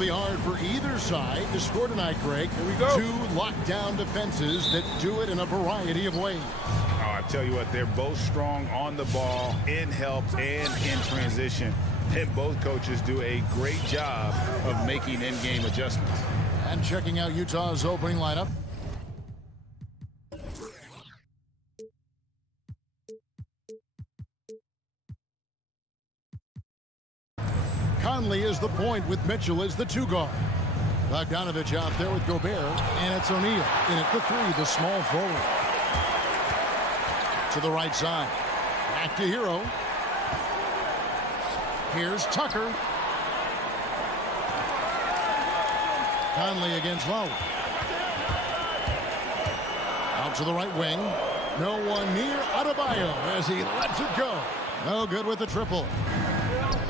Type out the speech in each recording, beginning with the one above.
It'll be hard for either side to score tonight, Greg. Here we go. Two lockdown defenses that do it in a variety of ways. Oh, I tell you what, they're both strong on the ball, in help, and in transition. And both coaches do a great job of making in-game adjustments. And checking out Utah's opening lineup. Conley is the point with Mitchell as the two guard. Bogdanovich out there with Gobert, and it's O'Neal in at the three, the small forward. To the right side. Back to Hero. Here's Tucker. Conley against Lowry. Out to the right wing. No one near Adebayo as he lets it go. No good with the triple.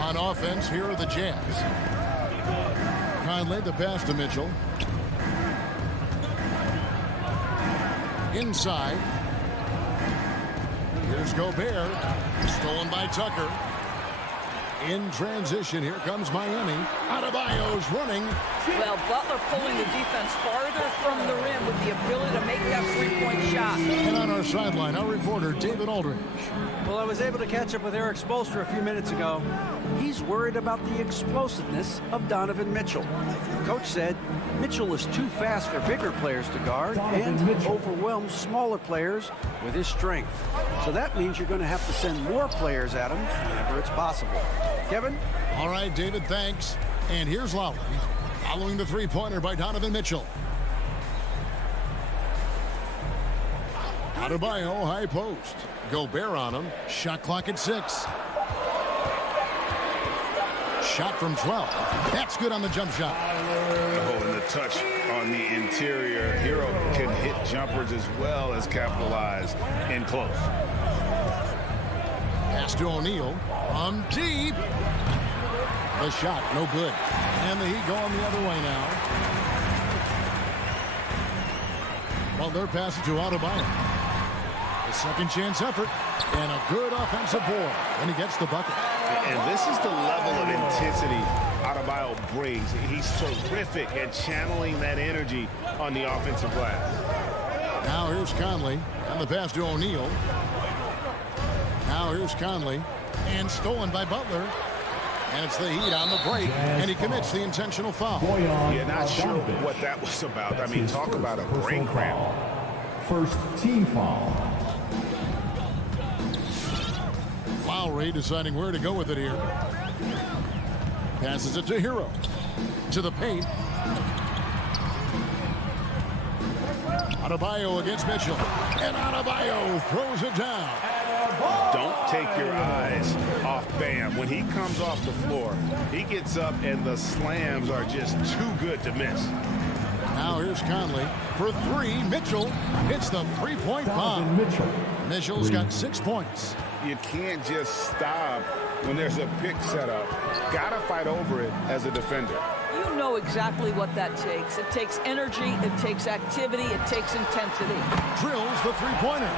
On offense, here are the Jazz. Conley, the pass to Mitchell. Inside. Here's Gobert. Stolen by Tucker. In transition, here comes Miami. Adebayo's running. Well, Butler pulling the defense farther from the rim with the ability to make that three-point shot. And on our sideline, our reporter, David Aldridge. Well, I was able to catch up with Eric Spoelstra a few minutes ago. He's worried about the explosiveness of Donovan Mitchell. Coach said Mitchell is too fast for bigger players to guard and overwhelms smaller players with his strength. So that means you're going to have to send more players at him whenever it's possible. Kevin? All right, David, thanks. And here's Lowry, following the three-pointer by Donovan Mitchell. Adebayo, high post. Gobert on him. Shot clock at 6. Shot from 12. That's good on the jump shot. Oh, and the touch on the interior. Hero can hit jumpers as well as capitalize in close. Pass to O'Neal. From deep. The shot, no good. And the Heat going the other way now. Well, they're passing to Adebayo. A second chance effort. And a good offensive board. And he gets the bucket. And this is the level of intensity Adebayo brings. He's terrific at channeling that energy on the offensive glass. Now here's Conley. And the pass to O'Neal. Now here's Conley. And stolen by Butler. And it's the Heat on the break. And he commits the intentional foul. Yeah, not sure what that was about. I mean, talk about a brain cramp. First team foul. Lowry deciding where to go with it here. Passes it to Hero. To the paint. Adebayo against Mitchell. And Adebayo throws it down. Don't take your eyes off Bam. When he comes off the floor, he gets up and the slams are just too good to miss. Now here's Conley for three. Mitchell hits the three-point bomb. Mitchell's got 6 points. You can't just stop when there's a pick set up. Gotta fight over it as a defender. You know exactly what that takes. It takes energy, it takes activity, it takes intensity. Drills the three-pointer.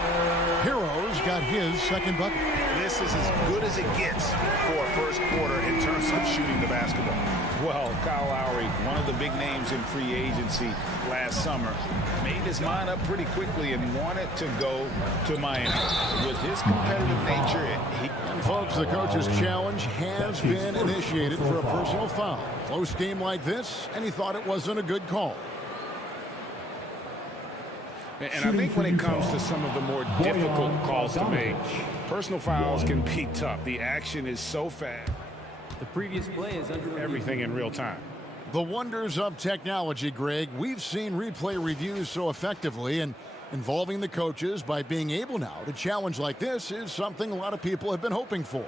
Hero's got his second bucket. This is as good as it gets for a first quarter in terms of shooting the basketball. Well, Kyle Lowry, one of the big names in free agency last summer, made his mind up pretty quickly and wanted to go to Miami. With his competitive nature, And folks, the coach's challenge has been initiated for a personal foul. Close game like this, and he thought it wasn't a good call. And I think when it comes to some of the more difficult calls to make, personal fouls can be tough. The action is so fast. The previous play is under everything in real time. The wonders of technology, Greg. We've seen replay reviews so effectively, and involving the coaches by being able now to challenge like this is something a lot of people have been hoping for.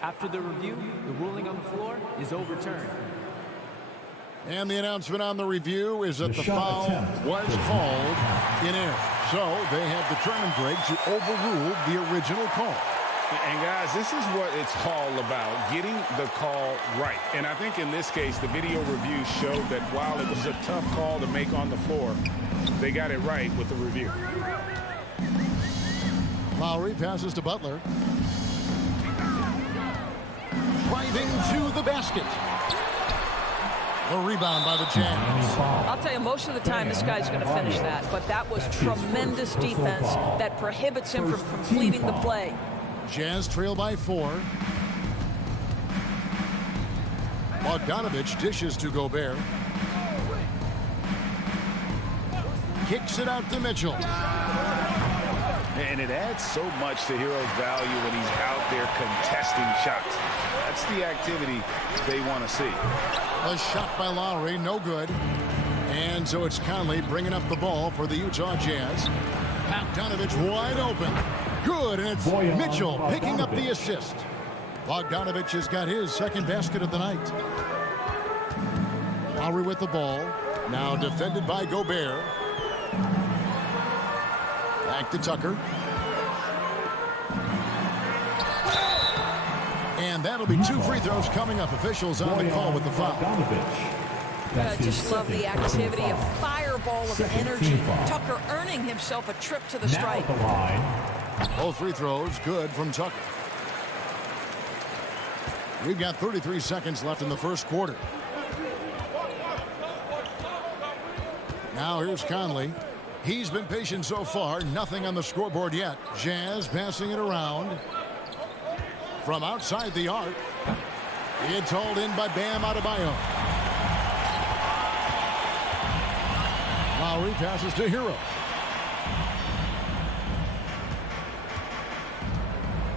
After the review, the ruling on the floor is overturned. And the announcement on the review is that the foul was called in error. So they have determined, Greg, to overrule the original call. And guys, this is what it's all about, getting the call right. And I think in this case, the video review showed that while it was a tough call to make on the floor, they got it right with the review. Lowry passes to Butler. Driving to the basket. The rebound by the Jazz. I'll tell you, most of the time this guy's going to finish that, but that was tremendous defense that prohibits him from completing the play. Jazz trail by 4. Bogdanovich dishes to Gobert. Kicks it out to Mitchell. And it adds so much to Hero's value when he's out there contesting shots. That's the activity they want to see. A shot by Lowry, no good. And so it's Conley bringing up the ball for the Utah Jazz. Bogdanovich wide open. Good, and it's Mitchell picking up the assist. Bogdanovich has got his second basket of the night. Lowry with the ball. Now defended by Gobert. Back to Tucker. And that'll be 2 free throws coming up. Officials on the call with the foul. I just love the activity, a fireball of energy. Tucker earning himself a trip to the strike. Both free throws good from Tucker. We've got 33 seconds left in the first quarter. Now here's Conley. He's been patient so far. Nothing on the scoreboard yet. Jazz passing it around. From outside the arc. It's hauled in by Bam Adebayo. Lowry passes to Hero.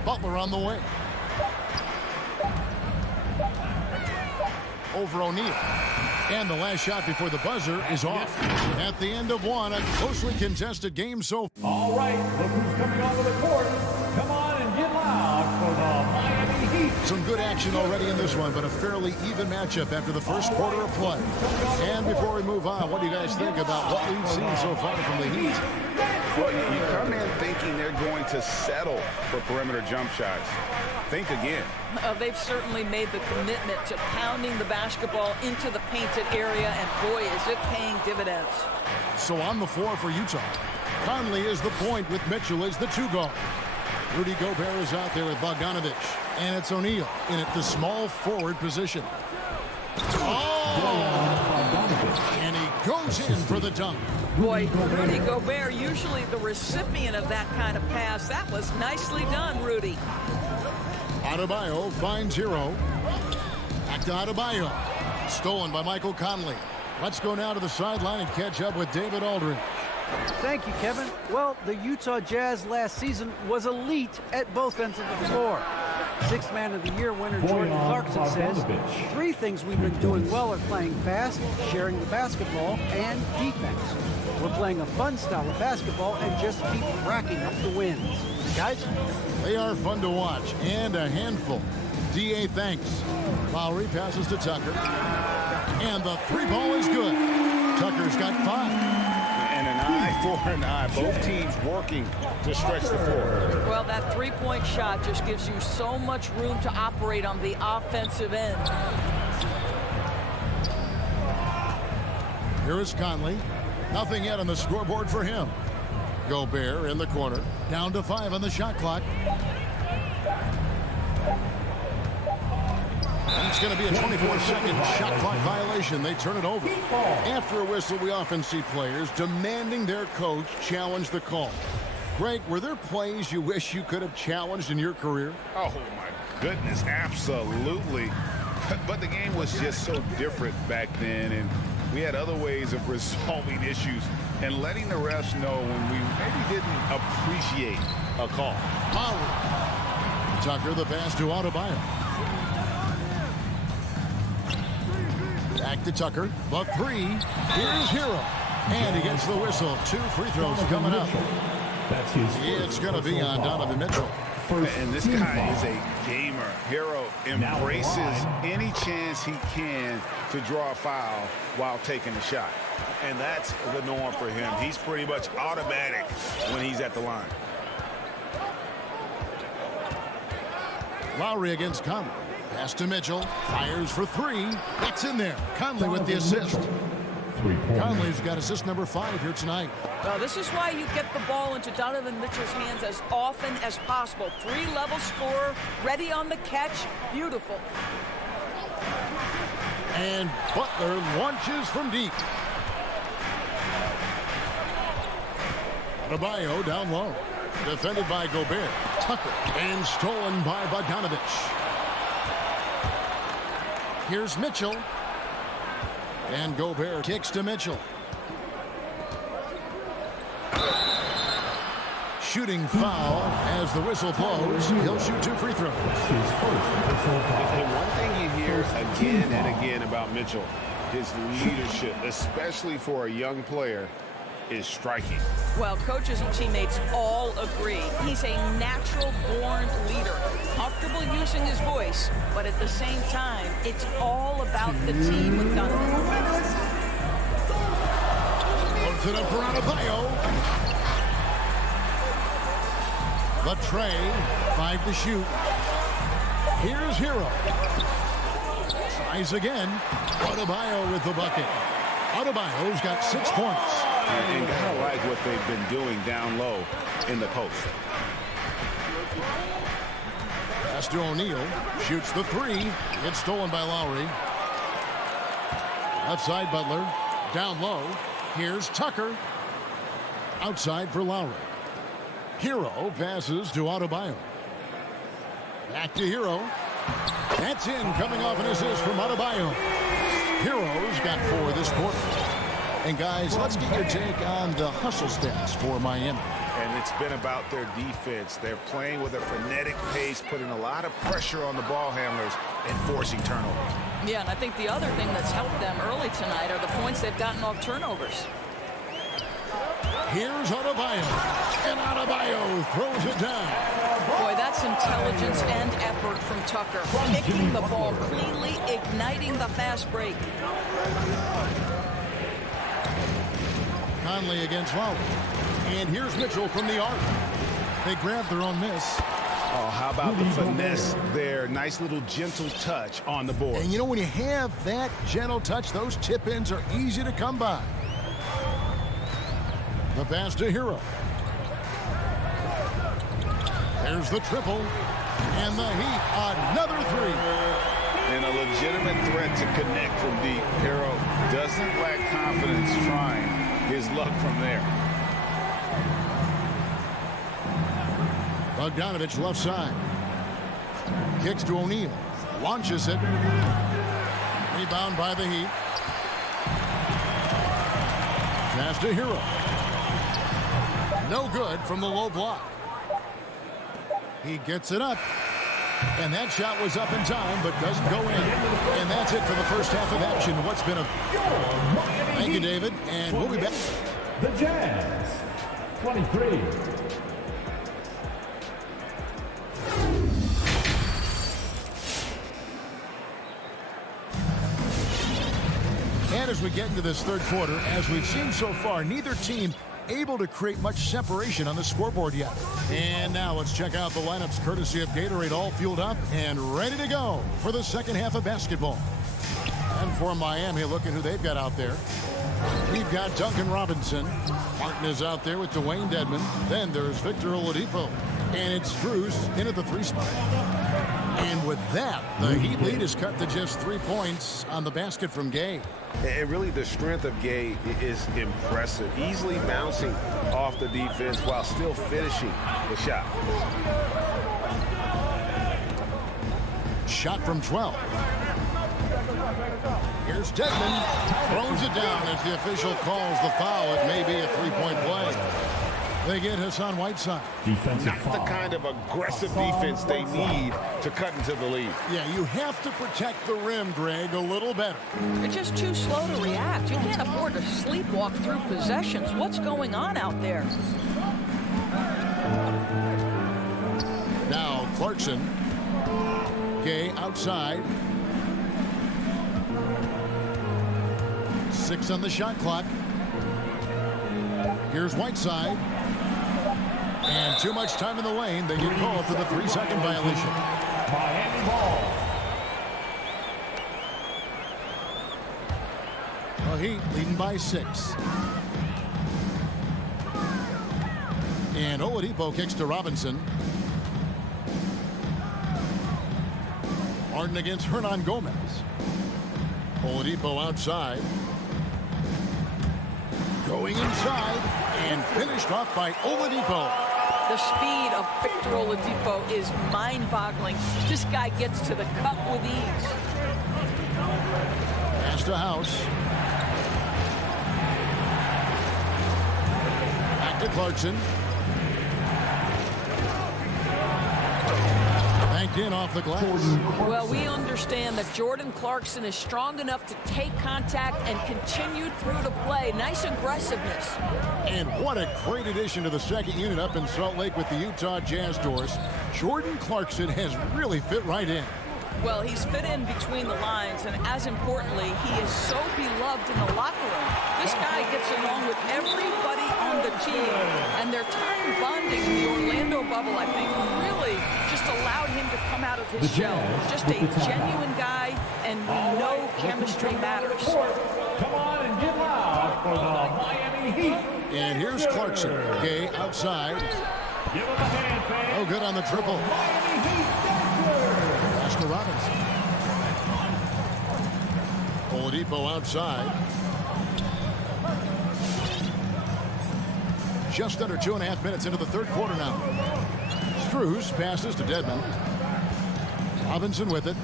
Butler on the way. Over O'Neal. And the last shot before the buzzer is off. At the end of one, a closely contested game so far. All right, look who's coming onto the court. Come on and get loud for the Miami Heat. Some good action already in this one, but a fairly even matchup after the first quarter of play. And before we move on, what do you guys think about what we've seen so far from the Heat? Well, you come in thinking they're going to settle for perimeter jump shots. Think again. They've certainly made the commitment to pounding the basketball into the painted area, and boy, is it paying dividends. So on the floor for Utah, Conley is the point with Mitchell as the 2 guard. Rudy Gobert is out there with Bogdanovich, and it's O'Neal in at the small forward position. And he goes in for the dunk. Boy, Rudy Gobert, usually the recipient of that kind of pass. That was nicely done, Rudy. Adebayo finds Hero. Back to Adebayo. Stolen by Michael Conley. Let's go now to the sideline and catch up with David Aldridge. Thank you, Kevin. Well, the Utah Jazz last season was elite at both ends of the floor. Sixth Man of the Year winner Jordan Clarkson says, 3 things we've been doing well are playing fast, sharing the basketball, and defense. We're playing a fun style of basketball and just keep racking up the wins. Guys? They are fun to watch and a handful. D.A. thanks. Lowry passes to Tucker. And the 3-ball is good. Tucker's got 5. And an eye for an eye. Both teams working to stretch the floor. Well, that 3-point shot just gives you so much room to operate on the offensive end. Here is Conley. Nothing yet on the scoreboard for him. Gobert in the corner. Down to 5 on the shot clock. And it's going to be a 24-second shot clock violation. They turn it over. After a whistle, we often see players demanding their coach challenge the call. Greg, were there plays you wish you could have challenged in your career? Oh, my goodness, absolutely. But the game was just so different back then, and we had other ways of resolving issues and letting the refs know when we maybe didn't appreciate a call. Tucker, the pass to Adebayo. Back to Tucker. The 3. Here's Hero. And he gets the whistle. 2 free throws coming up. That's his. It's going to be on Donovan Mitchell. And this guy is a gamer. Hero embraces any chance he can to draw a foul while taking a shot. And that's the norm for him. He's pretty much automatic when he's at the line. Lowry against Conley. Pass to Mitchell. Fires for 3. That's in there. Conley with the assist. Conley's got assist number 5 here tonight. Well, this is why you get the ball into Donovan Mitchell's hands as often as possible. 3-level scorer, ready on the catch. Beautiful. And Butler launches from deep. Adebayo down low. Defended by Gobert. Tucker. And stolen by Bogdanovich. Here's Mitchell. And Gobert kicks to Mitchell. Shooting foul as the whistle blows. He'll shoot 2 free throws. And one thing you hear again and again about Mitchell, his leadership, especially for a young player, is striking. Well, coaches and teammates all agree. He's a natural-born leader, comfortable using his voice, but at the same time, it's all about the team with Donovan. Loads it up for Adebayo. The tray, 5 to shoot. Here's Hero. Tries again. Adebayo with the bucket. Adebayo's got 6 points. And gotta like what they've been doing down low in the post. Pass to O'Neal. Shoots the 3. It's stolen by Lowry. Outside Butler. Down low. Here's Tucker. Outside for Lowry. Hero passes to Adebayo. Back to Hero. That's in, coming off an assist from Adebayo. Hero's got 4 this quarter. And guys, let's get your take on the hustle stats for Miami. And it's been about their defense. They're playing with a frenetic pace, putting a lot of pressure on the ball handlers and forcing turnovers. Yeah, and I think the other thing that's helped them early tonight are the points they've gotten off turnovers. Here's Adebayo. And Adebayo throws it down. Boy, that's intelligence and effort from Tucker. Picking the ball cleanly, igniting the fast break. Conley against Lowry. And here's Mitchell from the arc. They grab their own miss. Oh, how about the finesse there? Nice little gentle touch on the board. And you know, when you have that gentle touch, those tip-ins are easy to come by. The pass to Hero. There's the triple. And the Heat, another 3. And a legitimate threat to connect from deep. Hero doesn't lack confidence trying his luck from there. Bogdanovich left side. Kicks to O'Neal. Launches it. Rebound by the Heat. Pass to Hero. No good from the low block. He gets it up. And that shot was up in time, but doesn't go in. And that's it for the first half of action. What's been a... Thank you, David. And we'll be back. The Jazz, 23. And as we get into this third quarter, as we've seen so far, neither team able to create much separation on the scoreboard yet. And now let's check out the lineups courtesy of Gatorade, all fueled up and ready to go for the second half of basketball. And for Miami, look at who they've got out there. We've got Duncan Robinson. Martin is out there with Dwayne Dedmon. Then there's Victor Oladipo. And it's Strus in at the 3 spot. And with that, the Heat lead is cut to just 3 points on the basket from Gay. And really, the strength of Gay is impressive. Easily bouncing off the defense while still finishing the shot. Shot from 12. Here's Dedmon. Throws it down as the official calls the foul. It may be a 3-point play. They get Hassan Whiteside. Not the kind of aggressive defense they need to cut into the lead. Yeah, you have to protect the rim, Greg, a little better. You're just too slow to react. You can't afford to sleepwalk through possessions. What's going on out there? Now Clarkson. Gay outside. 6 on the shot clock. Here's Whiteside. And too much time in the lane. They get called for the 3-second violation. Miami ball. The Heat leading by 6. And Oladipo kicks to Robinson. Martin against Hernan Gomez. Oladipo outside. Going inside and finished off by Oladipo. The speed of Victor Oladipo is mind-boggling. This guy gets to the cup with ease. Pass to House. Back to Clarkson. Banked in off the glass. Well, we understand that Jordan Clarkson is strong enough to take contact and continue through the play. Nice aggressiveness. And what a great addition to the second unit up in Salt Lake with the Utah Jazz doors. Jordan Clarkson has really fit right in. Well, he's fit in between the lines, and as importantly, he is so beloved in the locker room. This guy gets along with everybody on the team, and their time bonding in the Orlando bubble, I think, really just allowed him to come out of his shell. Just a genuine guy, and we know chemistry matters. Come on and get loud for the Miami Heat. And here's Clarkson. Gay outside. Give him a hand, fans. Oh, good on the triple. Miami Heat Dancers. Pass to Robinson. Oladipo outside. Just under 2.5 minutes into the third quarter now. Strus passes to Dedmon. Robinson with it.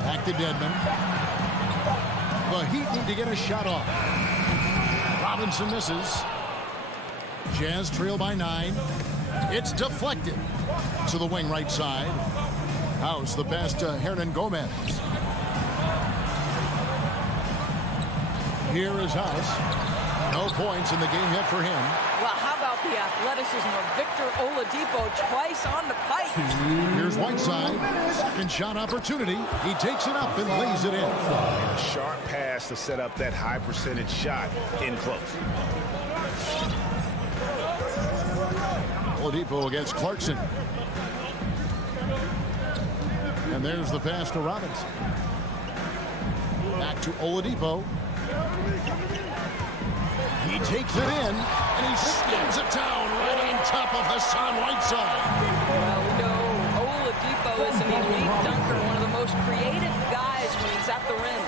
Back to Dedmon. The Heat need to get a shot off. Robinson misses. Jazz trail by 9. It's deflected to the wing right side. House, the pass to Hernan Gomez. Here is House. No points in the game yet for him. Well, how about the athleticism of Victor Oladipo twice on the pipe? Here's Whiteside. Second shot opportunity. He takes it up and lays it in. A sharp pass to set up that high percentage shot in close. Oladipo against Clarkson. And there's the pass to Robinson. Back to Oladipo. He takes it in, and he slams it down right on top of Hassan Whiteside. Well, we know Oladipo is an elite dunker, one of the most creative guys when he's at the rim.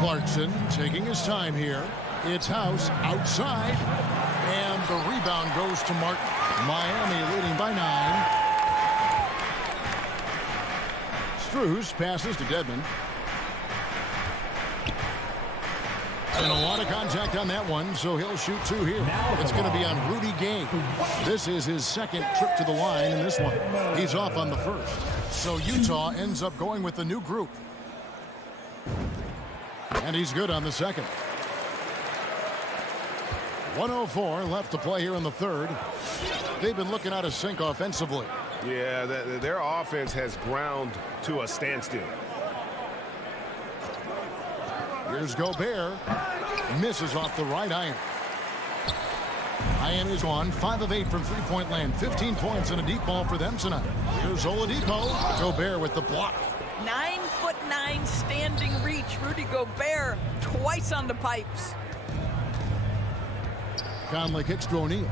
Clarkson taking his time here. It's House outside, and the rebound goes to Martin. Miami leading by 9. Strus passes to Dedmon. And a lot of contact on that one, so he'll shoot 2 here. It's going to be on Rudy Gay. This is his second trip to the line in this one. He's off on the first. So Utah ends up going with the new group. And he's good on the second. 1:04 left to play here in the third. They've been looking out of sync offensively. Yeah, their offense has ground to a standstill. Here's Gobert. Misses off the right iron. Miami's won 5 of 8 from three-point land. 15 points and a deep ball for them tonight. Here's Oladipo. Gobert with the block. 9'9" standing reach. Rudy Gobert twice on the pipes. Conley kicks to O'Neal.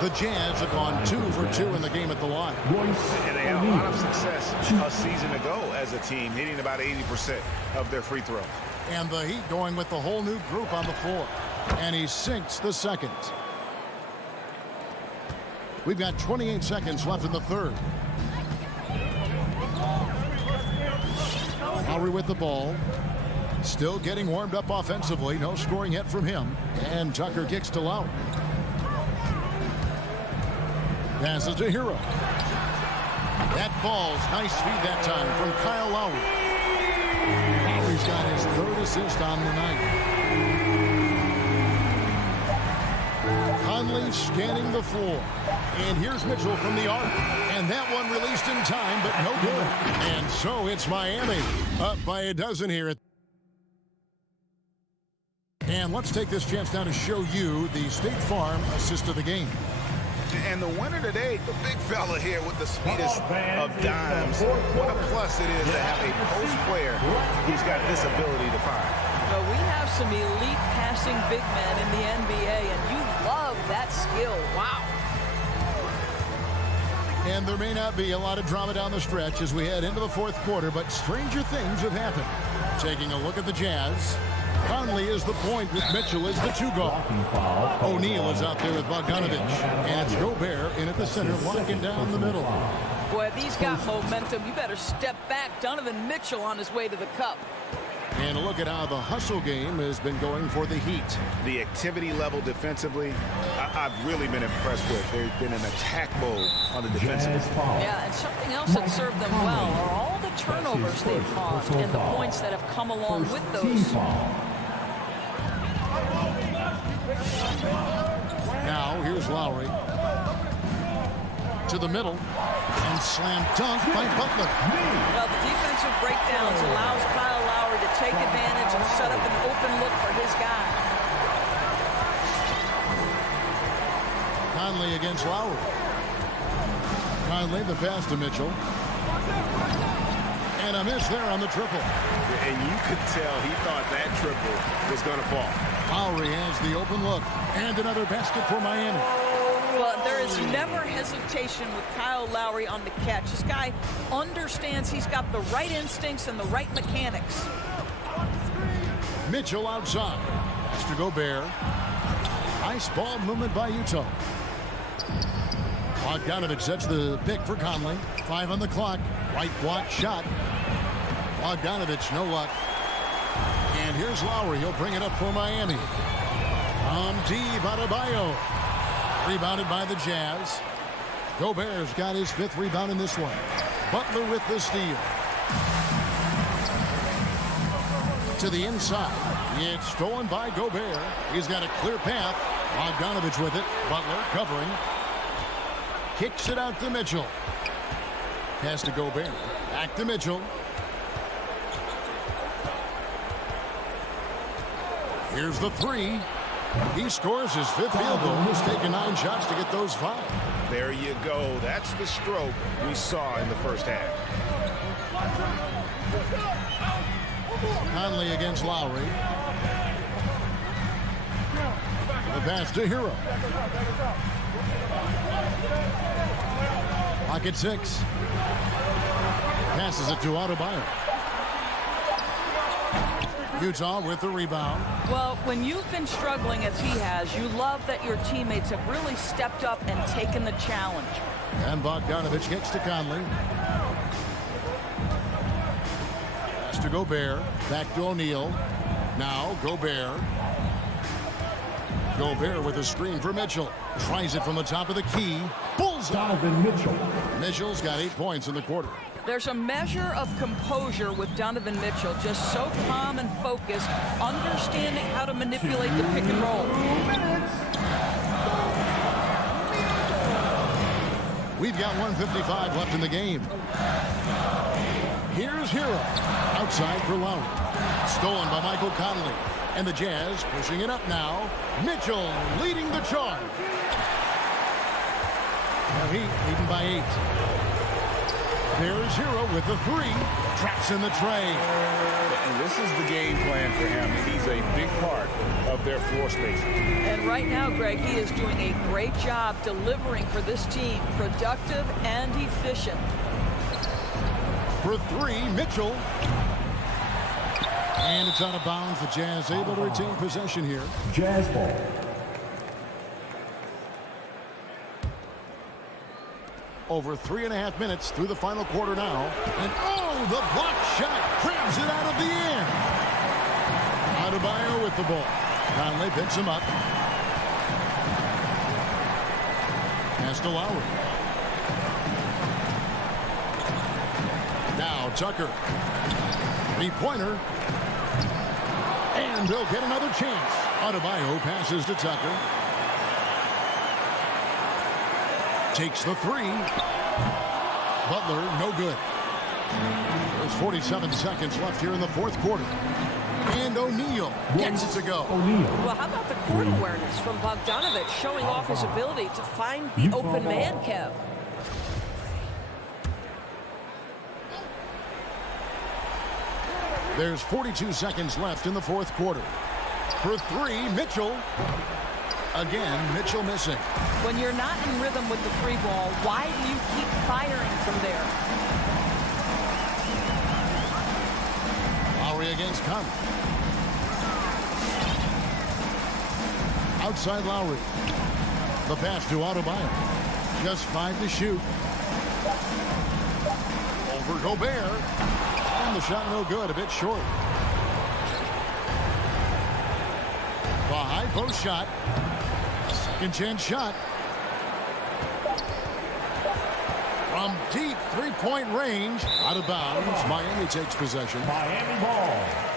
The Jazz have gone 2 for 2 in the game at the line. And they had a lot of success a season ago as a team, hitting about 80% of their free throws. And the Heat going with the whole new group on the floor. And he sinks the second. We've got 28 seconds left in the third. Lowry with the ball. Still getting warmed up offensively. No scoring yet from him. And Tucker kicks to Lowry. Passes to Hero. That ball's nice feed that time from Kyle Lowry. Lowry's got his 3rd assist on the night. Conley scanning the floor. And here's Mitchell from the arc. And that one released in time, but no good. And so it's Miami up by a dozen here. And let's take this chance now to show you the State Farm assist of the game. And the winner today, the big fella here with the speedest of dimes. What a plus it is to have a post player who's got this ability to fire. Well, we have some elite passing big men in the NBA, and you love that skill. Wow. And there may not be a lot of drama down the stretch as we head into the fourth quarter, but stranger things have happened. Taking a look at the Jazz. Conley is the point with Mitchell as the 2 guard. O'Neal is out there with Bogdanovich. And it's Gobert in at the center, locking down the middle. Boy, if he's got momentum, you better step back. Donovan Mitchell on his way to the cup. And a look at how the hustle game has been going for the Heat. The activity level defensively, I've really been impressed with. They've been in attack mode on the defensive end. Yeah, and something else that served them well are all the turnovers they've caused and the points that have come along with those. Now, here's Lowry. To the middle. And slam dunk by Butler. Well, the defensive breakdowns allows Kyle Lowry to take advantage and set up an open look for his guy. Conley against Lowry. Conley the pass to Mitchell. And a miss there on the triple. And you could tell he thought that triple was going to fall. Lowry has the open look. And another basket for Miami. Well, there is never hesitation with Kyle Lowry on the catch. This guy understands he's got the right instincts and the right mechanics. Mitchell outside. Mr. Gobert. Nice ball movement by Utah. Bogdanovich sets the pick for Conley. 5 on the clock. Right block shot. Bogdanovich, no luck. And here's Lowry. He'll bring it up for Miami. Deep Adebayo. Rebounded by the Jazz. Gobert's got his 5th rebound in this one. Butler with the steal. To the inside. It's stolen by Gobert. He's got a clear path. Bogdanovich with it. Butler covering. Kicks it out to Mitchell. Pass to Gobert. Back to Mitchell. Here's the 3. He scores his 5th field goal. He's taken 9 shots to get those 5. There you go. That's the stroke we saw in the first half. Conley against Lowry. The pass to Hero. Pocket 6. Passes it to Adebayo. Utah with the rebound. Well, when you've been struggling as he has, you love that your teammates have really stepped up and taken the challenge. And Bogdanovich kicks to Conley. Pass to Gobert. Back to O'Neal. Now Gobert. Gobert with a screen for Mitchell. Tries it from the top of the key. Bullseye. Donovan Mitchell. Mitchell's got 8 points in the quarter. There's a measure of composure with Donovan Mitchell, just so calm and focused, understanding how to manipulate the pick and roll. We've got 1:55 left in the game. Here's Hero. Outside for Lowry. Stolen by Michael Conley. And the Jazz pushing it up now. Mitchell leading the charge. Now Heat leading by 8. There's Hero with the 3. Traps in the tray. And this is the game plan for him. He's a big part of their floor space. And right now, Greg, he is doing a great job delivering for this team, productive and efficient. For 3, Mitchell. And it's out of bounds. The Jazz able to retain possession here. Jazz ball. Over 3.5 minutes through the final quarter now. And oh, the block shot grabs it out of the air. Adebayo with the ball. Conley picks him up. Pass to Lowry. Now Tucker. 3-pointer. And they'll get another chance. Adebayo passes to Tucker. Takes the 3. Butler, no good. There's 47 seconds left here in the fourth quarter. And O'Neal gets it to go. Well, how about the court awareness from Bogdanovich showing off his ability to find the open man, Kev? There's 42 seconds left in the fourth quarter. For 3, Mitchell. Again, Mitchell missing. When you're not in rhythm with the three ball, why do you keep firing from there? Lowry against Conley. Outside Lowry. The pass to Adebayo. Just 5 to shoot. Over Gobert. And the shot no good, a bit short. The high post shot. Second chance shot. From deep three-point range. Out of bounds. Miami takes possession. Miami ball.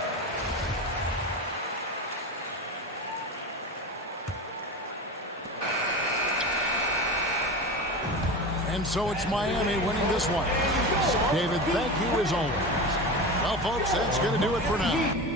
And so it's Miami winning this one. David, thank you as always. Well, folks, that's going to do it for now.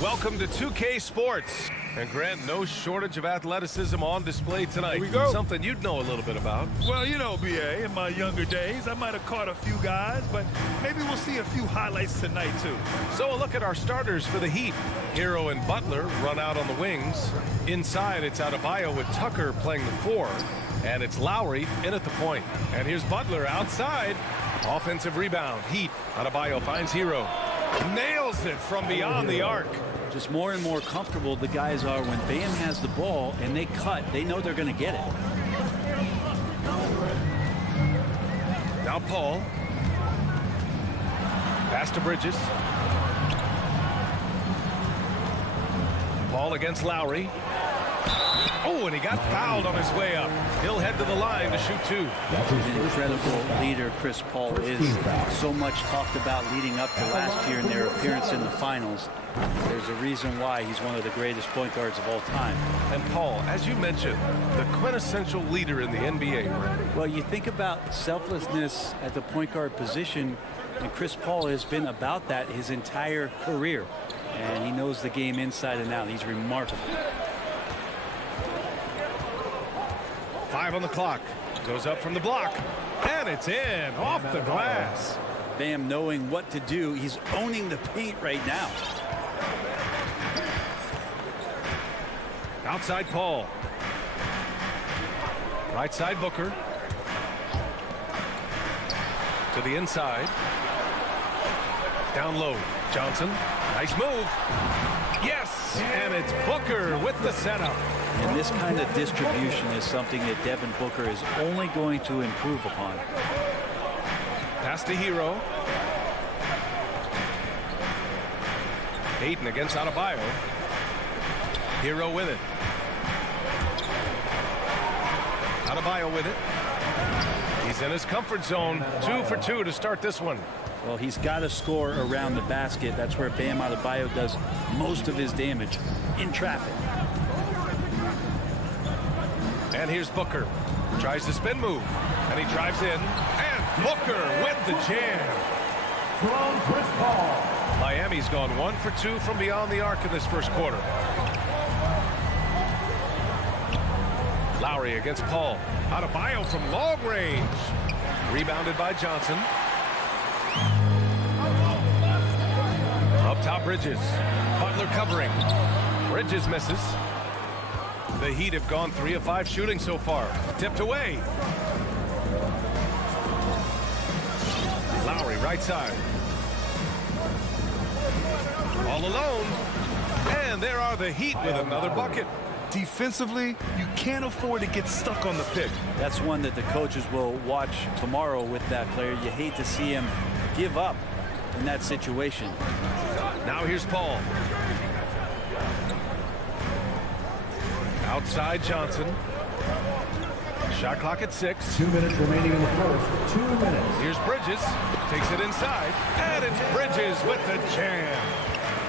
Welcome to 2K Sports. And Grant, no shortage of athleticism on display tonight. Here we go. Something you'd know a little bit about. Well, you know, BA, in my younger days, I might have caught a few guys, but maybe we'll see a few highlights tonight, too. So a look at our starters for the Heat. Hero and Butler run out on the wings. Inside, it's Adebayo with Tucker playing the 4. And it's Lowry in at the point. And here's Butler outside. Offensive rebound. Heat. Adebayo finds Hero. Nails it from beyond the arc. Just more and more comfortable the guys are when Bam has the ball and they cut. They know they're going to get it. Now Paul. Pass to Bridges. Paul against Lowry. Oh, and he got fouled on his way up. He'll head to the line to shoot 2. An incredible leader Chris Paul is. So much talked about leading up to last year in their appearance in the finals. There's a reason why he's one of the greatest point guards of all time. And Paul, as you mentioned, the quintessential leader in the NBA. Well, you think about selflessness at the point guard position, and Chris Paul has been about that his entire career. And he knows the game inside and out. He's remarkable. 5 on the clock. Goes up from the block. And it's in. Off the glass. Bam knowing what to do. He's owning the paint right now. Outside Paul. Right side Booker. To the inside. Down low. Johnson. Nice move. Yes. And it's Booker with the setup. And this kind of distribution is something that Devin Booker is only going to improve upon. Pass to Hero. Hayden against Adebayo. Hero with it. Adebayo with it. He's in his comfort zone. 2 for 2 to start this one. Well, he's got to score around the basket. That's where Bam Adebayo does most of his damage, in traffic. And here's Booker. Tries the spin move. And he drives in. And Booker with the jam. From Chris Paul. Miami's gone 1 for 2 from beyond the arc in this first quarter. Lowry against Paul. Adebayo from long range. Rebounded by Johnson. Up top Bridges. Butler covering. Bridges misses. The Heat have gone 3 of 5 shooting so far. Tipped away. Lowry right side. All alone. And there are the Heat with another bucket. Defensively, you can't afford to get stuck on the pick. That's one that the coaches will watch tomorrow with that player. You hate to see him give up in that situation. Now here's Paul. Outside Johnson. Shot clock at 6. 2 minutes remaining in the first. 2 minutes. Here's Bridges. Takes it inside. And it's Bridges with the jam.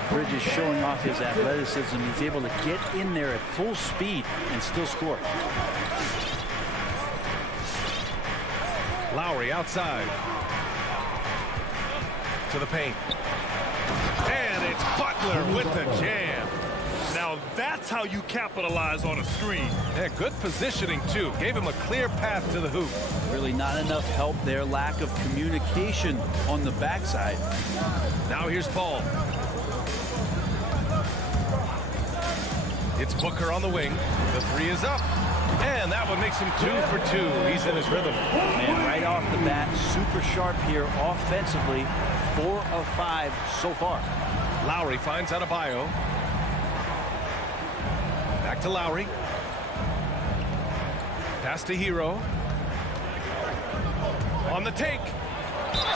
Bridges showing off his athleticism. He's able to get in there at full speed and still score. Lowry outside. To the paint. And it's Butler with the jam. Now that's how you capitalize on a screen. Yeah, good positioning, too. Gave him a clear path to the hoop. Really not enough help there. Lack of communication on the backside. Now here's Paul. It's Booker on the wing. The 3 is up. And that one makes him 2 for 2. He's in his rhythm. And right off the bat, super sharp here offensively. 4 of 5 so far. Lowry finds Adebayo. Back to Lowry. Pass to Hero. On the take.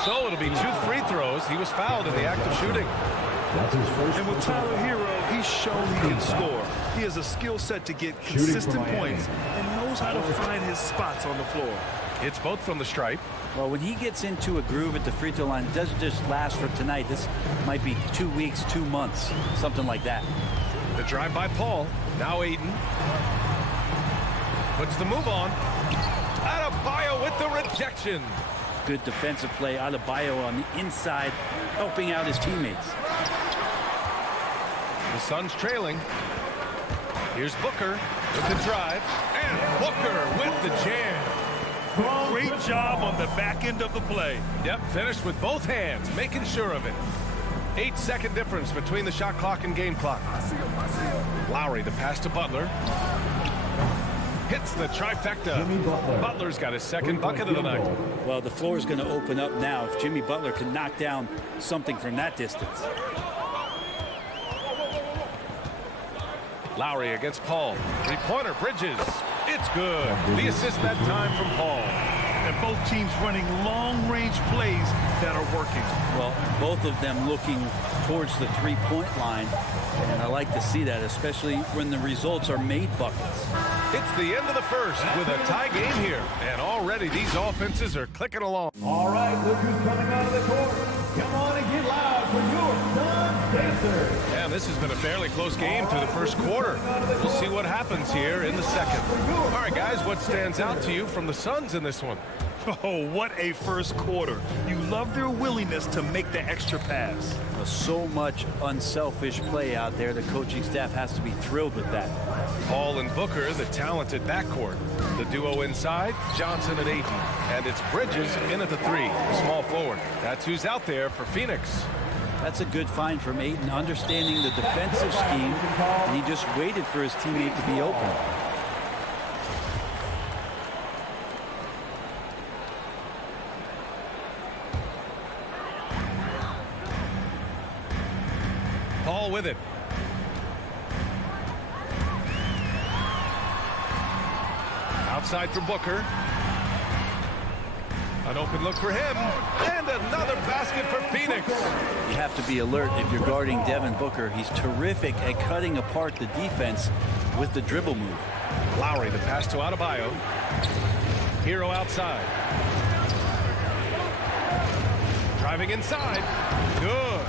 So it'll be 2 free throws. He was fouled in the act of shooting. That's his first. And with Tyler Hero, he's shown he can score. He has a skill set to get consistent points and knows how to find his spots on the floor. It's both from the stripe. Well, when he gets into a groove at the free throw line, it doesn't just last for tonight. This might be 2 weeks, 2 months, something like that. The drive by Paul. Now Aiden. Puts the move on. Adebayo with the rejection. Good defensive play. Adebayo on the inside, helping out his teammates. The Suns trailing. Here's Booker with the drive. And Booker with the jam. Great job on the back end of the play. Yep, finished with both hands, making sure of it. 8-second difference between the shot clock and game clock. Lowry, the pass to Butler. Hits the trifecta. Butler's got his second bucket of the night. Well, the floor is going to open up now if Jimmy Butler can knock down something from that distance. Lowry against Paul. Three-pointer, Bridges. It's good. The assist that time from Paul. And both teams running long-range plays that are working. Well, both of them looking towards the three-point line. And I like to see that, especially when the results are made buckets. It's the end of the first with a tie game here. And already these offenses are clicking along. All right, look who's coming out of the court. Come on and get loud for your Suns Dancers. And this has been a fairly close game through the first quarter. We'll see what happens here in the second. All right, guys, what stands out to you from the Suns in this one? Oh, what a first quarter. You love their willingness to make the extra pass. So much unselfish play out there. The coaching staff has to be thrilled with that. Paul and Booker, the talented backcourt. The duo inside, Johnson and Ayton. And it's Bridges in at the three, small forward. That's who's out there for Phoenix. That's a good find from Ayton, understanding the defensive scheme, and he just waited for his teammate to be open. Paul with it. Outside for Booker. An open look for him. And another basket for Phoenix. You have to be alert if you're guarding Devin Booker. He's terrific at cutting apart the defense with the dribble move. Lowry, the pass to Adebayo. Hero outside. Driving inside. Good.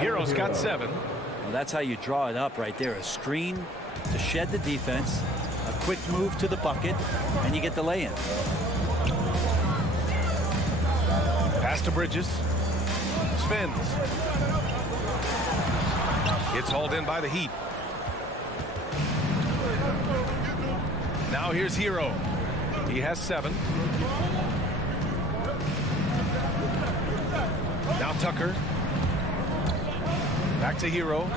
Hero's got 7. Well, that's how you draw it up right there. A screen to shed the defense, a quick move to the bucket, and you get the lay-in. Pass to Bridges. Spins. It's hauled in by the Heat. Now here's Hero. He has 7. Now Tucker. Back to Hero.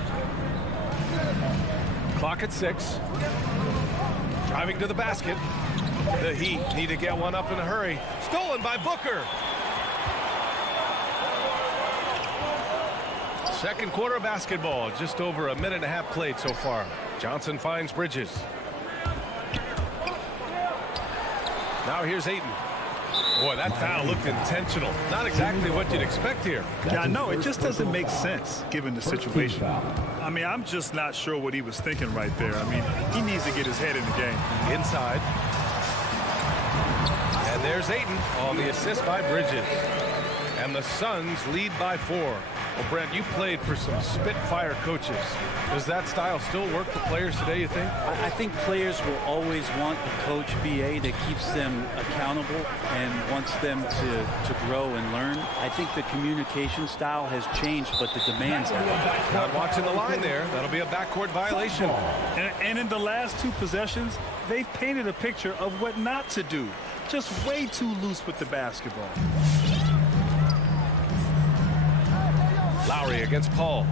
Clock at 6. Driving to the basket. The Heat need to get one up in a hurry. Stolen by Booker. Second quarter of basketball. Just over a minute and a half played so far. Johnson finds Bridges. Now here's Ayton. Boy, that foul looked intentional. Not exactly what you'd expect here. Yeah, I know. It just doesn't make sense given the situation. I mean, I'm just not sure what he was thinking right there. I mean, he needs to get his head in the game. Inside. And there's Ayton on the assist by Bridges. And the Suns lead by 4. Well, Brent, you played for some Spitfire coaches. Does that style still work for players today, you think? I think players will always want a coach BA that keeps them accountable and wants them to grow and learn. I think the communication style has changed, but the demands have. Not watching the line there. That'll be a backcourt violation. And in the last 2 possessions, they've painted a picture of what not to do. Just way too loose with the basketball. Lowry against Paul.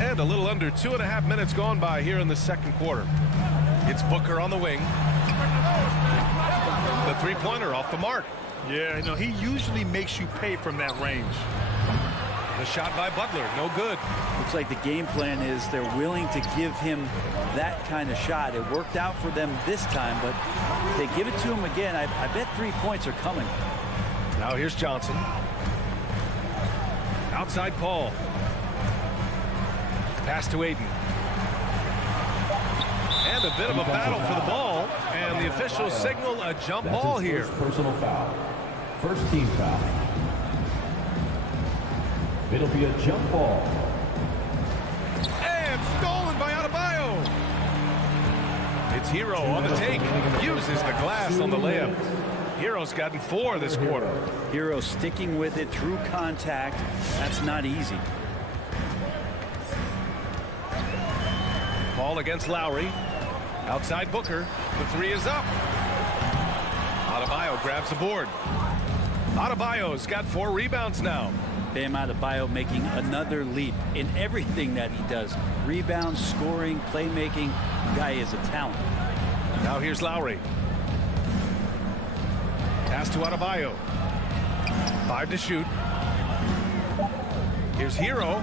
And a little under 2.5 minutes gone by here in the second quarter. It's Booker on the wing. The three-pointer off the mark. Yeah, no, he usually makes you pay from that range. The shot by Butler, no good. Looks like the game plan is they're willing to give him that kind of shot. It worked out for them this time, but if they give it to him again, I bet 3 points are coming. Now here's Johnson. Outside Paul. Pass to Ayton. And a bit of a battle for the ball. And the officials signal a jump ball here. Personal foul. First team foul. It'll be a jump ball. And stolen by Adebayo. It's Hero on the take. Uses the glass on the layup. Hero's gotten 4 this quarter. Hero sticking with it through contact. That's not easy. Ball against Lowry. Outside Booker. The 3 is up. Adebayo grabs the board. Adebayo's got 4 rebounds now. Bam Adebayo making another leap in everything that he does. Rebounds, scoring, playmaking. The guy is a talent. Now here's Lowry. Pass to Adebayo. 5 to shoot. Here's Hero.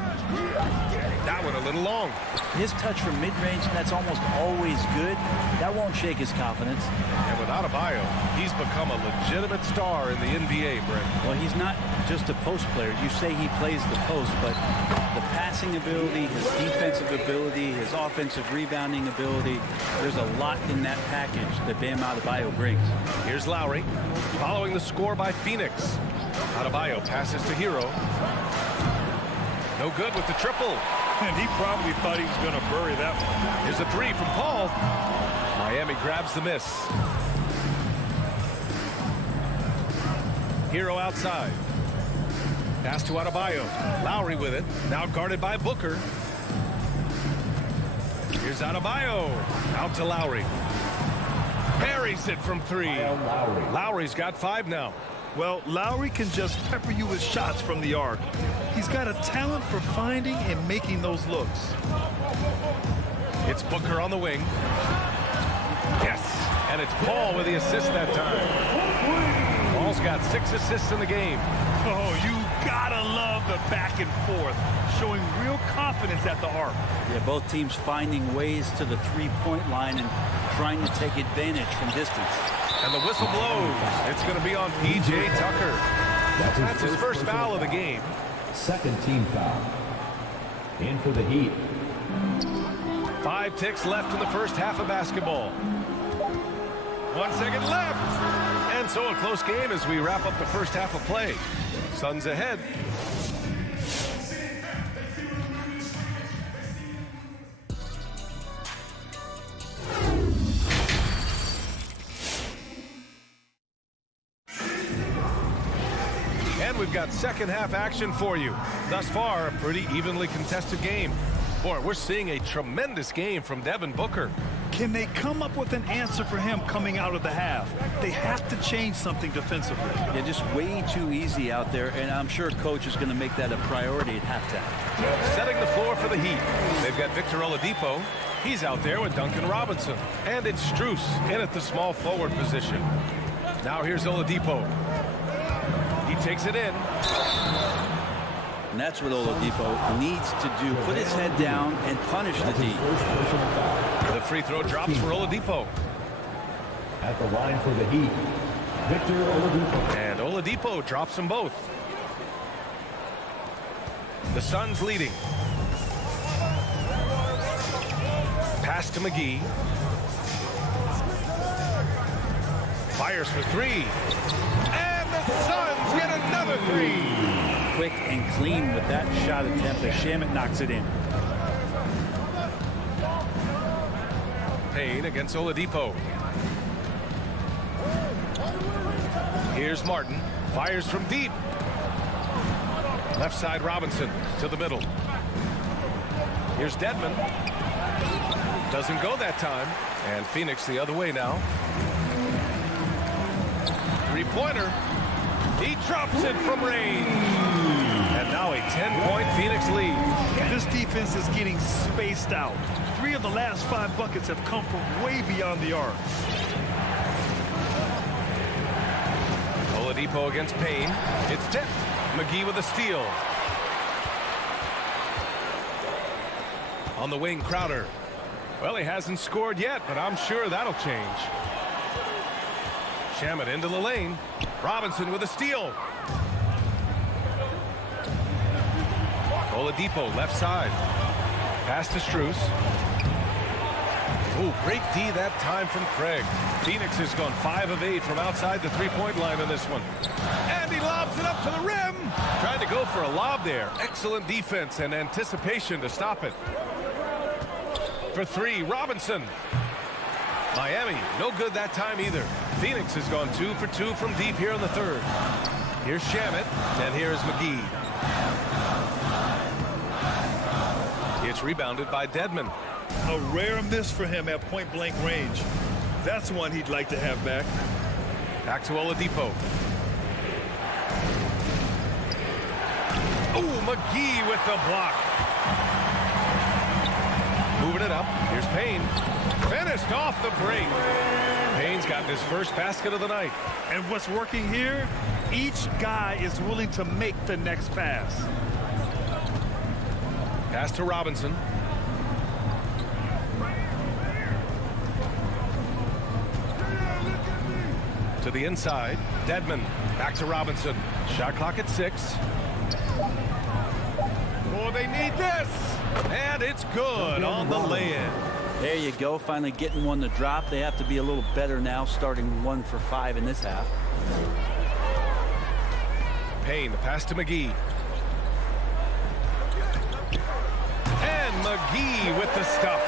That one a little long. His touch from mid-range, that's almost always good. That won't shake his confidence. And with Adebayo, he's become a legitimate star in the NBA, Brent. Well, he's not just a post player. You say he plays the post, but the passing ability, his defensive ability, his offensive rebounding ability, there's a lot in that package that Bam Adebayo brings. Here's Lowry, following the score by Phoenix. Adebayo passes to Hero. No good with the triple. And he probably thought he was going to bury that one. Here's a 3 from Paul. Miami grabs the miss. Hero outside. Pass to Adebayo. Lowry with it. Now guarded by Booker. Here's Adebayo. Out to Lowry. Parries it from 3. Lowry's got 5 now. Well, Lowry can just pepper you with shots from the arc. He's got a talent for finding and making those looks. It's Booker on the wing. Yes, and it's Paul with the assist that time. Paul's got 6 assists in the game. Oh, you gotta love the back and forth, showing real confidence at the arc. Yeah, both teams finding ways to the three-point line and trying to take advantage from distance. And the whistle blows. It's going to be on P.J. Tucker. That's his first foul of the game. Second team foul. In for the Heat. 5 ticks left in the first half of basketball. 1 second left. And so a close game as we wrap up the first half of play. Suns ahead. And we've got second half action for you. Thus far, a pretty evenly contested game. Boy, we're seeing a tremendous game from Devin Booker. Can they come up with an answer for him coming out of the half? They have to change something defensively. Yeah, just way too easy out there, and I'm sure coach is going to make that a priority at halftime. Setting the floor for the Heat. They've got Victor Oladipo. He's out there with Duncan Robinson. And it's Strus in at the small forward position. Now here's Oladipo. He takes it in. And that's what Oladipo needs to do. Put his head down and punish the D. The free throw drops for Oladipo. At the line for the Heat, Victor Oladipo. And Oladipo drops them both. The Suns leading. Pass to McGee. Fires for 3. And the Suns get another 3. Quick and clean with that shot attempt as Shamet knocks it in. Payne against Oladipo. Here's Martin. Fires from deep. Left side Robinson to the middle. Here's Dedmon. Doesn't go that time. And Phoenix the other way now. Three-pointer. He drops it from range. And now a 10-point Phoenix lead. This defense is getting spaced out. 3 of the last 5 buckets have come from way beyond the arc. Oladipo against Payne. It's tipped. McGee with a steal. On the wing, Crowder. Well, he hasn't scored yet, but I'm sure that'll change. Shamet into the lane. Robinson with a steal. Oladipo left side. Pass to Strus. Ooh, great D that time from Craig. Phoenix has gone 5 of 8 from outside the three-point line in this one. And he lobs it up to the rim. Trying to go for a lob there. Excellent defense and anticipation to stop it. For 3, Robinson. Miami, no good that time either. Phoenix has gone 2 for 2 from deep here in the third. Here's Shamet, and here's McGee. It's rebounded by Dedmon. A rare miss for him at point-blank range. That's one he'd like to have back. Back to Oladipo. Oh, McGee with the block. Moving it up. Here's Payne. Finished off the break. Payne's gotten his first basket of the night. And what's working here? Each guy is willing to make the next pass. Pass to Robinson. To the inside. Dedmon. Back to Robinson. Shot clock at 6. Oh, they need this. And it's good on the lay-in. There you go. Finally getting one to drop. They have to be a little better now, starting 1 for 5 in this half. Payne, the pass to McGee. And McGee with the stuff.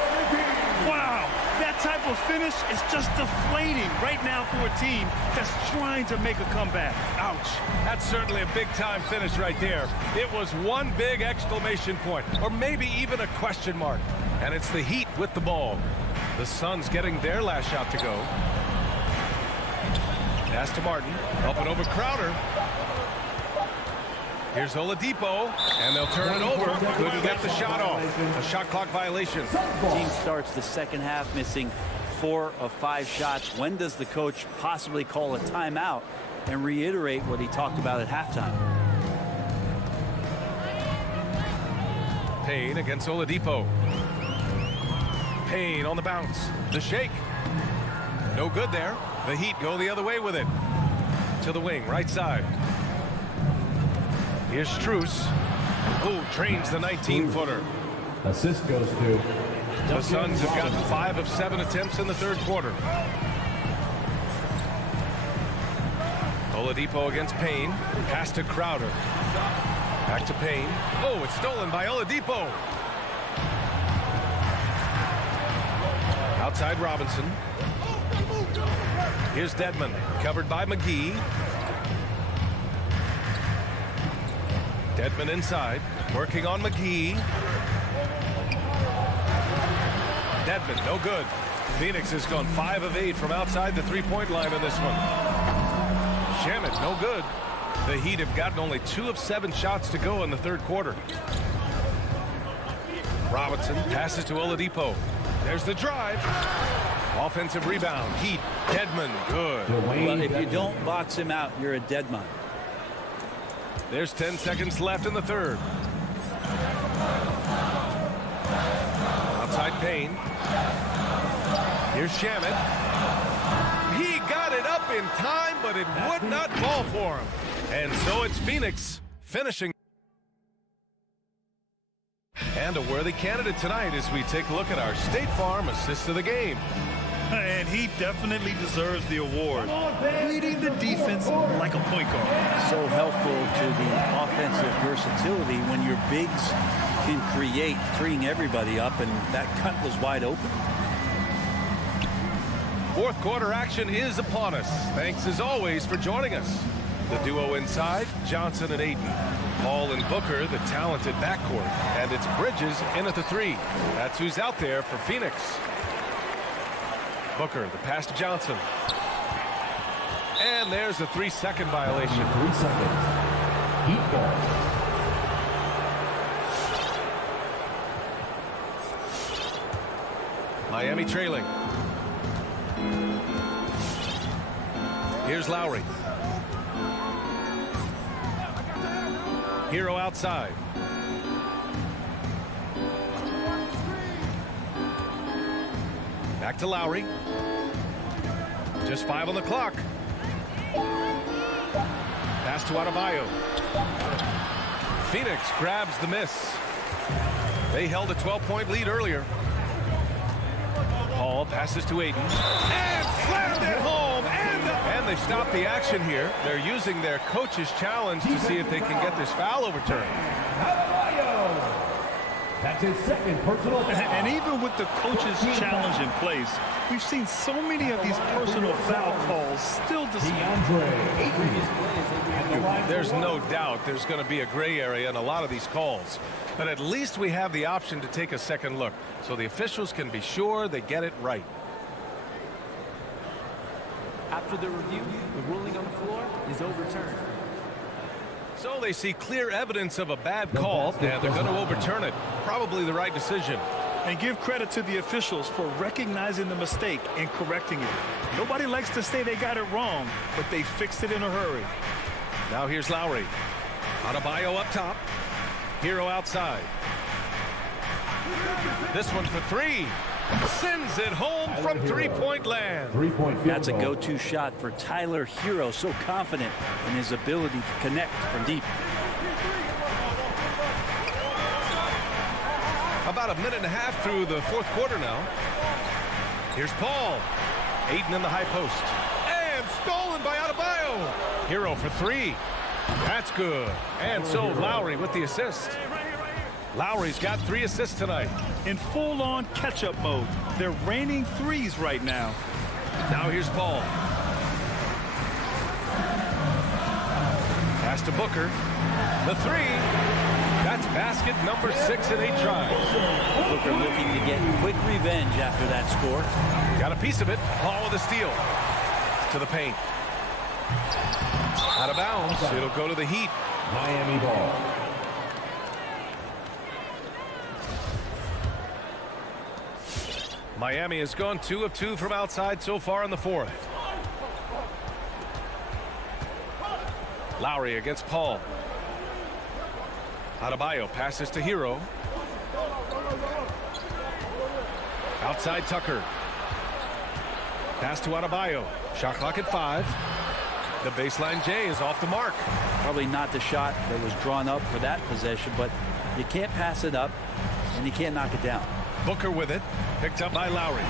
Wow, that type of finish is just deflating right now for a team that's trying to make a comeback. Ouch. That's certainly a big-time finish right there. It was one big exclamation point, or maybe even a question mark. And it's the Heat with the ball. The Suns getting their last shot to go. Pass to Martin. Up and over Crowder. Here's Oladipo, and they'll turn it over. Couldn't get the shot off. A shot clock violation. The team starts the second half missing 4 of 5 shots. When does the coach possibly call a timeout and reiterate what he talked about at halftime? Payne against Oladipo. Payne on the bounce. The shake. No good there. The Heat go the other way with it. To the wing, right side. Here's Strus, who trains the 19-footer. Assist goes to The Suns have gotten 5 of 7 attempts in the third quarter. Oladipo against Payne. Pass to Crowder. Back to Payne. Oh, it's stolen by Oladipo. Outside Robinson. Here's Dedmon, covered by McGee. Dedmon inside, working on McGee. Dedmon, no good. Phoenix has gone 5 of 8 from outside the three-point line in this one. Shamet, no good. The Heat have gotten only 2 of 7 shots to go in the third quarter. Robinson passes to Oladipo. There's the drive. Offensive rebound. Heat. Dedmon, good. Well, if you don't box him out, you're a dead man. There's 10 seconds left in the third. Outside Payne. Here's Shamet. He got it up in time, but it would not fall for him. And so it's Phoenix finishing. And a worthy candidate tonight as we take a look at our State Farm assist of the game. And he definitely deserves the award. Leading the defense like a point guard. So helpful to the offensive versatility when your bigs can create, freeing everybody up, and that cut was wide open. Fourth quarter action is upon us. Thanks as always for joining us. The duo inside, Johnson and Ayton. Paul and Booker, the talented backcourt. And it's Bridges in at the 3. That's who's out there for Phoenix. Booker, the pass to Johnson. And there's a 3-second violation. 3 seconds. Heat ball. Miami trailing. Here's Lowry. Hero outside. Back to Lowry. Just 5 on the clock. Pass to Adebayo. Phoenix grabs the miss. They held a 12-point lead earlier. Paul passes to Ayton. And slammed it home. And they stop the action here. They're using their coach's challenge to see if they can get this foul overturned. That's his second personal foul. And even with the coach's challenge in place, we've seen so many of these personal foul calls still There's no doubt there's going to be a gray area in a lot of these calls. But at least we have the option to take a second look, so the officials can be sure they get it right. After the review, the ruling on the floor is overturned. So they see clear evidence of a bad call, and they're going to overturn it. Probably the right decision. And give credit to the officials for recognizing the mistake and correcting it. Nobody likes to say they got it wrong, but they fixed it in a hurry. Now here's Lowry. Adebayo up top. Hero outside. This one for three. Sends it home from three-point land. That's a go-to shot for Tyler Hero, so confident in his ability to connect from deep. About a minute and a half through the fourth quarter now. Here's Paul. Ayton in the high post. And stolen by Adebayo. Hero for three. That's good. And so Lowry with the assist. Lowry's got 3 assists tonight. In full-on catch-up mode. They're raining threes right now. Now here's Paul. Pass to Booker. The three. That's basket number 6 in 8 tries. Booker looking to get quick revenge after that score. Got a piece of it. Paul with a steal. To the paint. Out of bounds. It'll go to the Heat. Miami ball. Miami has gone 2 of 2 from outside so far in the fourth. Lowry against Paul. Adebayo passes to Hero. Outside Tucker. Pass to Adebayo. Shot clock at 5. The baseline J is off the mark. Probably not the shot that was drawn up for that possession, but you can't pass it up and you can't knock it down. Booker with it. Picked up by Lowry.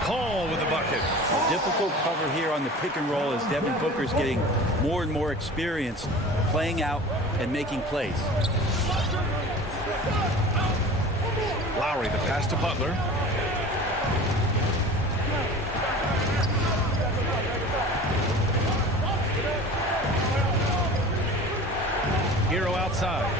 Call with the bucket. A difficult cover here on the pick and roll as Devin Booker's getting more and more experience playing out and making plays. Lowry, the pass to Butler. Hero outside.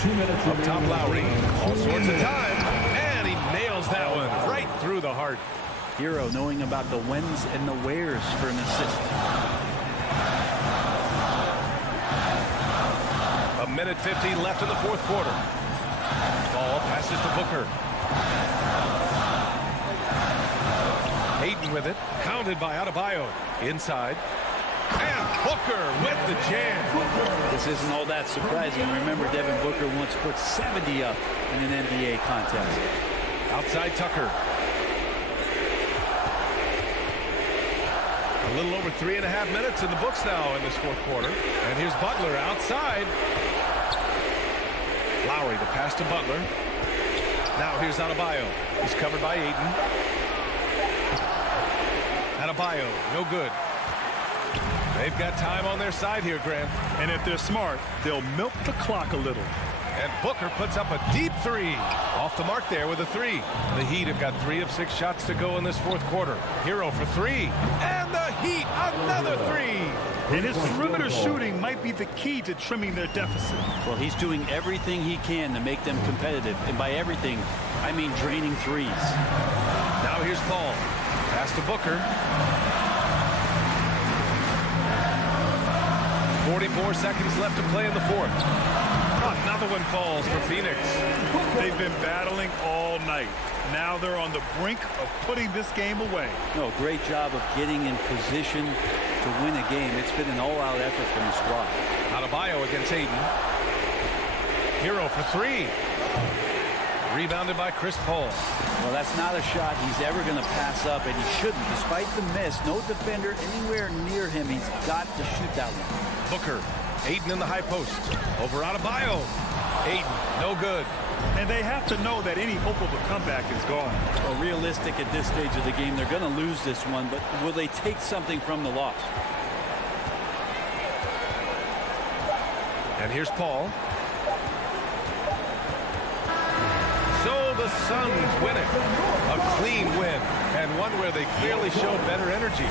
2 minutes Up top, Lowry. All sorts of time. And he nails that one right through the heart. Hero knowing about the whens and the wheres for an assist. A minute 15 left in the fourth quarter. Ball passes to Booker. Ayton with it. Pounded by Adebayo. Inside. And Booker with the jam. This isn't all that surprising. Remember, Devin Booker once put 70 up in an NBA contest. Outside Tucker. A little over 3.5 minutes in the books now in this fourth quarter. And here's Butler outside. Lowry, the pass to Butler. Now here's Adebayo. He's covered by Ayton. Adebayo, no good. They've got time on their side here, Grant. And if they're smart, they'll milk the clock a little. And Booker puts up a deep three. Off the mark there with a 3. The Heat have got 3 of 6 shots to go in this fourth quarter. Hero for 3. And the Heat, another 3. And his perimeter shooting might be the key to trimming their deficit. Well, he's doing everything he can to make them competitive. And by everything, I mean draining threes. Now here's Paul. Pass to Booker. 44 seconds left to play in the fourth. Another one falls for Phoenix. They've been battling all night. Now they're on the brink of putting this game away. No, great job of getting in position to win a game. It's been an all-out effort from the squad. Adebayo against Ayton. Hero for 3. Rebounded by Chris Paul. Well, that's not a shot he's ever going to pass up, and he shouldn't. Despite the miss, no defender anywhere near him. He's got to shoot that one. Booker, Ayton in the high post. Over Adebayo. Ayton, no good. And they have to know that any hope of a comeback is gone. Well, realistic at this stage of the game, they're going to lose this one, but will they take something from the loss? And here's Paul. Suns win it. A clean win, and one where they clearly showed better energy.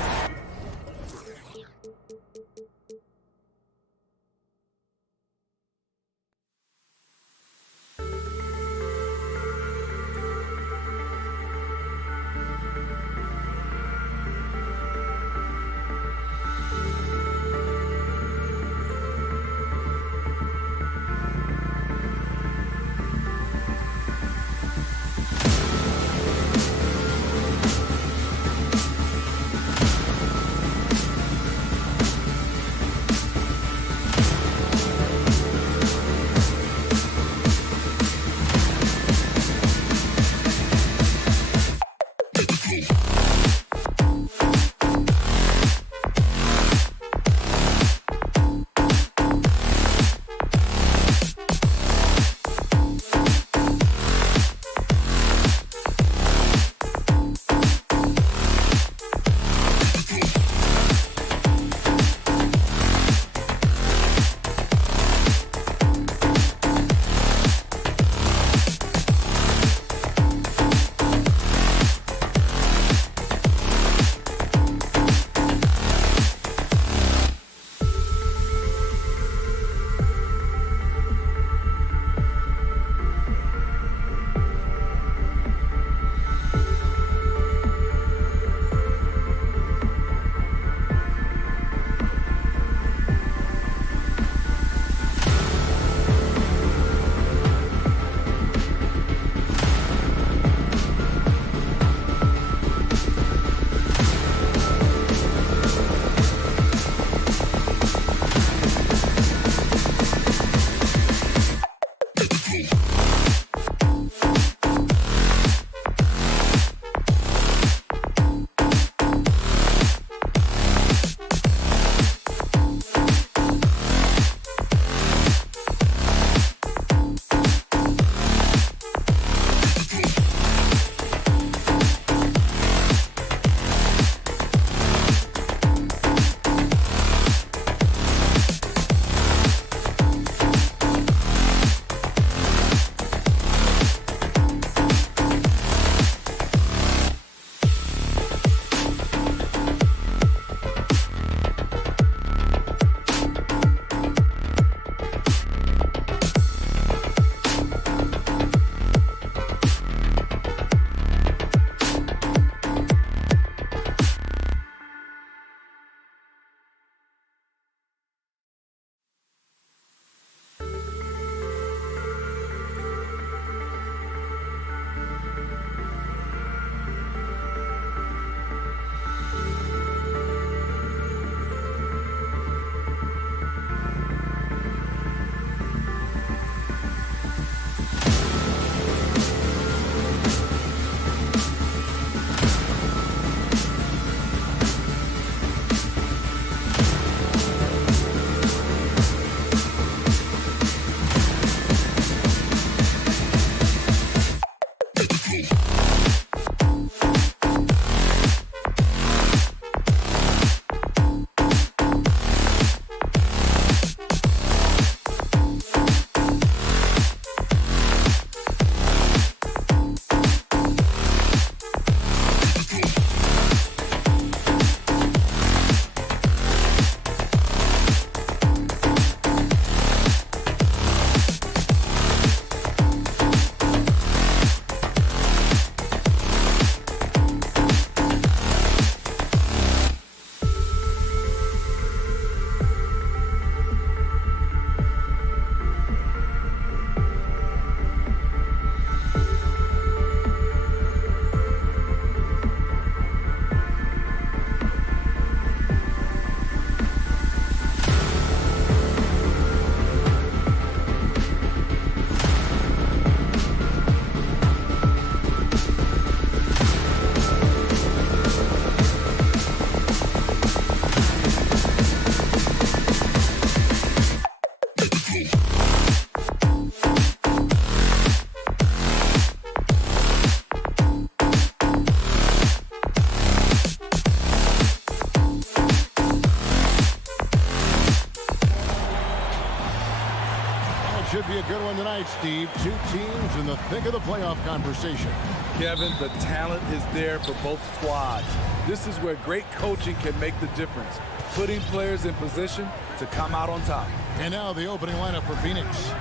right, Steve. Two teams in the thick of the playoff conversation. Kevin, the talent is there for both squads. This is where great coaching can make the difference, putting players in position to come out on top. And now the opening lineup for Phoenix.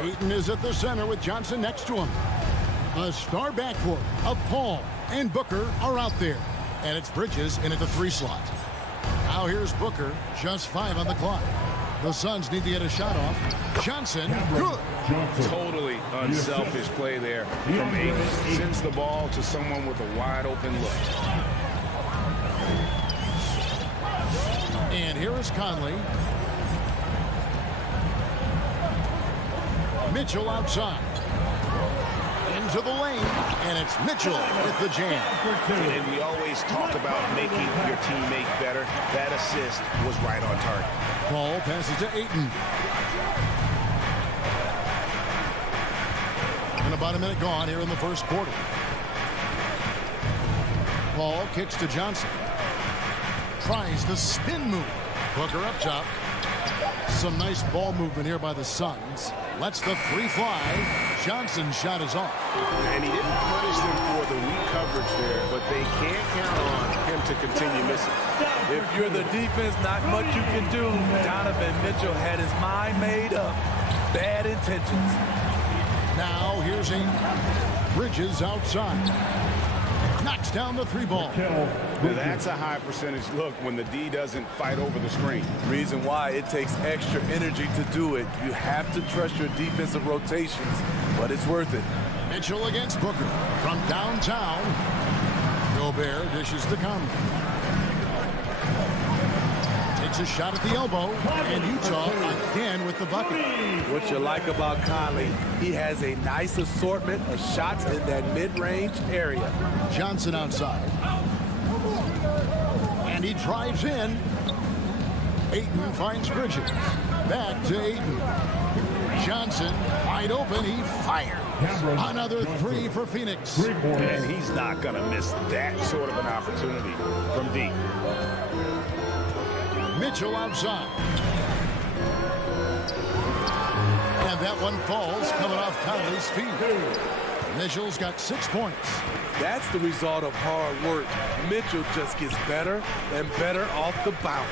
Ayton is at the center with Johnson next to him. A star backcourt of Paul and Booker are out there. And it's Bridges in at the 3 slot. Now here's Booker, just 5 on the clock. The Suns need to get a shot off. Johnson, good. Totally unselfish play there from Ayton. Sends the ball to someone with a wide open look. And here is Conley. Mitchell outside. Into the lane, and it's Mitchell with the jam. And we always talk about making your teammate better. That assist was right on target. Paul passes to Ayton. And about a minute gone here in the first quarter. Paul kicks to Johnson. Tries the spin move. Booker up top. Some nice ball movement here by the Suns. Lets the 3 fly. Johnson's shot is off. And he didn't punish them for the weak coverage there, but they can't count on him to continue missing. If you're the defense, not much you can do. Donovan Mitchell had his mind made up. Bad intentions. Now here's Ayton. Bridges outside. Knocks down the 3 ball. Well, that's a high percentage look when the D doesn't fight over the screen. Reason why it takes extra energy to do it. You have to trust your defensive rotations, but it's worth it. Mitchell against Booker from downtown. Gobert dishes to Conley. Takes a shot at the elbow, and Utah again with the bucket. What you like about Conley, he has a nice assortment of shots in that mid-range area. Johnson outside. And he drives in. Ayton finds Bridges. Back to Ayton. Johnson wide open. He fires. Another 3 for Phoenix. And he's not going to miss that sort of an opportunity from deep. Mitchell outside. And that one falls coming off Conley's feet. Mitchell's got 6 points. That's the result of hard work. Mitchell just gets better and better off the bounce.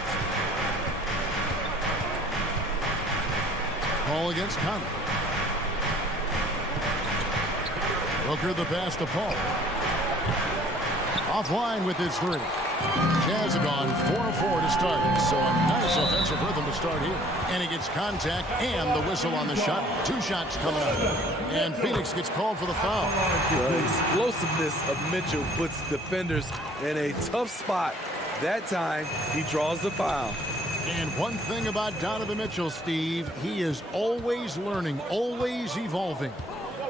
Paul against Conley. Booker the pass to Paul. Offline with his 3. Jazz have gone 4-4 to start, so a nice offensive rhythm to start here. And he gets contact and the whistle on the shot. 2 shots coming up. And Phoenix gets called for the foul. The explosiveness of Mitchell puts defenders in a tough spot. That time, he draws the foul. And one thing about Donovan Mitchell, Steve, he is always learning, always evolving.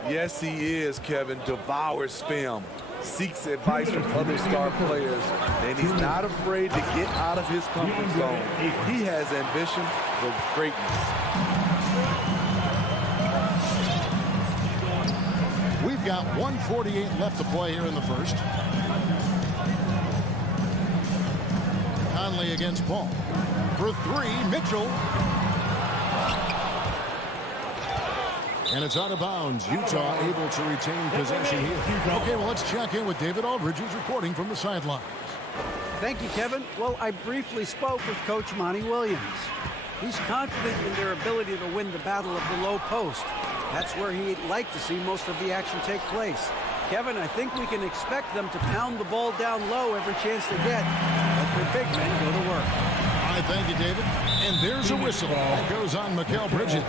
Yes, he is, Kevin. Devours film. Seeks advice from other star players, and he's not afraid to get out of his comfort zone. He has ambition for greatness. We've got 1:48 left to play here in the first. Conley against Paul. For 3, Mitchell. And it's out of bounds. Utah able to retain possession here. Okay, well, let's check in with David Aldridge, who's reporting from the sidelines. Thank you, Kevin. Well, I briefly spoke with Coach Monty Williams. He's confident in their ability to win the battle of the low post. That's where he'd like to see most of the action take place. Kevin, I think we can expect them to pound the ball down low every chance they get. Let their big men go to work. All right, thank you, David. And there's a whistle that goes on Mikal Bridges.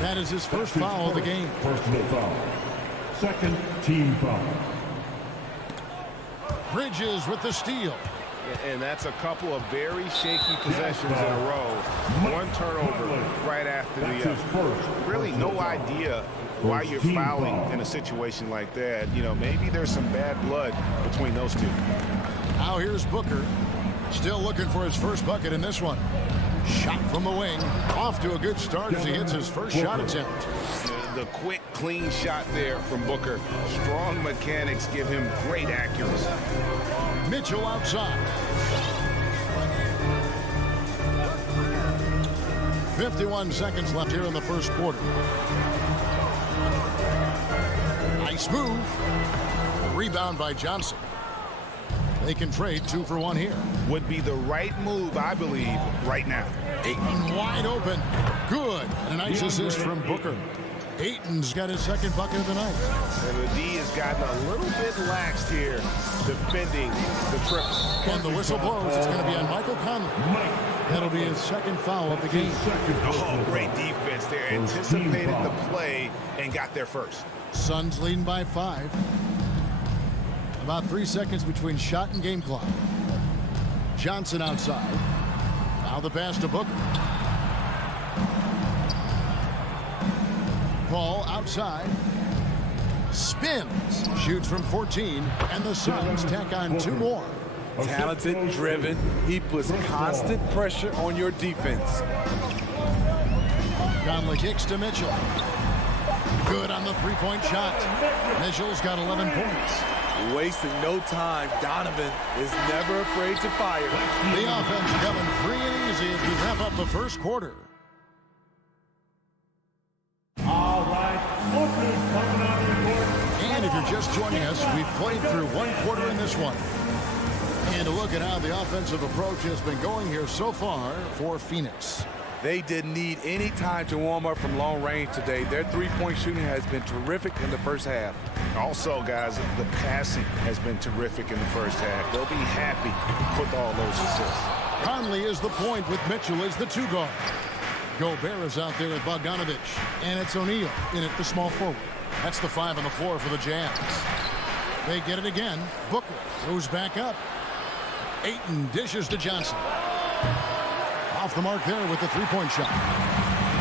That is his first foul of the game. Personal foul. Second team foul. Bridges with the steal. And that's a couple of very shaky possessions in a row. One turnover right after the other. Really no idea why you're fouling in a situation like that. You know, maybe there's some bad blood between those two. Now here's Booker. Still looking for his first bucket in this one. Shot from the wing. Off to a good start as he hits his first shot attempt. The quick, clean shot there from Booker. Strong mechanics give him great accuracy. Mitchell outside. 51 seconds left here in the first quarter. Nice move. Rebound by Johnson. They can trade 2 for 1 here. Would be the right move, I believe, right now. Ayton wide open. Good. And a nice assist from Booker. Ayton's got his second bucket of the night. And the D has gotten a little bit laxed here defending the triple. And the whistle blows. It's going to be on Michael Conley. That'll be his second foul of the game. Oh, great defense there. Anticipated the play and got there first. Suns leading by 5. About 3 seconds between shot and game clock. Johnson outside. Now the pass to Booker. Paul outside. Spins. Shoots from 14. And the Suns tack on 2 more. Talented, driven. He puts constant pressure on your defense. Conley kicks to Mitchell. Good on the 3-point shot. Mitchell's got 11 points. Wasting no time. Donovan is never afraid to fire. The offense coming free and easy as we wrap up the first quarter. All right, Booker's coming on the court. And if you're just joining us, we've played through 1 quarter in this one. And a look at how the offensive approach has been going here so far for Phoenix. They didn't need any time to warm up from long range today. Their 3-point shooting has been terrific in the first half. Also, guys, the passing has been terrific in the first half. They'll be happy with all those assists. Conley is the point with Mitchell as the 2 guard. Gobert is out there with Bogdanovich. And it's O'Neal in at the small forward. That's the 5 on the floor for the Jazz. They get it again. Booker goes back up. Ayton dishes to Johnson. Off the mark there with the 3-point shot.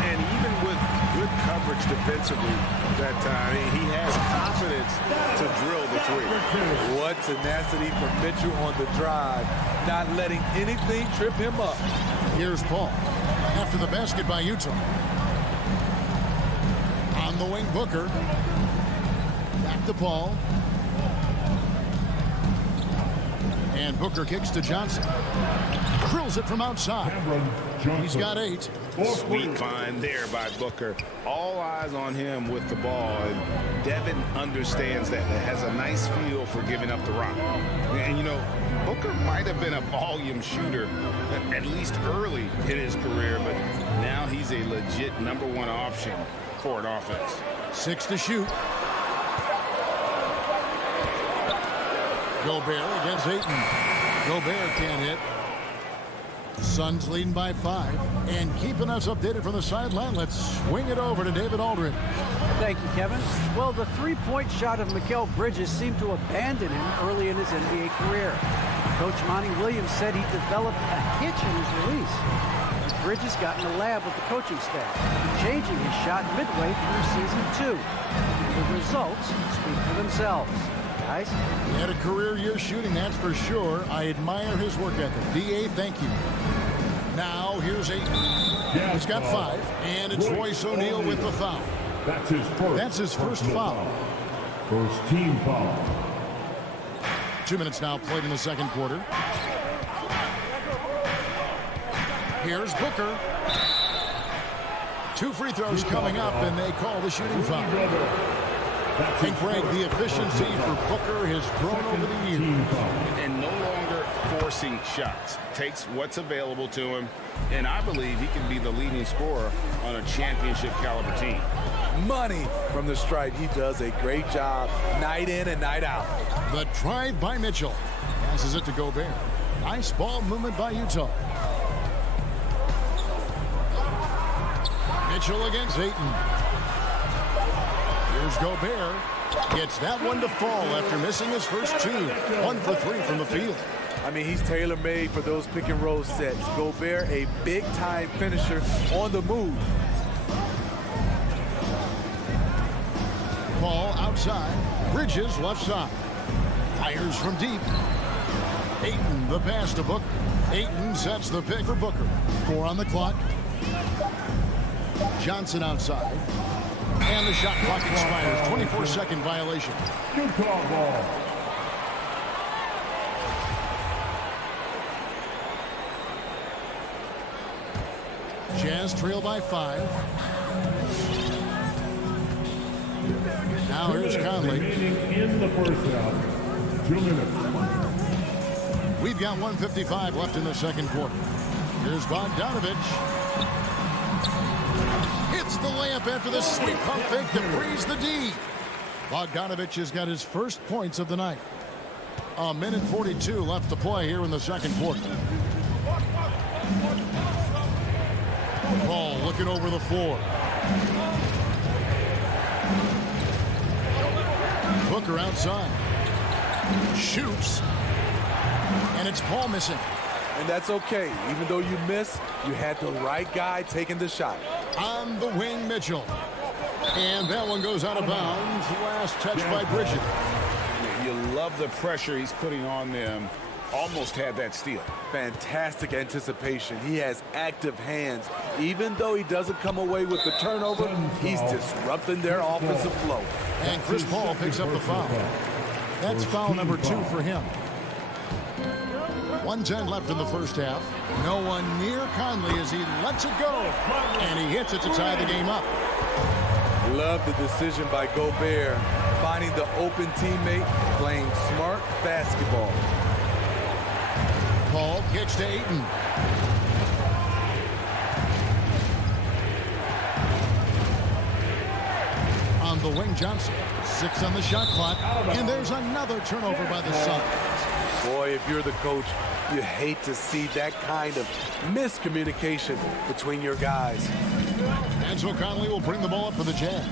And even with good coverage defensively that time, he has confidence to drill the 3. What tenacity from Mitchell on the drive, not letting anything trip him up. Here's Paul after the basket by Utah. On the wing, Booker. Back to Paul. And Booker kicks to Johnson. Drills it from outside. He's got 8. Sweet find there by Booker. All eyes on him with the ball. And Devin understands that. Has a nice feel for giving up the rock. And, you know, Booker might have been a volume shooter, at least early in his career, but now he's a legit #1 option for an offense. 6 to shoot. Gobert against Ayton. Gobert can't hit. Suns leading by 5. And keeping us updated from the sideline, let's swing it over to David Aldridge. Thank you, Kevin. Well, the 3-point shot of Mikal Bridges seemed to abandon him early in his NBA career. Coach Monty Williams said he developed a hitch in his release. Bridges got in the lab with the coaching staff, changing his shot midway through season 2. The results speak for themselves. Guys? He had a career year shooting, that's for sure. I admire his work ethic. D.A., thank you. Now, here's Ayton. He's got 5, and it's Royce O'Neal with the foul. That's his first foul. First team foul. 2 minutes now played in the second quarter. Here's Booker. 2 free throws coming up, and they call the shooting foul. And Greg, the efficiency for Booker has grown over the years. And no longer forcing shots. Takes what's available to him, and I believe he can be the leading scorer on a championship caliber team. Money from the stripe. He does a great job night in and night out. The drive by Mitchell. Passes it to Gobert. Nice ball movement by Utah. Mitchell against Ayton. Here's Gobert. Gets that one to fall after missing his first 2. 1 for 3 from the field. I mean, he's tailor-made for those pick-and-roll sets. Gobert, a big-time finisher on the move. Ball outside. Bridges left side. Fires from deep. Ayton the pass to Booker. Ayton sets the pick for Booker. 4 on the clock. Johnson outside. And the shot clock expires. 24-second violation. Utah ball. Jazz trail by 5. Now here's Conley. Remaining in the first half, 2 minutes. We've got 1:55 left in the second quarter. Here's Bogdanovich. Hits the layup after the sweet pump fake to freeze the D. Bogdanovich has got his first points of the night. A minute 42 left to play here in the second quarter. Ball looking over the floor. Booker outside. Shoots. And it's Paul missing. And that's okay. Even though you miss, you had the right guy taking the shot. On the wing, Mitchell. And that one goes out of bounds. Last touch by Bridges. You love the pressure he's putting on them. Almost had that steal. Fantastic anticipation. He has active hands. Even though he doesn't come away with the turnover, he's disrupting their offensive flow. And Chris Paul picks up the foul. That's foul number 2 for him. 1:10 left in the first half. No one near Conley as he lets it go. And he hits it to tie the game up. Love the decision by Gobert, finding the open teammate, playing smart basketball. Paul kicks to Ayton. On the wing, Johnson. 6 on the shot clock. And there's another turnover by the Suns. Boy, if you're the coach, you hate to see that kind of miscommunication between your guys. And so Conley will bring the ball up for the Jazz.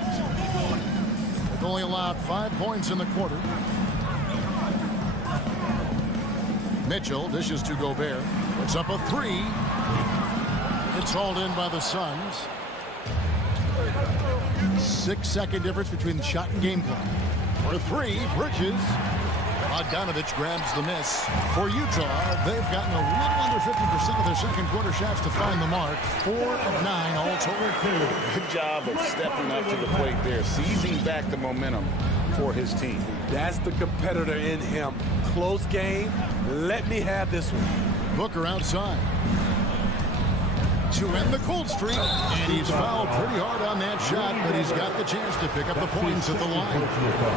They've only allowed 5 points in the quarter. Mitchell dishes to Gobert. Puts up a 3. It's hauled in by the Suns. 6-second difference between the shot and game clock. For 3, Bridges. Bogdanovich grabs the miss. For Utah, they've gotten a little under 50% of their second quarter shots to find the mark. 4 of 9 all total. Good job of stepping up to the plate there, seizing back the momentum for his team. That's the competitor in him. Close game. Let me have this one. Booker outside. To end the cold streak. And he's fouled pretty hard on that shot, but he's got the chance to pick up the points at the line.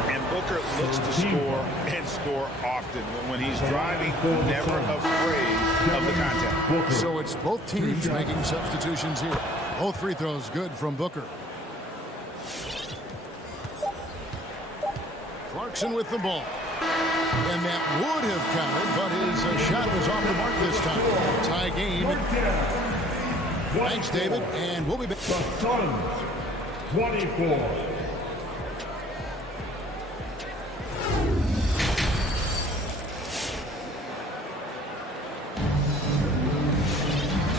And Booker looks to score and score often. When he's driving, never afraid of the contact. So it's both teams making substitutions here. Both free throws good from Booker. Clarkson with the ball. And that would have counted, but his shot was off the mark this time. Tie game. Thanks, David, and we'll be back. The Suns, 24.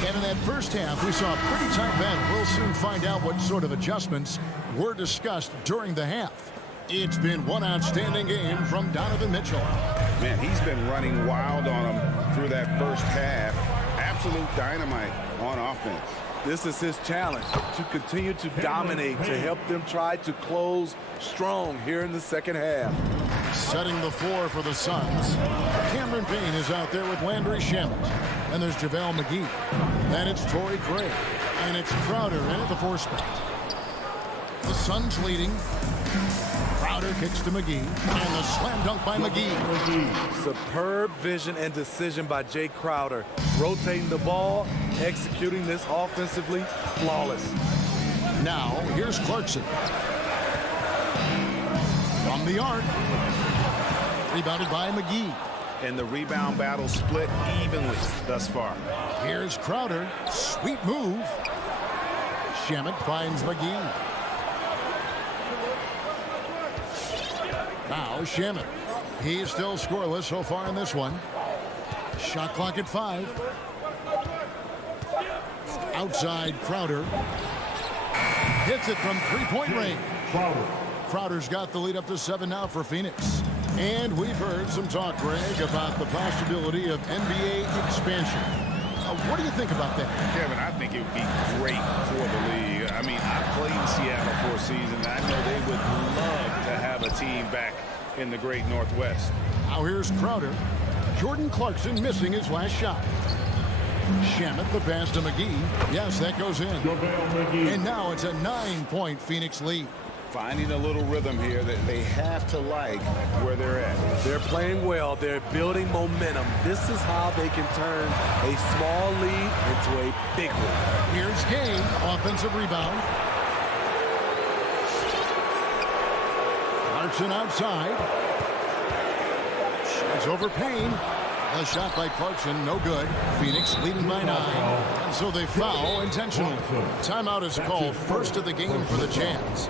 And in that first half, we saw a pretty tight battle. We'll soon find out what sort of adjustments were discussed during the half. It's been one outstanding game from Donovan Mitchell. Man, he's been running wild on him through that first half. Absolute dynamite on offense. This is his challenge, to continue to dominate, to help them try to close strong here in the second half. Setting the floor for the Suns. Cameron Payne is out there with Landry Shamet. And there's JaVale McGee. Then it's Torrey Craig. And it's Crowder in at the 4 spot. The Suns leading. Crowder kicks to McGee. And the slam dunk by McGee. Superb vision and decision by Jay Crowder. Rotating the ball, executing this offensively, flawless. Now, here's Clarkson. From the arc. Rebounded by McGee. And the rebound battle split evenly thus far. Here's Crowder. Sweet move. Shamet finds McGee. Now Shamet. He's still scoreless so far in this one. Shot clock at 5. Outside Crowder. Hits it from 3-point range. Crowder's got the lead up to 7 now for Phoenix. And we've heard some talk, Greg, about the possibility of NBA expansion. What do you think about that? Kevin, I think it would be great for the league. I mean, I played in Seattle for a season. I know they would love to have a team back in the great Northwest. Now here's Crowder. Jordan Clarkson missing his last shot. Shamet the pass to McGee. Yes, that goes in. And now it's a 9-point Phoenix lead. Finding a little rhythm here that they have to like where they're at. They're playing well. They're building momentum. This is how they can turn a small lead into a big one. Here's Gay, offensive rebound. Clarkson outside. It's over Payne. A shot by Clarkson, no good. Phoenix leading by 9. And so they foul intentionally. Timeout is called, first of the game for the Jazz.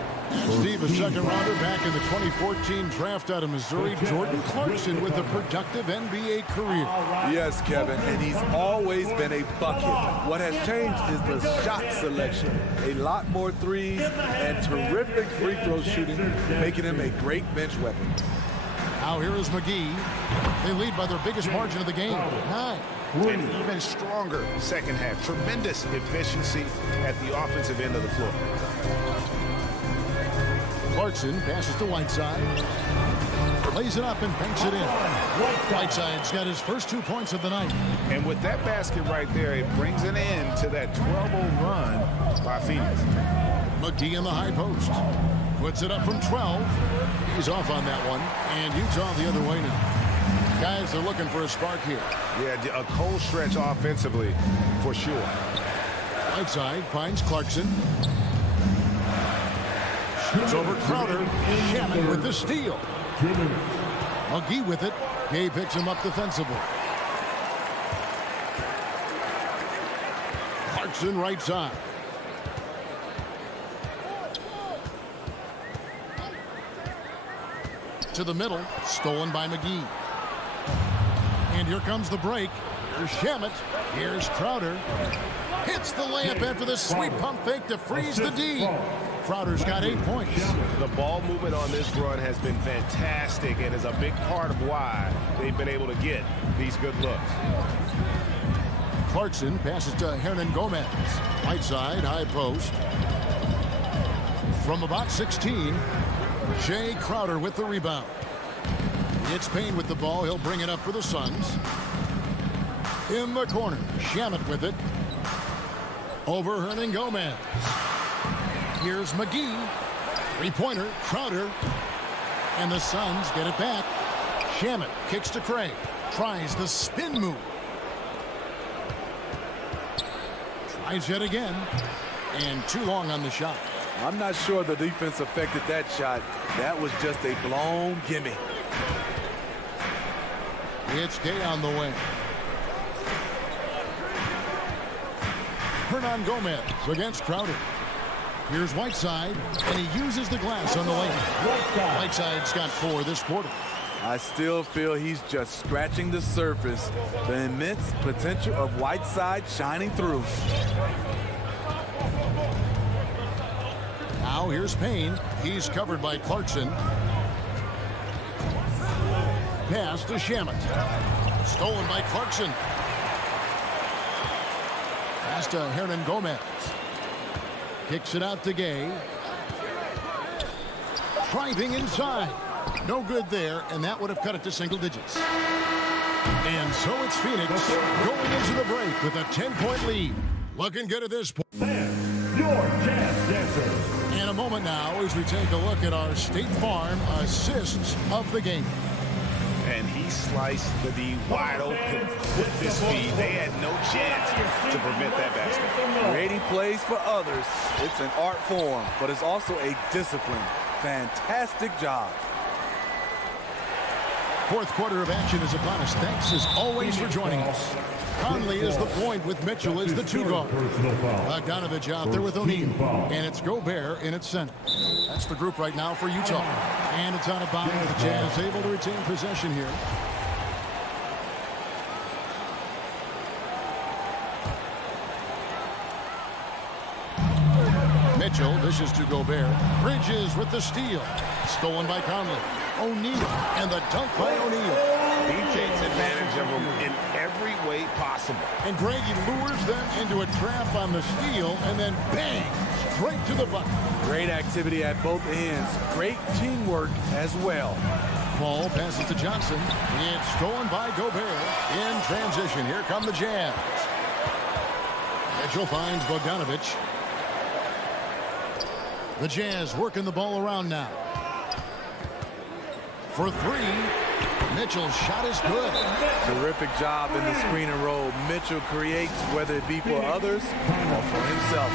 Steve, a second rounder back in the 2014 draft out of Missouri. Jordan Clarkson with a productive NBA career. Yes, Kevin, and he's always been a bucket. What has changed is the shot selection. A lot more threes and terrific free throw shooting, making him a great bench weapon. Now here is McGee. They lead by their biggest margin of the game, 9. An even stronger second half. Tremendous efficiency at the offensive end of the floor. Clarkson passes to Whiteside. Lays it up and banks it in. Whiteside's got his first 2 points of the night. And with that basket right there, it brings an end to that 12-0 run by Phoenix. McGee in the high post. Puts it up from 12. He's off on that one. And Utah the other way now. Guys are looking for a spark here. Yeah, a cold stretch offensively for sure. Whiteside finds Clarkson. It's over Crowder. Shaman with the steal. McGee with it. Gay picks him up defensively. Clarkson right side. To the middle. Stolen by McGee. And here comes the break. Here's Shamet. Here's Crowder. Hits the layup after the sweet pump fake to freeze the D. Crowder's got 8 points. The ball movement on this run has been fantastic and is a big part of why they've been able to get these good looks. Clarkson passes to Hernan Gomez. Right side, high post. From about 16, Jay Crowder with the rebound. It's Payne with the ball. He'll bring it up for the Suns. In the corner, Shamet with it. Over Hernan Gomez. Here's McGee. Three-pointer, Crowder. And the Suns get it back. Shamet kicks to Craig. Tries the spin move. Tries yet again. And too long on the shot. I'm not sure the defense affected that shot. That was just a blown gimme. It's Gay on the wing. Hernan Gomez against Crowder. Here's Whiteside, and he uses the glass on the lane. Whiteside's got 4 this quarter. I still feel he's just scratching the surface. The immense potential of Whiteside shining through. Now here's Payne. He's covered by Clarkson. Pass to Shamet. Stolen by Clarkson. Pass to Hernan Gomez. Kicks it out to Gay. Driving inside. No good there, and that would have cut it to single digits. And so it's Phoenix going into the break with a 10-point lead. Looking good at this point. Your Jazz Dancers. In a moment now as we take a look at our State Farm assists of the game. And he sliced the D wide open with this speed. They had no chance to prevent that basket. Creating plays for others. It's an art form, but it's also a discipline. Fantastic job. Fourth quarter of action is upon us. Thanks as always for joining us. Conley is the point with Mitchell as the 2 guard. Bogdanovich out there with O'Neal. And it's Gobert in its center. That's the group right now for Utah. And it's out of bounds. The Jazz able to retain possession here. Mitchell dishes to Gobert. Bridges with the steal. Stolen by Conley. O'Neal. And the dunk by O'Neal. He takes advantage of them in every way possible. And Greg, he lures them into a trap on the steal, and then bang, straight to the bucket. Great activity at both ends. Great teamwork as well. Ball passes to Johnson. It's stolen by Gobert. In transition, here come the Jazz. Mitchell finds Bogdanovich. The Jazz working the ball around now. For three. Mitchell's shot is good. Terrific job in the screen and roll. Mitchell creates, whether it be for others or for himself.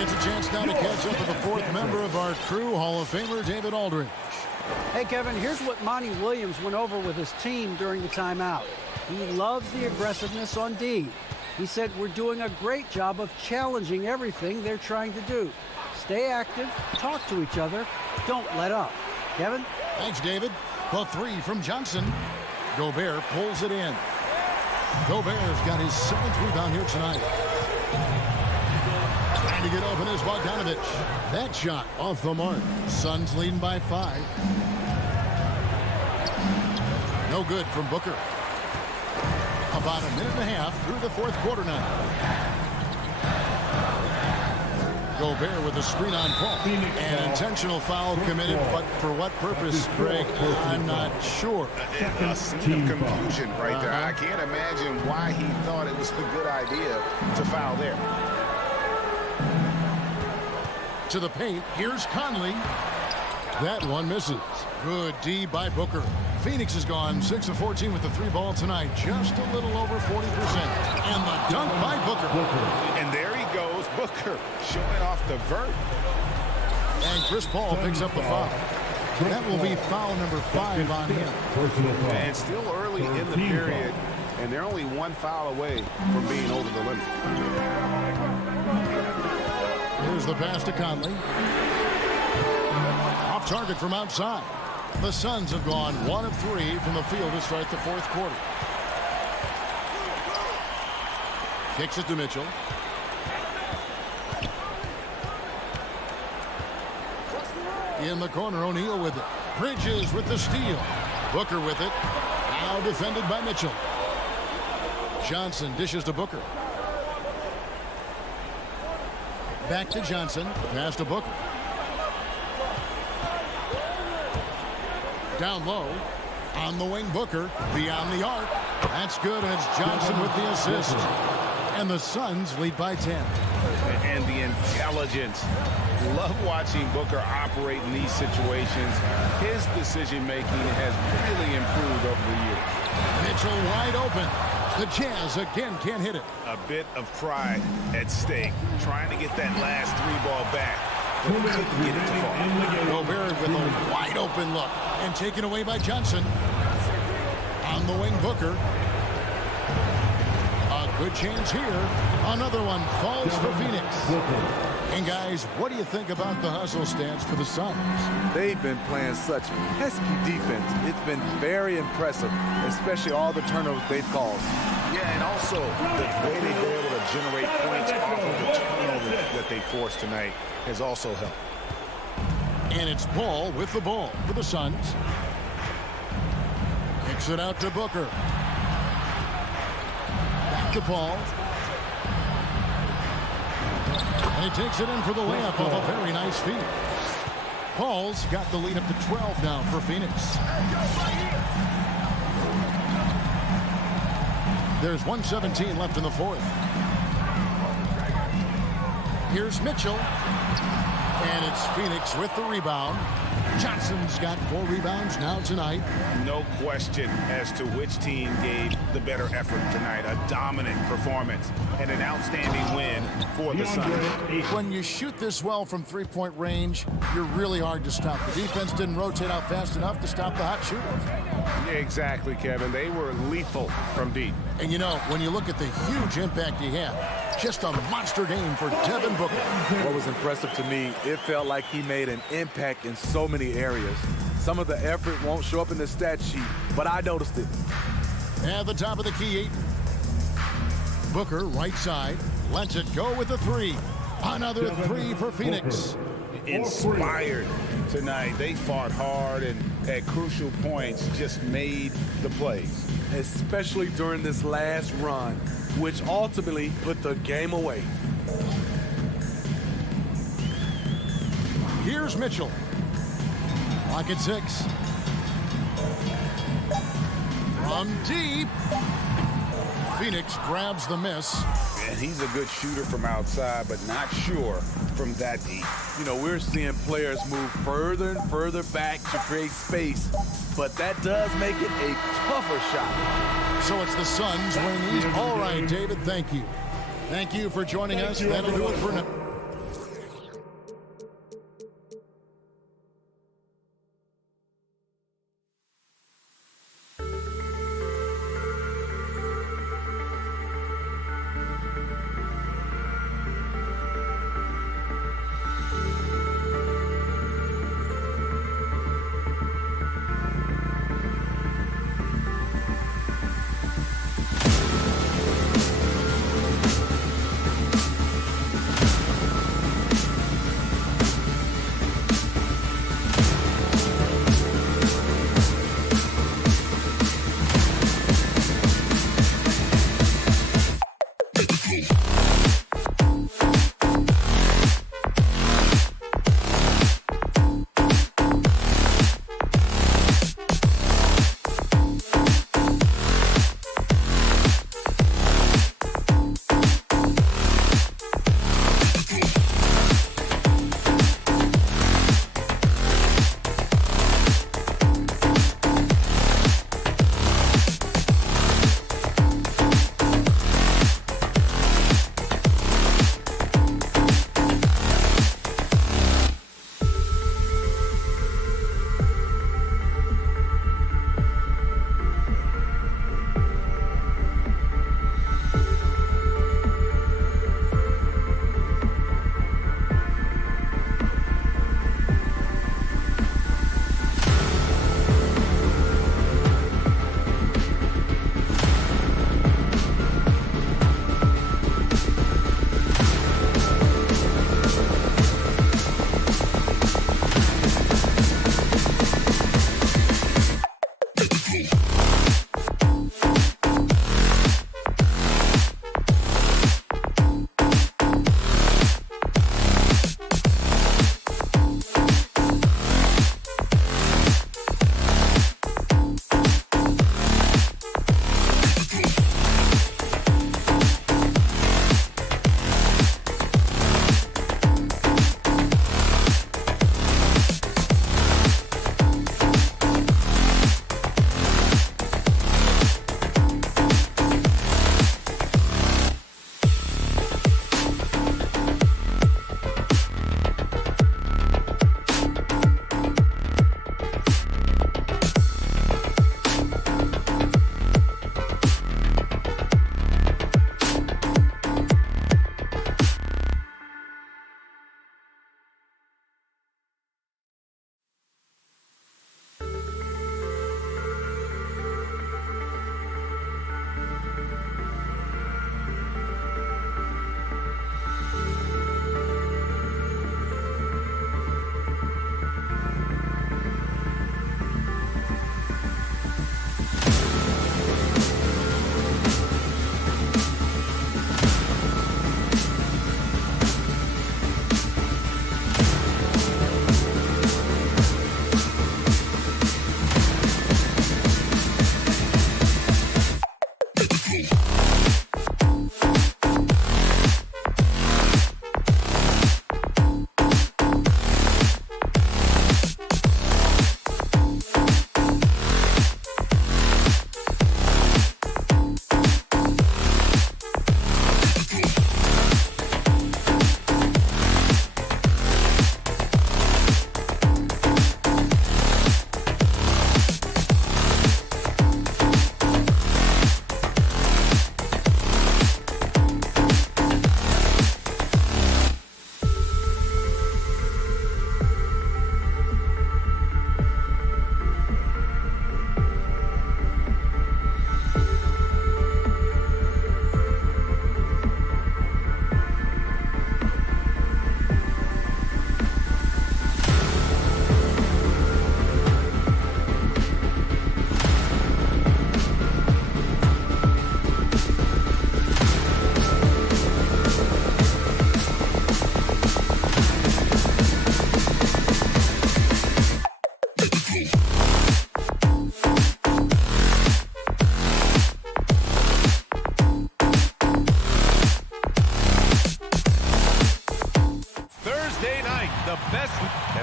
It's a chance now to catch up with the fourth member of our crew, Hall of Famer David Aldridge. Hey, Kevin, here's what Monty Williams went over with his team during the timeout. He loves the aggressiveness on D. He said, we're doing a great job of challenging everything they're trying to do. Stay active, talk to each other, don't let up. Kevin? Thanks, David. The three from Johnson. Gobert pulls it in. Gobert's got his 7th rebound here tonight. Trying to get open is Bogdanovich. That shot off the mark. Suns leading by 5. No good from Booker. About a minute and a half through the fourth quarter now. Gobert with a screen on Paul. An intentional foul committed, but for what purpose, Greg? I'm not sure. A scene of confusion right there. I can't imagine why he thought it was a good idea to foul there. To the paint, here's Conley. That one misses. Good D by Booker. Phoenix has gone 6 of 14 with the 3-ball tonight. Just a little over 40%. And the dunk by Booker. And there he goes, Booker, showing off the vert. And Chris Paul picks up the foul. That will be foul number 5 on him. And still early in the period, and they're only 1 foul away from being over the limit. Here's the pass to Conley. Off target from outside. The Suns have gone 1 of 3 from the field to start the fourth quarter. Kicks it to Mitchell. In the corner, O'Neal with it. Bridges with the steal. Booker with it. Now defended by Mitchell. Johnson dishes to Booker. Back to Johnson. Pass to Booker. Down low. On the wing, Booker. Beyond the arc. That's good, and it's Johnson with the assist. And the Suns lead by 10. And the intelligence. Love watching Booker operate in these situations. His decision-making has really improved over the years. Mitchell wide open. The Jazz again can't hit it. A bit of pride at stake. Trying to get that last 3-ball back. But couldn't get it to fall. Gobert with a wide open look. And taken away by Johnson. On the wing, Booker. A good chance here. Another one falls for Phoenix. And guys, what do you think about the hustle stance for the Suns? They've been playing such pesky defense. It's been very impressive, especially all the turnovers they've caused. Yeah, and also the way they've been able to generate points off of the turnovers that they forced tonight has also helped. And it's Paul with the ball for the Suns. Kicks it out to Booker. Back to Paul. And he takes it in for the layup off a very nice feed. Paul's got the lead up to 12 now for Phoenix. There's 1:17 left in the fourth. Here's Mitchell. And it's Phoenix with the rebound. Johnson's got 4 rebounds now tonight. No question as to which team gave the better effort tonight. A dominant performance and an outstanding win for the Suns. When you shoot this well from 3-point range, you're really hard to stop. The defense didn't rotate out fast enough to stop the hot shooters. Exactly, Kevin. They were lethal from deep. And you know, when you look at the huge impact he had, just a monster game for Devin Booker. What was impressive to me, it felt like he made an impact in so many areas. Some of the effort won't show up in the stat sheet, but I noticed it. At the top of the key, Booker, right side, lets it go with the 3. Another 3 for Phoenix. Inspired tonight. They fought hard and at crucial points just made the plays. Especially during this last run, which ultimately put the game away. Here's Mitchell. Clock at 6. From deep. Phoenix grabs the miss. And he's a good shooter from outside, but not sure from that deep. You know, we're seeing players move further and further back to create space, but that does make it a tougher shot. So it's the Suns winning these. All right, David, thank you. Thank you for joining us. That'll do it for now.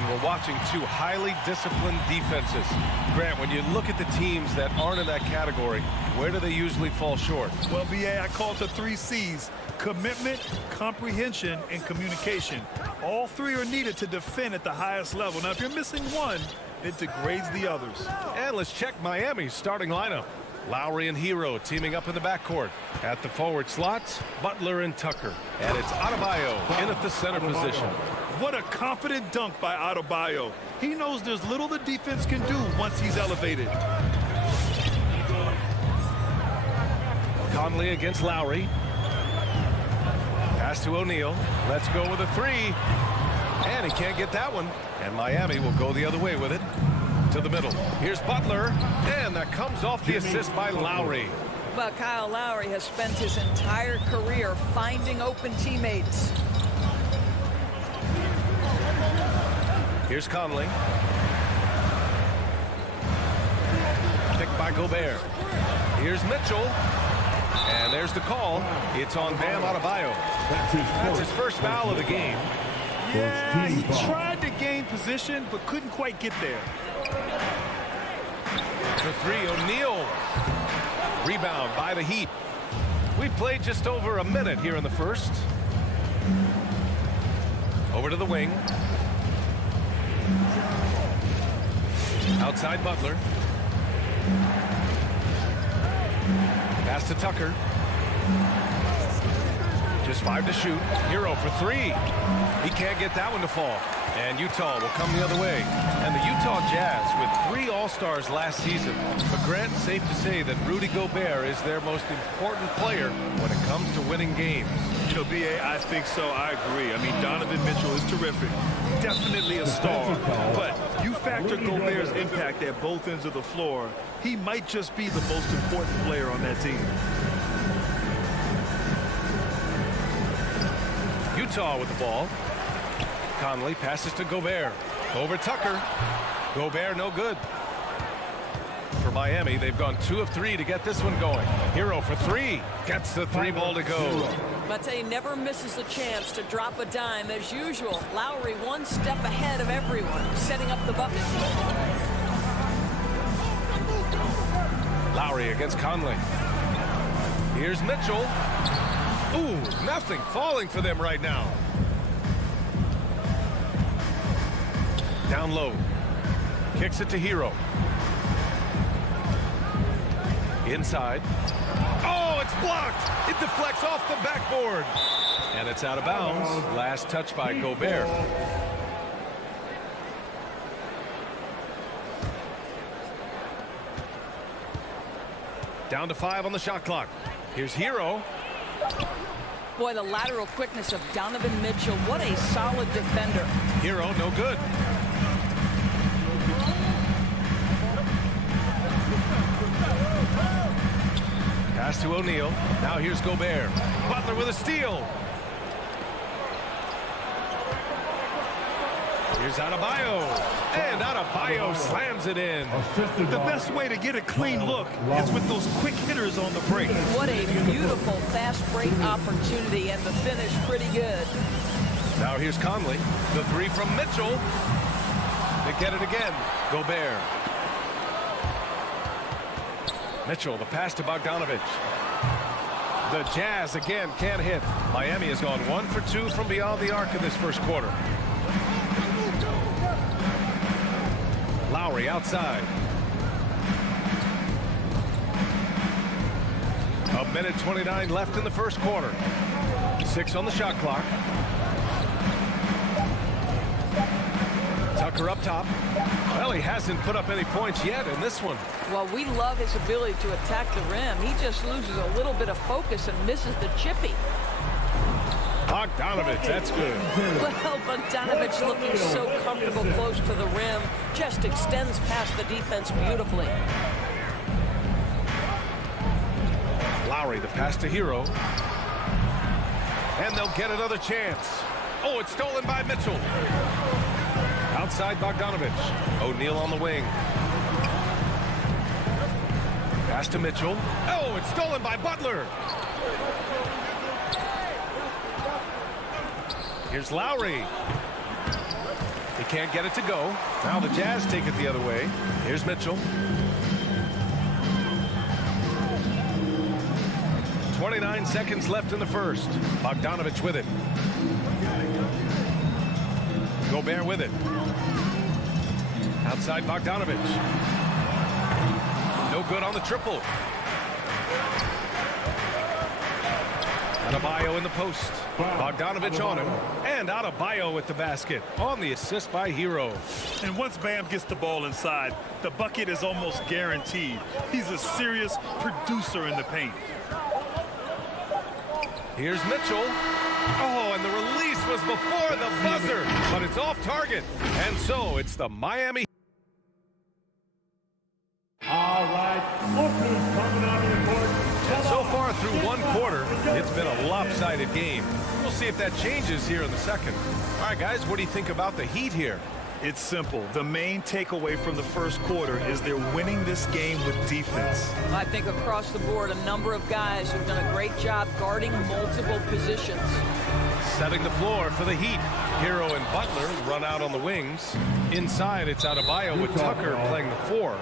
And we're watching two highly disciplined defenses. Grant, when you look at the teams that aren't in that category, where do they usually fall short? Well, BA, I call it the 3 C's. Commitment, comprehension, and communication. All 3 are needed to defend at the highest level. Now, if you're missing one, it degrades the others. And let's check Miami's starting lineup. Lowry and Hero teaming up in the backcourt. At the forward slots, Butler and Tucker. And it's Adebayo in at the center position. What a confident dunk by Adebayo. He knows there's little the defense can do once he's elevated. Conley against Lowry. Pass to O'Neal. Let's go with a 3. And he can't get that one. And Miami will go the other way with it. To the middle. Here's Butler. And that comes off the assist by Lowry. But Kyle Lowry has spent his entire career finding open teammates. Here's Conley. Picked by Gobert. Here's Mitchell. And there's the call. It's on Bam Adebayo. That's his first foul of the game. Yeah, he tried to gain position, but couldn't quite get there. For 3, O'Neal. Rebound by the Heat. We played just over a minute here in the first. Over to the wing. Outside Butler. Pass to Tucker. Just 5 to shoot. Hero for 3. He can't get that one to fall. And Utah will come the other way. And the Utah Jazz with 3 All-Stars last season. But Grant, safe to say that Rudy Gobert is their most important player when it comes to winning games. You know, BA, I think so. I agree. I mean, Donovan Mitchell is terrific. Definitely a star. But you factor Gobert's impact at both ends of the floor, he might just be the most important player on that team. Utah with the ball. Conley passes to Gobert. Over Tucker. Gobert no good. For Miami, they've gone 2 of 3 to get this one going. Hero for 3. Gets the 3 ball to go. But he never misses a chance to drop a dime as usual. Lowry 1 step ahead of everyone, setting up the bucket. Lowry against Conley. Here's Mitchell. Ooh, nothing falling for them right now. Down low. Kicks it to Hero. Inside. Oh, it's blocked. It deflects off the backboard. And it's out of bounds. Last touch by Gobert. Down to 5 on the shot clock. Here's Hero. Boy, the lateral quickness of Donovan Mitchell. What a solid defender. Hero, no good. Pass to O'Neal. Now here's Gobert. Butler with a steal. Here's Adebayo. And Adebayo slams it in. The best way to get a clean look is with those quick hitters on the break. What a beautiful fast break opportunity, and the finish pretty good. Now here's Conley. The 3 from Mitchell. They get it again. Gobert. Mitchell, the pass to Bogdanovich. The Jazz again can't hit. Miami has gone 1 for 2 from beyond the arc in this first quarter. Lowry outside. A minute 29 left in the first quarter. 6 on the shot clock. Tucker up top. Well, he hasn't put up any points yet in this one. Well, we love his ability to attack the rim. He just loses a little bit of focus and misses the chippy. Bogdanovich, that's good. Well, Bogdanovich looking so comfortable close to the rim, just extends past the defense beautifully. Lowry, the pass to Hero. And they'll get another chance. Oh, it's stolen by Mitchell. Outside Bogdanovich. O'Neal on the wing. Pass to Mitchell. Oh, it's stolen by Butler. Here's Lowry. He can't get it to go. Now the Jazz take it the other way. Here's Mitchell. 29 seconds left in the first. Bogdanovich with it. Gobert with it. Outside Bogdanovich. No good on the triple. Adebayo in the post. Bogdanovich on him. And Adebayo with the basket on the assist by Hero. And once Bam gets the ball inside, the bucket is almost guaranteed. He's a serious producer in the paint. Here's Mitchell. Oh, and the release was before the buzzer, but it's off target. And so it's the Miami. All right, look who's coming onto the court. And so far through one quarter, it's been a lopsided game. We'll see if that changes here in the second. All right, guys, what do you think about the Heat here? It's simple. The main takeaway from the first quarter is they're winning this game with defense. I think across the board, a number of guys who've done a great job guarding multiple positions. Setting the floor for the Heat. Hero and Butler run out on the wings. Inside, it's Adebayo with Tucker playing the 4.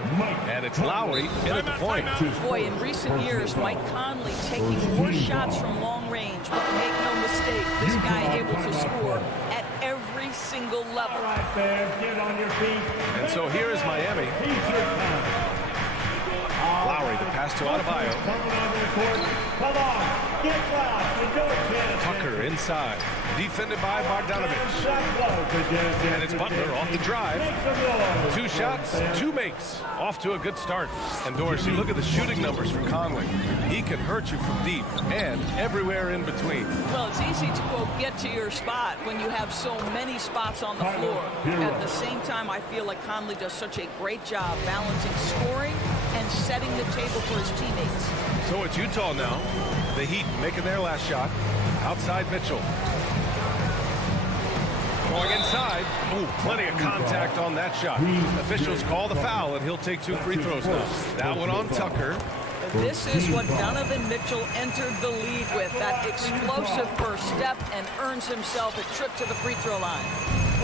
And it's Lowry in at the point. Boy, in recent years, Mike Conley taking more shots from long range, but make no mistake, this guy able to score at every single level. All right, fans, get on your feet. And so here is Miami. Lowry, the pass to Adebayo. Coming onto the court. Come on, get loud. Tucker inside. Defended by Bogdanovich. And it's Butler off the drive. 2 shots, 2 makes. Off to a good start. And Dorsey, look at the shooting numbers for Conley. He can hurt you from deep and everywhere in between. Well, it's easy to, quote, get to your spot when you have so many spots on the floor. At the same time, I feel like Conley does such a great job balancing scoring and setting the table for his teammates. So it's Utah now. The Heat making their last shot. Outside Mitchell. Going inside. Ooh, plenty of contact on that shot. Officials call the foul, and he'll take 2 free throws now. That one on Tucker. This is what Donovan Mitchell entered the league with, that explosive first step, and earns himself a trip to the free throw line.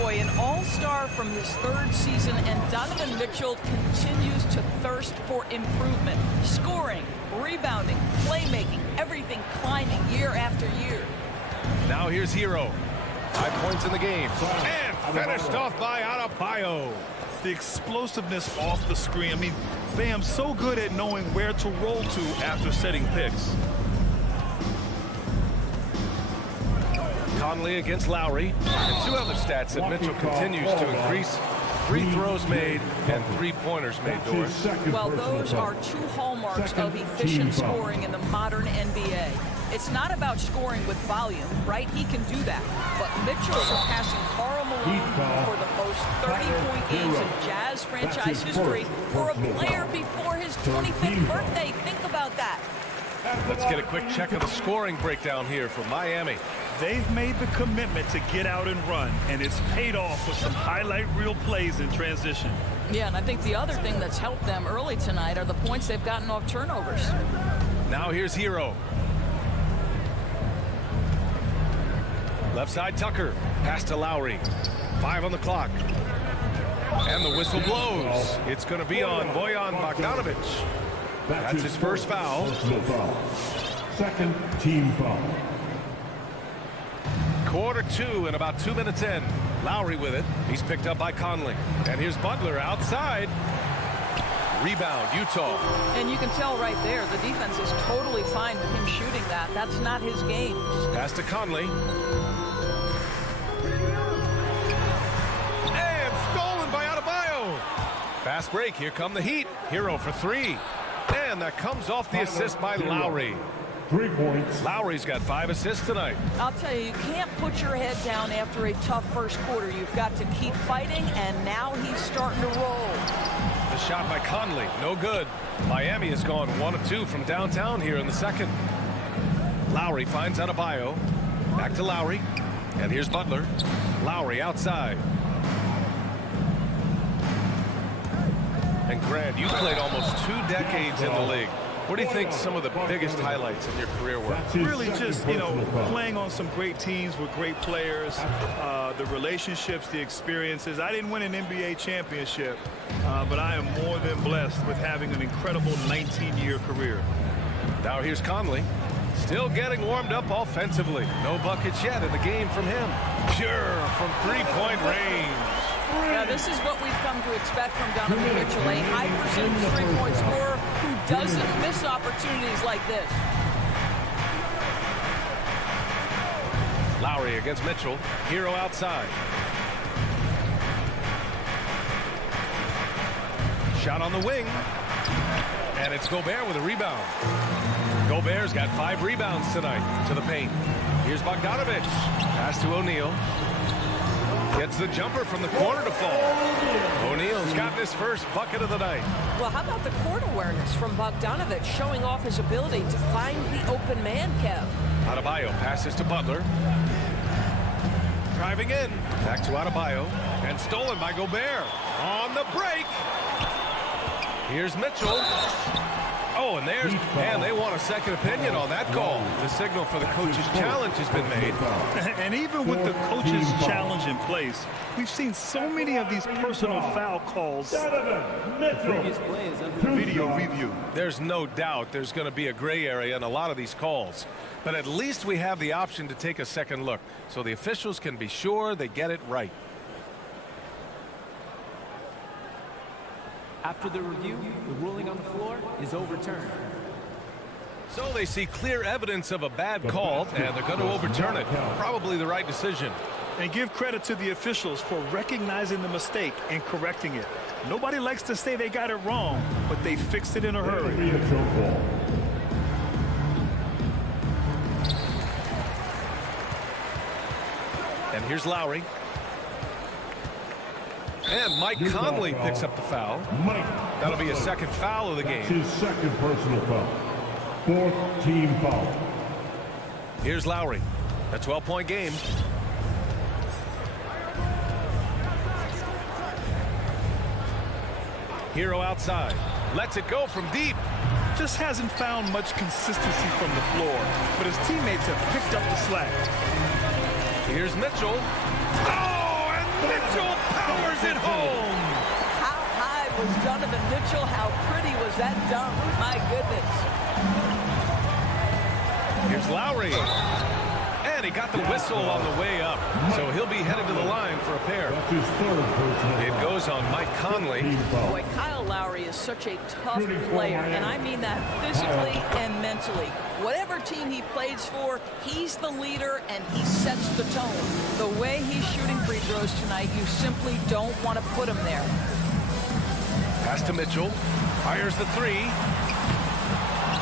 Boy, an all-star from his 3rd season, and Donovan Mitchell continues to thirst for improvement. Scoring, rebounding, playmaking, everything climbing year after year. Now here's Hero. 5 points in the game. And finished off by Adebayo. The explosiveness off the screen. I mean, Bam's so good at knowing where to roll to after setting picks. Conley against Lowry. And 2 other stats that Mitchell continues to increase. Free throws made and 3-pointers made, Doris. Well, those are 2 hallmarks of efficient scoring in the modern NBA. It's not about scoring with volume, right? He can do that. But Mitchell surpassing Karl Malone for the most 30-point games in Jazz franchise history for a player before his 25th birthday. Think about that. Let's get a quick check of the scoring breakdown here for Miami. They've made the commitment to get out and run, and it's paid off with some highlight reel plays in transition. Yeah, and I think the other thing that's helped them early tonight are the points they've gotten off turnovers. Now here's Hero. Left side Tucker. Pass to Lowry. 5 on the clock. And the whistle blows. It's going to be on Bojan Bogdanovich. That's his first foul. Second team foul. Quarter 2 and about 2 minutes in. Lowry with it. He's picked up by Conley. And here's Butler outside. Rebound, Utah. And you can tell right there, the defense is totally fine with him shooting that. That's not his game. Pass to Conley. And stolen by Adebayo. Fast break. Here come the Heat. Hero for 3. And that comes off the assist by Lowry. 3 points. Lowry's got 5 assists tonight. I'll tell you, you can't put your head down after a tough first quarter. You've got to keep fighting, and now he's starting to roll. The shot by Conley, no good. Miami has gone 1 of 2 from downtown here in the second. Lowry finds Adebayo. Back to Lowry. And here's Butler. Lowry outside. And Grant, you played almost 2 decades in the league. What do you think some of the biggest highlights of your career were? Really just, playing on some great teams with great players, the relationships, the experiences. I didn't win an NBA championship, but I am more than blessed with having an incredible 19-year career. Now here's Conley. Still getting warmed up offensively. No buckets yet in the game from him. Pure from three-point range. Yeah, this is what we've come to expect from Donovan Mitchell, a high-percentage three-point scorer who doesn't miss opportunities like this. Lowry against Mitchell. Hero outside. Shot on the wing. And it's Gobert with a rebound. Gobert's got 5 rebounds tonight to the paint. Here's Bogdanovic. Pass to O'Neal. Gets the jumper from the corner to fall. O'Neal's gotten his first bucket of the night. Well, how about the court awareness from Bogdanovic showing off his ability to find the open man, Kev? Adebayo passes to Butler. Driving in. Back to Adebayo. And stolen by Gobert. On the break. Here's Mitchell. Oh, and there's, man, they want a second opinion on that call. The signal for the coach's challenge has been made. And even with the coach's challenge in place, we've seen so many of these personal foul calls. Previous play is under Video review. There's no doubt there's going to be a gray area in a lot of these calls. But at least we have the option to take a second look, so the officials can be sure they get it right. After the review, the ruling on the floor is overturned. So they see clear evidence of a bad call, and they're going to overturn it. Probably the right decision. And give credit to the officials for recognizing the mistake and correcting it. Nobody likes to say they got it wrong, but they fixed it in a hurry. And here's Lowry. And Mike Conley picks up the foul. That'll be a second foul of the game. His second personal foul. 4th team foul. Here's Lowry. A 12-point game. Hero outside. Lets it go from deep. Just hasn't found much consistency from the floor, but his teammates have picked up the slack. Here's Mitchell. Oh, and Mitchell powers it home. How high was Donovan Mitchell? How pretty was that dunk? My goodness. Here's Lowry. And he got the whistle on the way up. So he'll be headed to the line for a pair. It goes on Mike Conley. Boy, Kyle Lowry is such a tough player, and I mean that physically and mentally. Whatever team he plays for, he's the leader, and he sets the tone. The way he's shooting free throws tonight, you simply don't want to put him there. Pass to Mitchell. Fires the three.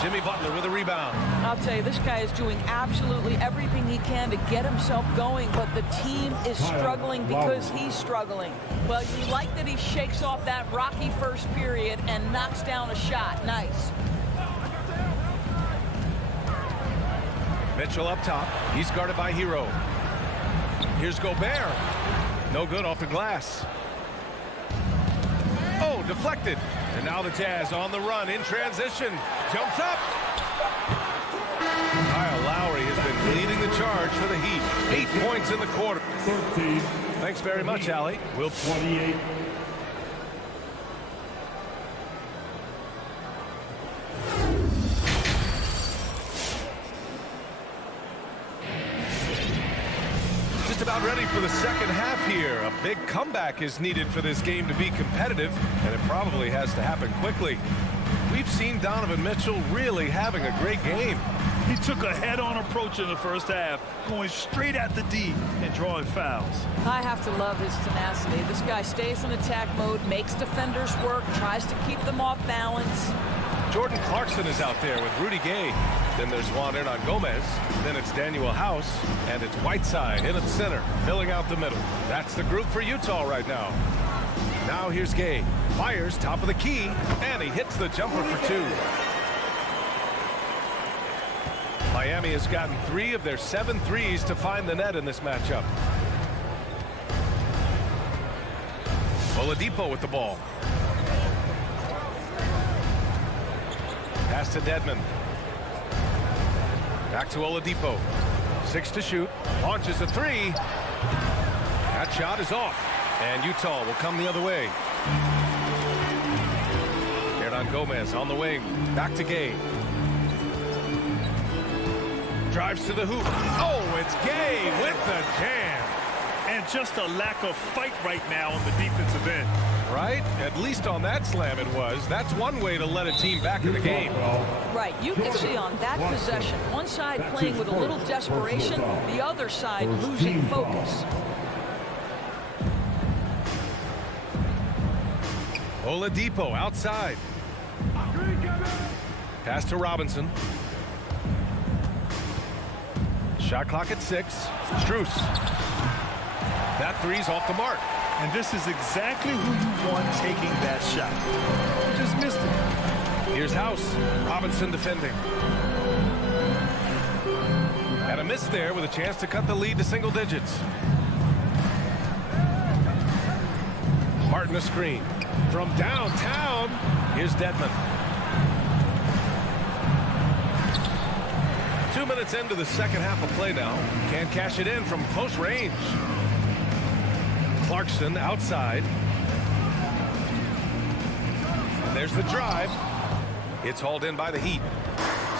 Jimmy Butler with a rebound. I'll tell you, this guy is doing absolutely everything he can to get himself going, but the team is struggling because he's struggling. Well, you like that he shakes off that rocky first period and knocks down a shot. Nice. Mitchell up top. He's guarded by Hero. Here's Gobert. No good off the glass. Oh, deflected. And now the Jazz on the run in transition. Jumps up. Kyle Lowry has been leading the charge for the Heat. 8 points in the quarter. 13. Thanks very much, Allie. We'll 28. just about ready for the second half here. A big comeback is needed for this game to be competitive, and it probably has to happen quickly. We've seen Donovan Mitchell really having a great game. He took a head-on approach in the first half, going straight at the D and drawing fouls. I have to love his tenacity. This guy stays in attack mode, makes defenders work, tries to keep them off balance. Jordan Clarkson is out there with Rudy Gay. Then there's Juan Hernan Gomez. Then it's Daniel House. And it's Whiteside in at center, filling out the middle. That's the group for Utah right now. Now here's Gay. Fires top of the key. And he hits the jumper for two. Miami has gotten 3 of their 7 threes to find the net in this matchup. Oladipo with the ball. Pass Pass to Dedmon. Back to Oladipo. 6 to shoot. Launches a 3. That shot is off. And Utah will come the other way. Hernan Gomez on the wing. Back to Gay. Drives to the hoop. Oh, it's Gay with the jam. And just a lack of fight right now on the defensive end. Right? At least on that slam it was. That's one way to let a team back in the game. Right. You can see on that possession, one side playing with a little desperation, the other side losing focus. Oladipo outside. Pass to Robinson. Shot clock at 6. Strus. That 3's off the mark. And this is exactly who you want taking that shot. You just missed it. Here's House. Robinson defending. And a miss there with a chance to cut the lead to single digits. Martin a screen. From downtown, here's Dedmon. 2 minutes into the second half of play now. Can't cash it in from close range. Clarkson outside. And there's the drive. It's hauled in by the Heat.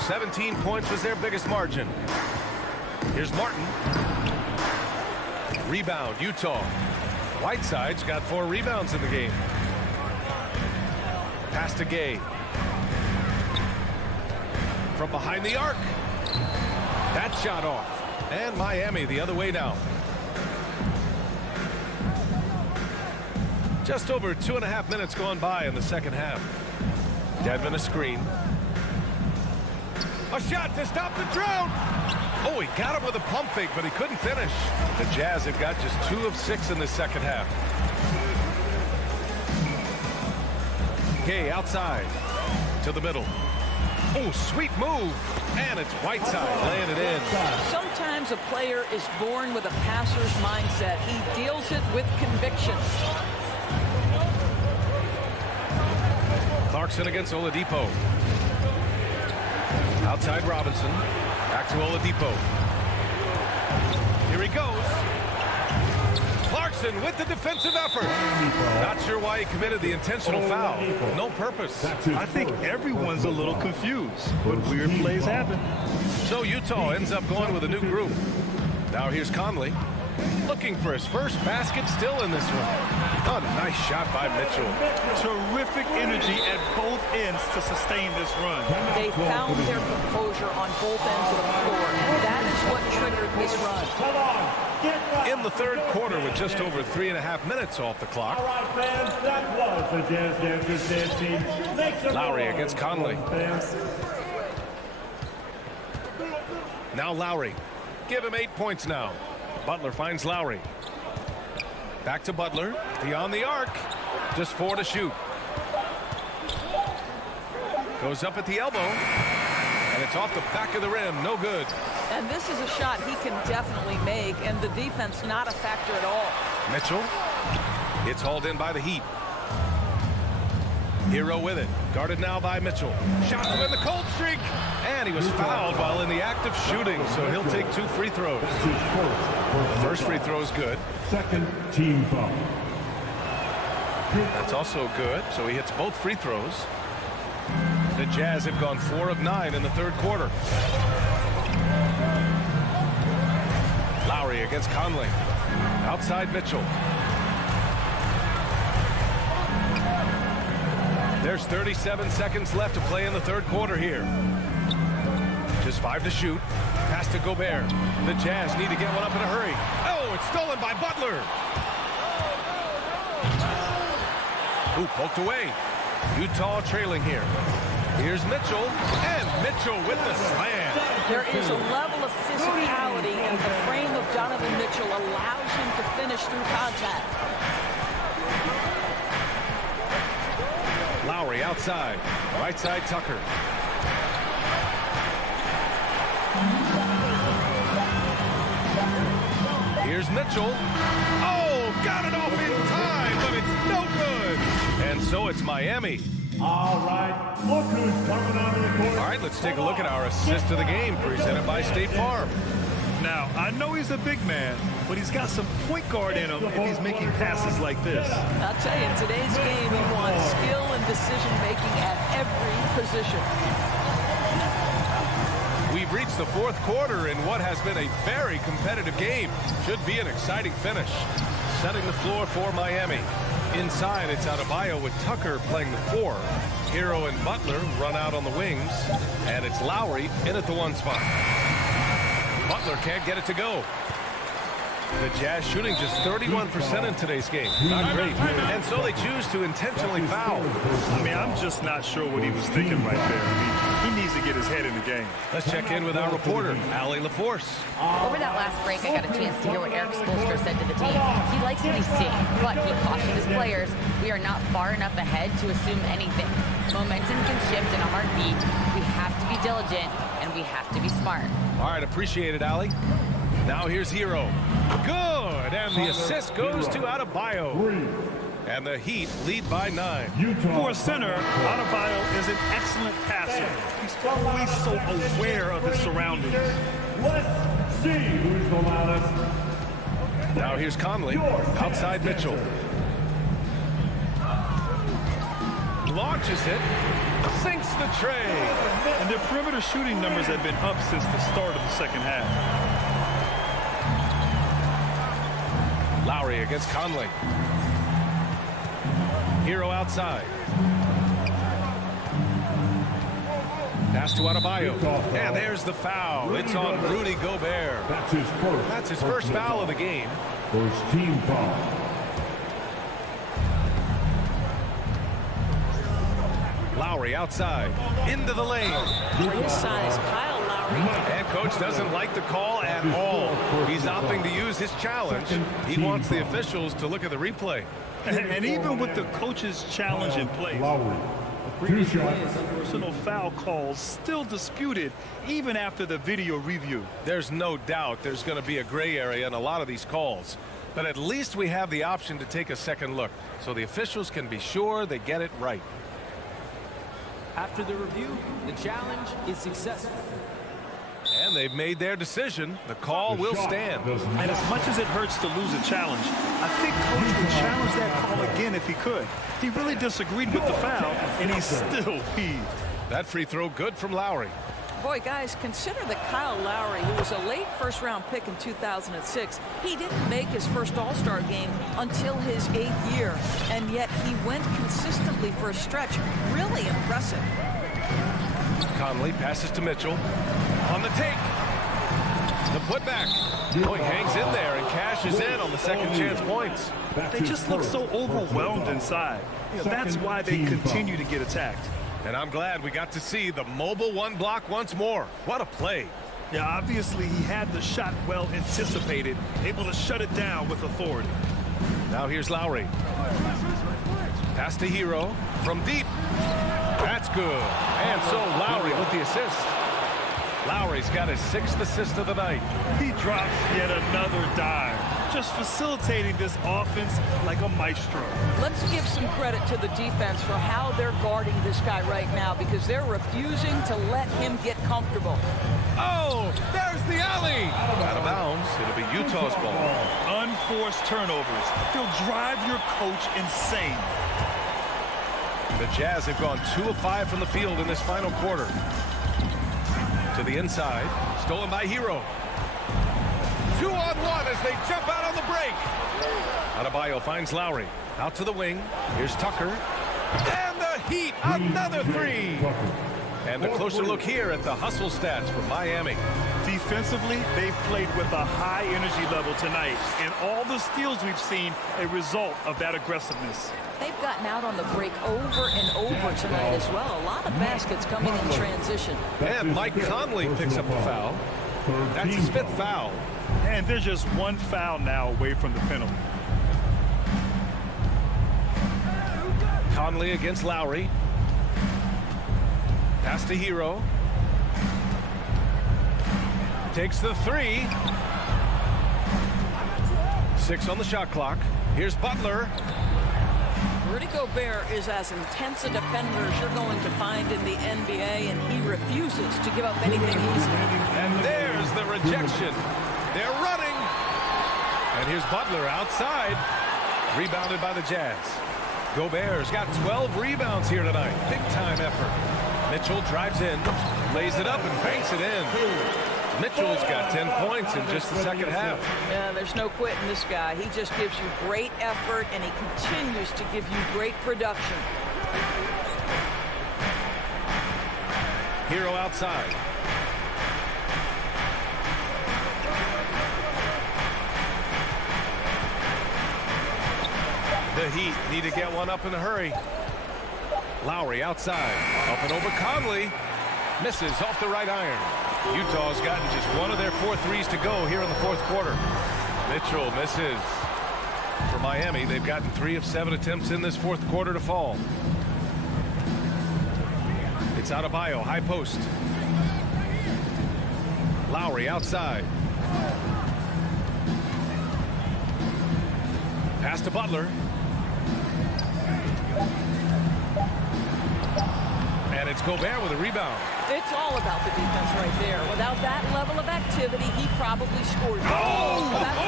17 points was their biggest margin. Here's Martin. Rebound, Utah. Whiteside's got 4 rebounds in the game. Pass to Gay. From behind the arc. That shot off. And Miami the other way now. Just over 2.5 minutes gone by in the second half. Dedmon a screen. A shot to stop the drought. Oh, he got him with a pump fake, but he couldn't finish. The Jazz have got just 2 of 6 in the second half. Gay outside to the middle. Oh, sweet move. And it's Whiteside laying it in. Sometimes a player is born with a passer's mindset. He deals it with conviction. Clarkson against Oladipo. Outside Robinson. Back to Oladipo. Here he goes. Clarkson with the defensive effort. Not sure why he committed the intentional foul. No purpose. I think everyone's a little confused, but weird plays happen. So Utah ends up going with a new group. Now here's Conley. Looking for his first basket still in this one. Oh, nice shot by Mitchell. Terrific energy at both ends to sustain this run. They found their composure on both ends of the floor, and that is what triggered this run. In the third quarter with just over 3.5 minutes off the clock. All right, fans, that was the Jazz Dancers dance team. Make some Lowry noise, against Conley. fans. Now Lowry. Give him 8 points now. Butler finds Lowry. Back to Butler. Beyond the arc. Just 4 to shoot. Goes up at the elbow. And it's off the back of the rim. No good. And this is a shot he can definitely make, and the defense not a factor at all. Mitchell. It's hauled in by the Heat. Hero with it. Guarded now by Mitchell. Shot to win the cold streak. And he was fouled while in the act of shooting, so he'll take 2 free throws. First free throw is good. Second team foul. That's also good, so he hits both free throws. The Jazz have gone 4 of 9 in the third quarter. Lowry against Conley. Outside Mitchell. There's 37 seconds left to play in the third quarter here. Just 5 to shoot. Pass to Gobert. The Jazz need to get one up in a hurry. Oh, it's stolen by Butler. Ooh, poked away. Utah trailing here. Here's Mitchell, and Mitchell with the slam. There is a level of physicality, and the frame of Donovan Mitchell allows him to finish through contact. Lowry outside. Right side Tucker. Here's Mitchell. Oh, got it off in time, but it's no good. And so it's Miami. All right, Look who's coming onto the court. All right, let's take a look at our assist of the game presented by State Farm. Now, I know he's a big man, but he's got some point guard in him if he's making passes like this. I'll tell you, in today's game, he wants skill and decision-making at every position. We've reached the fourth quarter in what has been a very competitive game. Should be an exciting finish. Setting the floor for Miami. Inside, it's Adebayo with Tucker playing the 4. Hero and Butler run out on the wings. And it's Lowry in at the 1 spot. Butler can't get it to go. The Jazz shooting just 31% in today's game. Not great. And so they choose to intentionally foul. I mean, I'm just not sure what he was thinking right there. I mean, he needs to get his head in the game. Let's check in with our reporter, Allie LaForce. Over that last break, I got a chance to hear what Eric Spoelstra said to the team. He likes what he's seeing, but he cautioned his players, we are not far enough ahead to assume anything. Momentum can shift in a heartbeat. We have to be diligent, and we have to be smart. All right, appreciate it, Allie. Now here's Hero. Good, and the assist goes to Adebayo. And the Heat lead by 9. For a center, Adebayo is an excellent passer. He's always so aware of his surroundings. Let's see who's the loudest. Now here's Conley, outside Mitchell. Launches it, sinks the tray. And their perimeter shooting numbers have been up since the start of the second half. Lowry against Conley. Hero outside. Pass to Adebayo. And there's the foul. It's on Rudy Gobert. That's his first foul of the game. First team foul. Lowry outside. Into the lane. For his size, Kyle Lowry. And coach doesn't like the call at all. He's opting to use his challenge. He wants the officials to look at the replay. And even with the coach's challenge in place, personal foul calls still disputed even after the video review. There's no doubt there's going to be a gray area in a lot of these calls. But at least we have the option to take a second look so the officials can be sure they get it right. After the review, the challenge is successful. And they've made their decision. The call will stand. And as much as it hurts to lose a challenge, I think coach would challenge that call again if he could. He really disagreed with the foul, and he still heaved. That free throw good from Lowry. Boy, guys, consider that Kyle Lowry, who was a late first-round pick in 2006, he didn't make his first All-Star game until his 8th year, and yet he went consistently for a stretch. Really impressive. Conley passes to Mitchell. On the take. The putback. Oh, he hangs in there and cashes in on the second chance points. They just look so overwhelmed inside. That's why they continue to get attacked. And I'm glad we got to see the mobile 1 block once more. What a play. Yeah, obviously he had the shot well anticipated, able to shut it down with authority. Now here's Lowry. Pass to Hero from deep. That's good. And so Lowry with the assist. Lowry's got his 6th assist of the night. He drops yet another dime, just facilitating this offense like a maestro. Let's give some credit to the defense for how they're guarding this guy right now, because they're refusing to let him get comfortable. Oh, there's the alley. Out of bounds. It'll be Utah's ball. Unforced turnovers. They'll drive your coach insane. The Jazz have gone 2 of 5 from the field in this final quarter. To the inside, stolen by Hero. 2-on-1 as they jump out on the break. Adebayo finds Lowry. Out to the wing. Here's Tucker. And the Heat, another 3. And a closer look here at the hustle stats for Miami. Defensively, they've played with a high energy level tonight. And all the steals we've seen, a result of that aggressiveness. They've gotten out on the break over and over tonight as well. A lot of baskets coming in transition. And Mike Conley picks up a foul. That's his 5th foul. And they're just 1 foul now away from the penalty. Conley against Lowry. Pass to Hero. Takes the 3. 6 on the shot clock. Here's Butler. Rudy Gobert is as intense a defender as you're going to find in the NBA, and he refuses to give up anything easy. And there's the rejection. They're running. And here's Butler outside. Rebounded by the Jazz. Gobert's got 12 rebounds here tonight. Big time effort. Mitchell drives in, lays it up, and banks it in. Mitchell's got 10 points in just the second half. Yeah, there's no quitting this guy. He just gives you great effort, and he continues to give you great production. Hero outside. The Heat need to get one up in a hurry. Lowry outside. Up and over Conley. Misses off the right iron. Utah's gotten just one of their 4 threes to go here in the fourth quarter. Mitchell misses. For Miami, they've gotten 3 of 7 attempts in this fourth quarter to fall. It's Adebayo, high post. Lowry outside. Pass to Butler. And it's Gobert with a rebound. It's all about the defense right there. Without that level of activity, he probably scores. That's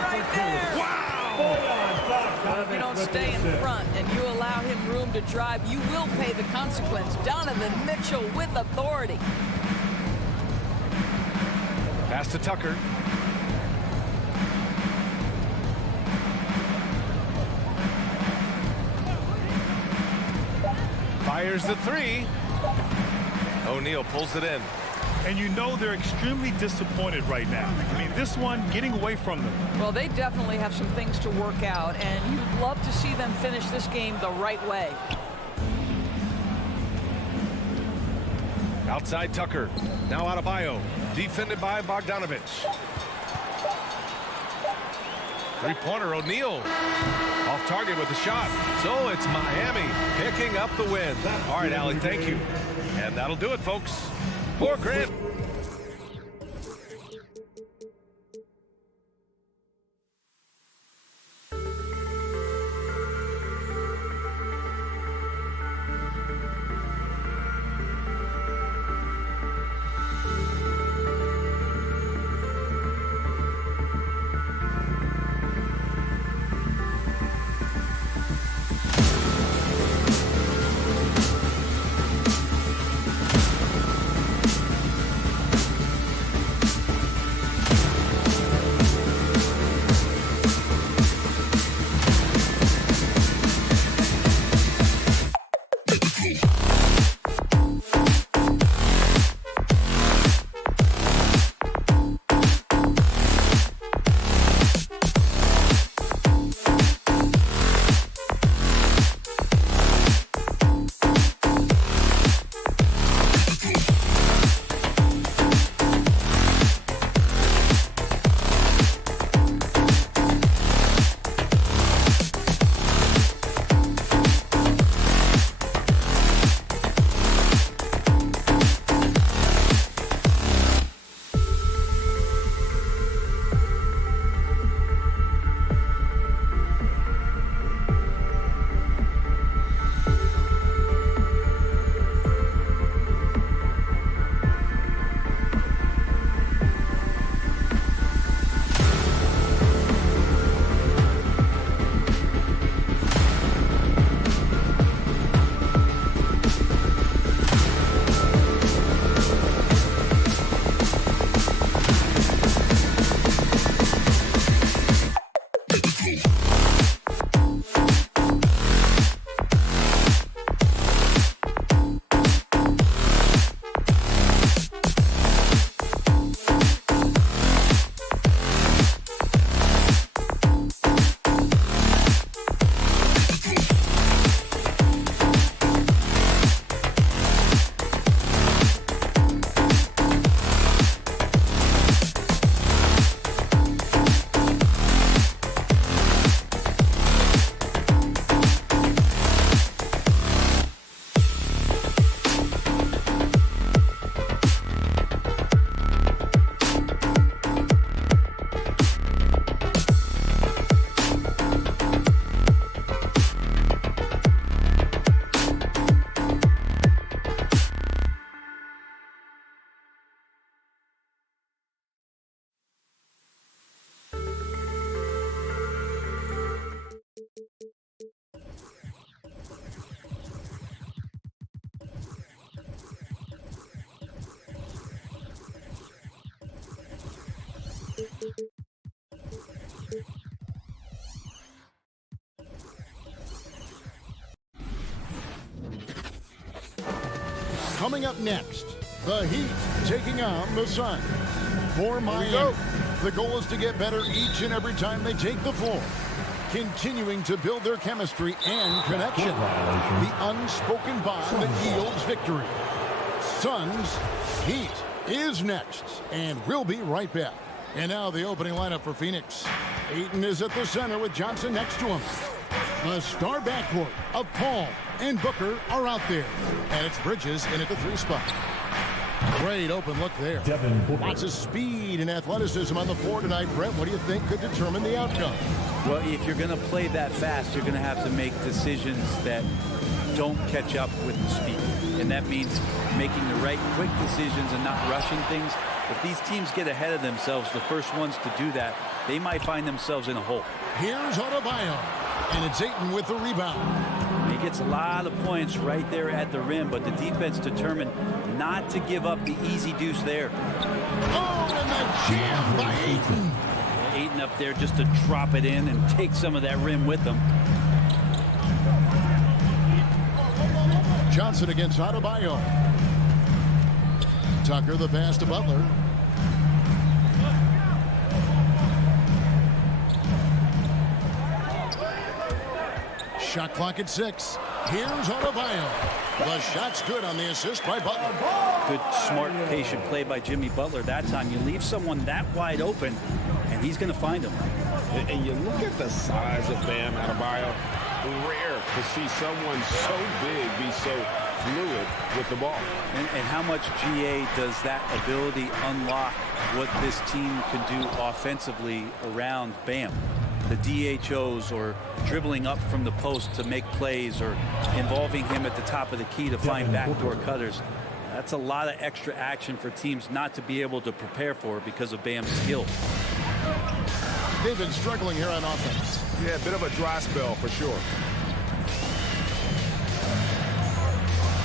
right there. Wow! If you don't stay in front and you allow him room to drive, you will pay the consequence. Donovan Mitchell with authority. Pass to Tucker. Fires the 3. O'Neal pulls it in. And you know they're extremely disappointed right now. I mean, this one getting away from them. Well, they definitely have some things to work out, and you'd love to see them finish this game the right way. Outside Tucker. Now Adebayo. Defended by Bogdanovich. Three-pointer O'Neal. Off target with a shot. So it's Miami picking up the win. All right, Allie, thank you. And that'll do it, folks. For Grant. Coming up next, the Heat taking on the Suns. For Miami, the goal is to get better each and every time they take the floor, continuing to build their chemistry and connection. The unspoken bond that yields victory. Suns Heat is next, and we'll be right back. And now the opening lineup for Phoenix. Ayton is at the center with Johnson next to him. The star backcourt of Paul and Booker are out there. And it's Bridges in at the 3 spot. Great open look there. Lots of speed and athleticism on the floor tonight. Brett, what do you think could determine the outcome? Well, if you're going to play that fast, you're going to have to make decisions that don't catch up with the speed. And that means making the right quick decisions and not rushing things. If these teams get ahead of themselves, the first ones to do that, they might find themselves in a hole. Here's Adebayo, and it's Ayton with the rebound. He gets a lot of points right there at the rim, but the defense determined not to give up the easy deuce there. Oh, and the jam by Ayton. Ayton up there just to drop it in and take some of that rim with them. Johnson against Adebayo. Tucker the pass to Butler. Shot clock at 6. Here's Adebayo. The shot's good on the assist by Butler. Good, smart, patient play by Jimmy Butler. That time you leave someone that wide open, and he's going to find him. And you look at the size of Bam Adebayo. Rare to see someone so big be so fluid with the ball. And how much GA does that ability unlock what this team can do offensively around Bam? The DHOs or dribbling up from the post to make plays or involving him at the top of the key to find backdoor cutters. That's a lot of extra action for teams not to be able to prepare for because of Bam's skill. They've been struggling here on offense. Yeah, a bit of a dry spell for sure.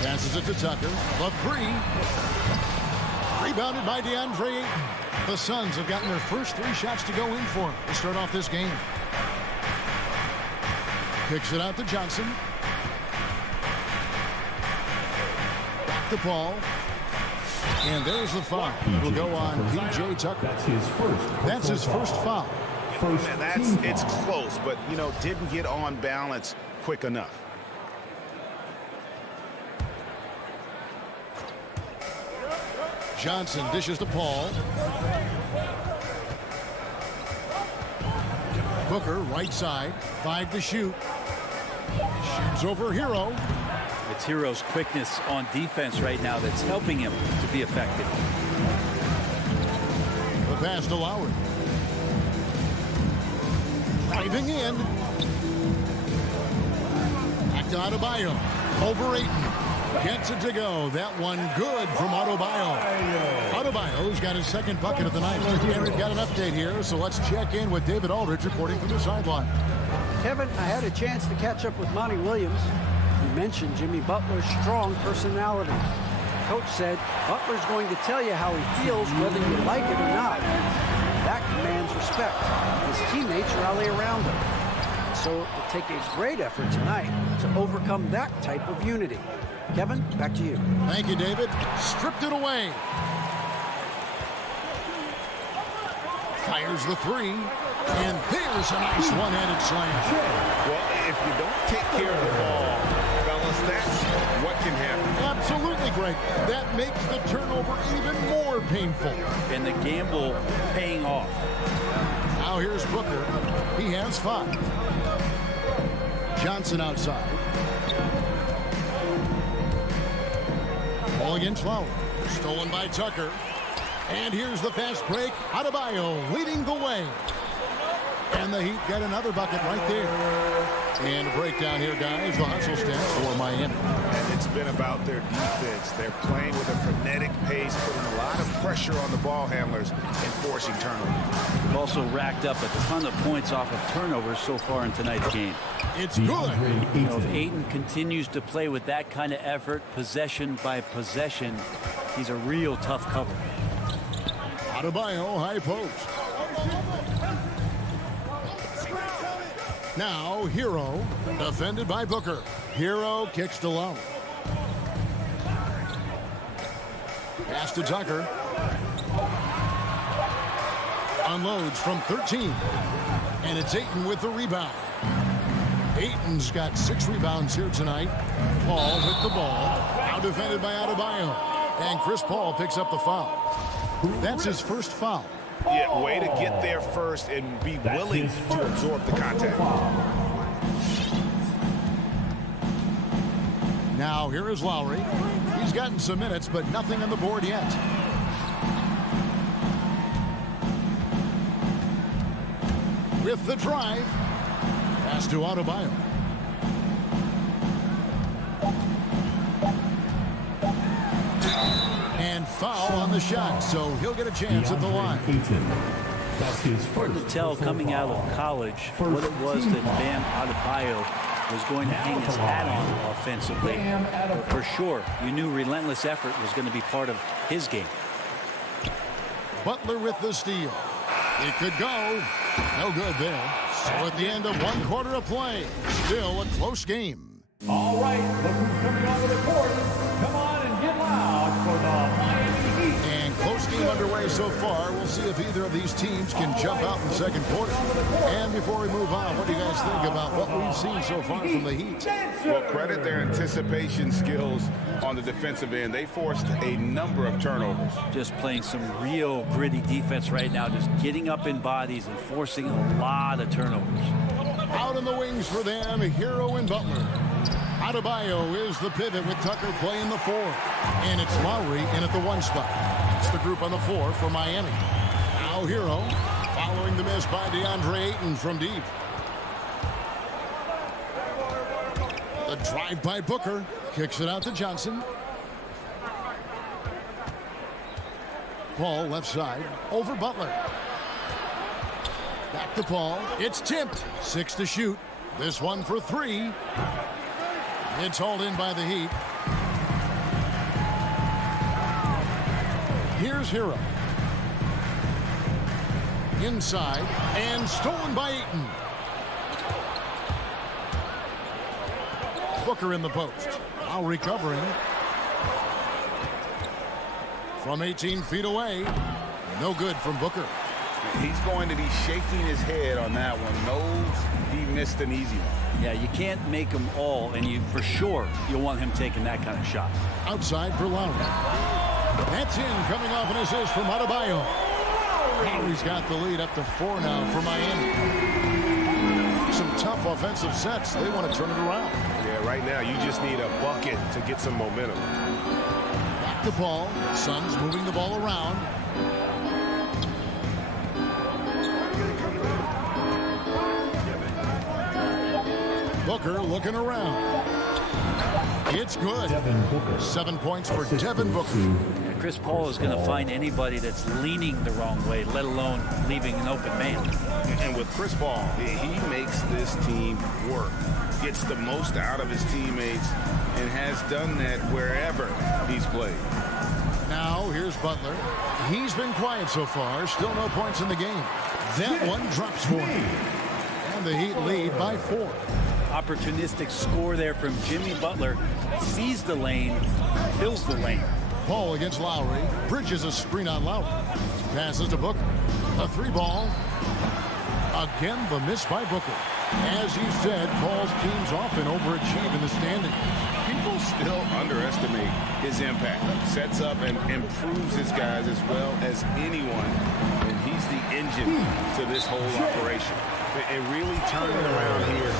Passes it to Tucker. The 3. Rebounded by DeAndre Ayton. The Suns have gotten their first 3 shots to go in for to start off this game. Kicks it out to Johnson. Back to Paul. And there's the foul. Will go on P.J. Tucker. That's his first foul. And it's close, but, you know, didn't get on balance quick enough. Johnson dishes to Paul. Booker, right side. 5 to shoot. Shoots over Hero. It's Hero's quickness on defense right now that's helping him to be effective. The pass to Lowry. Driving in. Back to Adebayo. Over Ayton. Gets it to go. That one good from Adebayo. Adebayo's got his second bucket of the night. And we've got an update here, so let's check in with David Aldridge reporting from the sideline. Kevin, I had a chance to catch up with Monty Williams. He mentioned Jimmy Butler's strong personality. Coach said Butler's going to tell you how he feels whether you like it or not. That commands respect. His teammates rally around him. So it will take a great effort tonight to overcome that type of unity. Kevin, back to you. Thank you, David. Stripped it away. Fires the 3. And there's a nice one-handed slam. Well, if you don't take care of the ball, fellas, that's what can happen. Absolutely, Greg. That makes the turnover even more painful. And the gamble paying off. Now here's Booker. He has 5. Johnson outside. Ball against Lowry. Stolen by Tucker. And here's the fast break. Adebayo leading the way. And the Heat got another bucket right there. And a breakdown here, guys. The hustle stance for Miami. And it's been about their defense. They're playing with a frenetic pace, putting a lot of pressure on the ball handlers and forcing turnovers. They've also racked up a ton of points off of turnovers so far in tonight's game. It's good. You know, if Ayton continues to play with that kind of effort, possession by possession, he's a real tough cover. Adebayo, high post. Now, Hero, defended by Booker. Hero kicks to Lowry. Pass to Tucker. Unloads from 13. And it's Ayton with the rebound. Ayton's got 6 rebounds here tonight. Paul with the ball. Now defended by Adebayo. And Chris Paul picks up the foul. That's his first foul. Yeah, way to get there first and be willing to absorb the contact. Now here is Lowry. He's gotten some minutes, but nothing on the board yet. With the drive. Pass to Adebayo. And foul on the shot, so he'll get a chance at the line. Hard to tell coming out of college what it was that Bam Adebayo was going to hang his hat on offensively. But for sure, you knew relentless effort was going to be part of his game. Butler with the steal. It could go. No good there. So at the end of 1 quarter of play, still a close game. All right, look who's coming onto the court. Come on and get loud for the Miami Heat. And close game underway so far. We'll see if either of these teams can jump out in the second quarter. And before we move on, what do you guys think about what we've seen so far from the Heat? Well, credit their anticipation skills on the defensive end. They forced a number of turnovers. Just playing some real gritty defense right now, just getting up in bodies and forcing a lot of turnovers. Out in the wings for them, Hero and Butler. Adebayo is the pivot with Tucker playing the 4. And it's Lowry in at the 1 spot. It's the group on the 4 for Miami. Now Hero following the miss by DeAndre Ayton from deep. The drive by Booker. Kicks it out to Johnson. Paul left side over Butler. Back to Paul. It's tipped. 6 to shoot. This one for 3. It's hauled in by the Heat. Here's Hero. Inside and stolen by Ayton. Booker in the post. Now recovering. From 18 feet away. No good from Booker. He's going to be shaking his head on that one. Knows he missed an easy one. Yeah, you can't make them all, and you for sure you'll want him taking that kind of shot. Outside for Lowry. That's in, coming off an assist from Adebayo. Lowry's got the lead up to 4 now for Miami. Some tough offensive sets. They want to turn it around. Yeah, right now you just need a bucket to get some momentum. Back to Paul. Suns moving the ball around. Booker looking around. It's good. 7 points for Devin Booker. Yeah, Chris Paul is going to find anybody that's leaning the wrong way, let alone leaving an open man. And with Chris Paul, he makes this team work. Gets the most out of his teammates and has done that wherever he's played. Now here's Butler. He's been quiet so far. Still no points in the game. That one drops for him. And the Heat lead by 4. Opportunistic score there from Jimmy Butler. Sees the lane, fills the lane. Paul against Lowry. Bridges a screen on Lowry. Passes to Booker. A 3-ball. Again, the miss by Booker. As you said, Paul's teams often overachieve in the standing. People still underestimate his impact. Sets up and improves his guys as well as anyone. And he's the engine to this whole operation. And really turning around here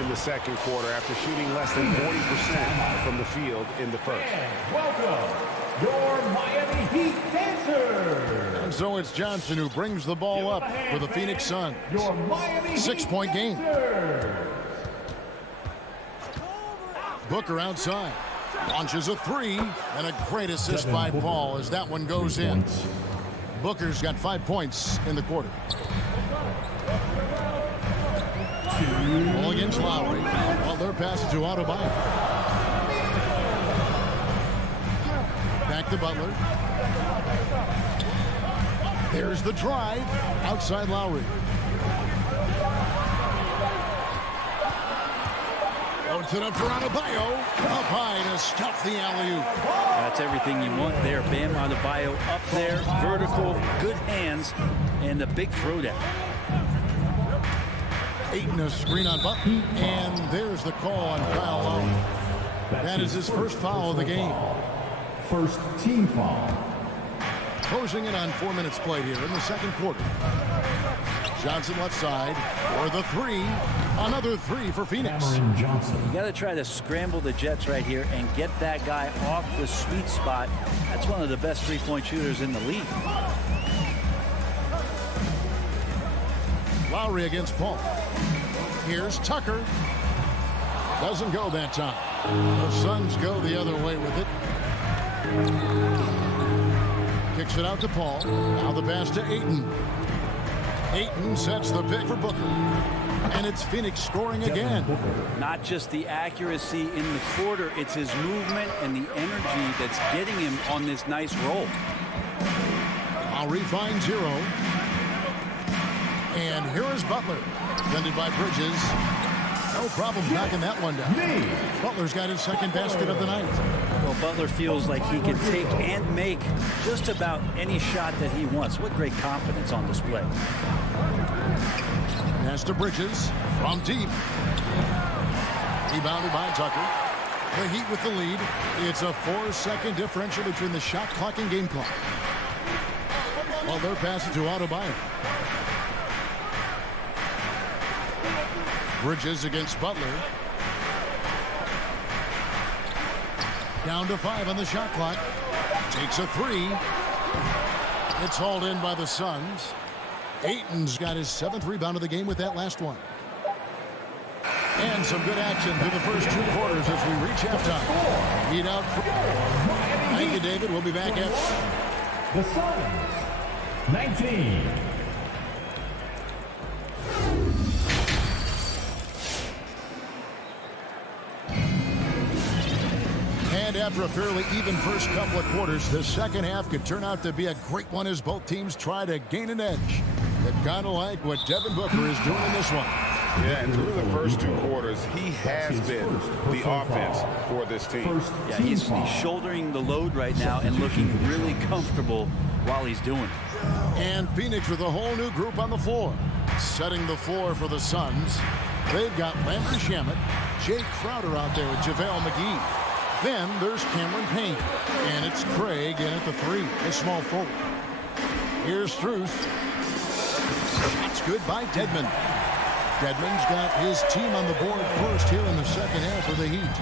in the second quarter after shooting less than 40% from the field in the first. Welcome, your Miami Heat dancers. And so it's Johnson who brings the ball up for the Phoenix Suns. Your Miami 6-point game. Booker outside. Launches a 3. And a great assist by Paul as that one goes in. Booker's got 5 points in the quarter. Ball against Lowry. Well, their pass to Adebayo. Back to Butler. There's the drive. Outside Lowry. Oh, Puts it up for Adebayo. Up high to stuff the alley-oop. That's everything you want there. Bam Adebayo up there, vertical, good hands, and the big throwdown. Ayton a screen on Butler. And there's the call on Kyle Lowry. That is his first foul of the game. First team foul. Closing in on 4 minutes played here in the second quarter. Johnson left side for the three. Another three for Phoenix. You got to try to scramble the Jets right here and get that guy off the sweet spot. That's one of the best three-point shooters in the league. Lowry against Paul. Here's Tucker. Doesn't go that time. The Suns go the other way with it. Kicks it out to Paul. Now the pass to Ayton. Ayton sets the pick for Booker. And it's Phoenix scoring again. Not just the accuracy in the quarter, it's his movement and the energy that's getting him on this nice roll. Lowry finds zero. And here is Butler. Defended by Bridges. No problem knocking that one down. Butler's got his second basket of the night. Well, Butler feels like he can take and make just about any shot that he wants. What great confidence on display. Pass to Bridges from deep. Rebounded by Tucker. The Heat with the lead. It's a 4-second differential between the shot clock and game clock. Butler passes to Adebayo. Bridges against Butler. Down to 5 on the shot clock. Takes a three. It's hauled in by the Suns. Ayton's got his 7th rebound of the game with that last one. And some good action through the first 2 quarters as we reach halftime. Heat out. Thank you, David. We'll be back after. The Suns, 19. And after a fairly even first couple of quarters, the second half could turn out to be a great one as both teams try to gain an edge. But kind of like what Devin Booker is doing in this one. Yeah, and through the first 2 quarters, he has been the offense for this team. Yeah, he's shouldering the load right now and looking really comfortable while he's doing it. And Phoenix with a whole new group on the floor. Setting the floor for the Suns. They've got Landry Shamet, Jake Crowder out there with JaVale McGee. Then there's Cameron Payne. And it's Craig in at the 3, a small forward. Here's Struth. That's good by Dedmon. Dedmon's got his team on the board first here in the second half of the Heat.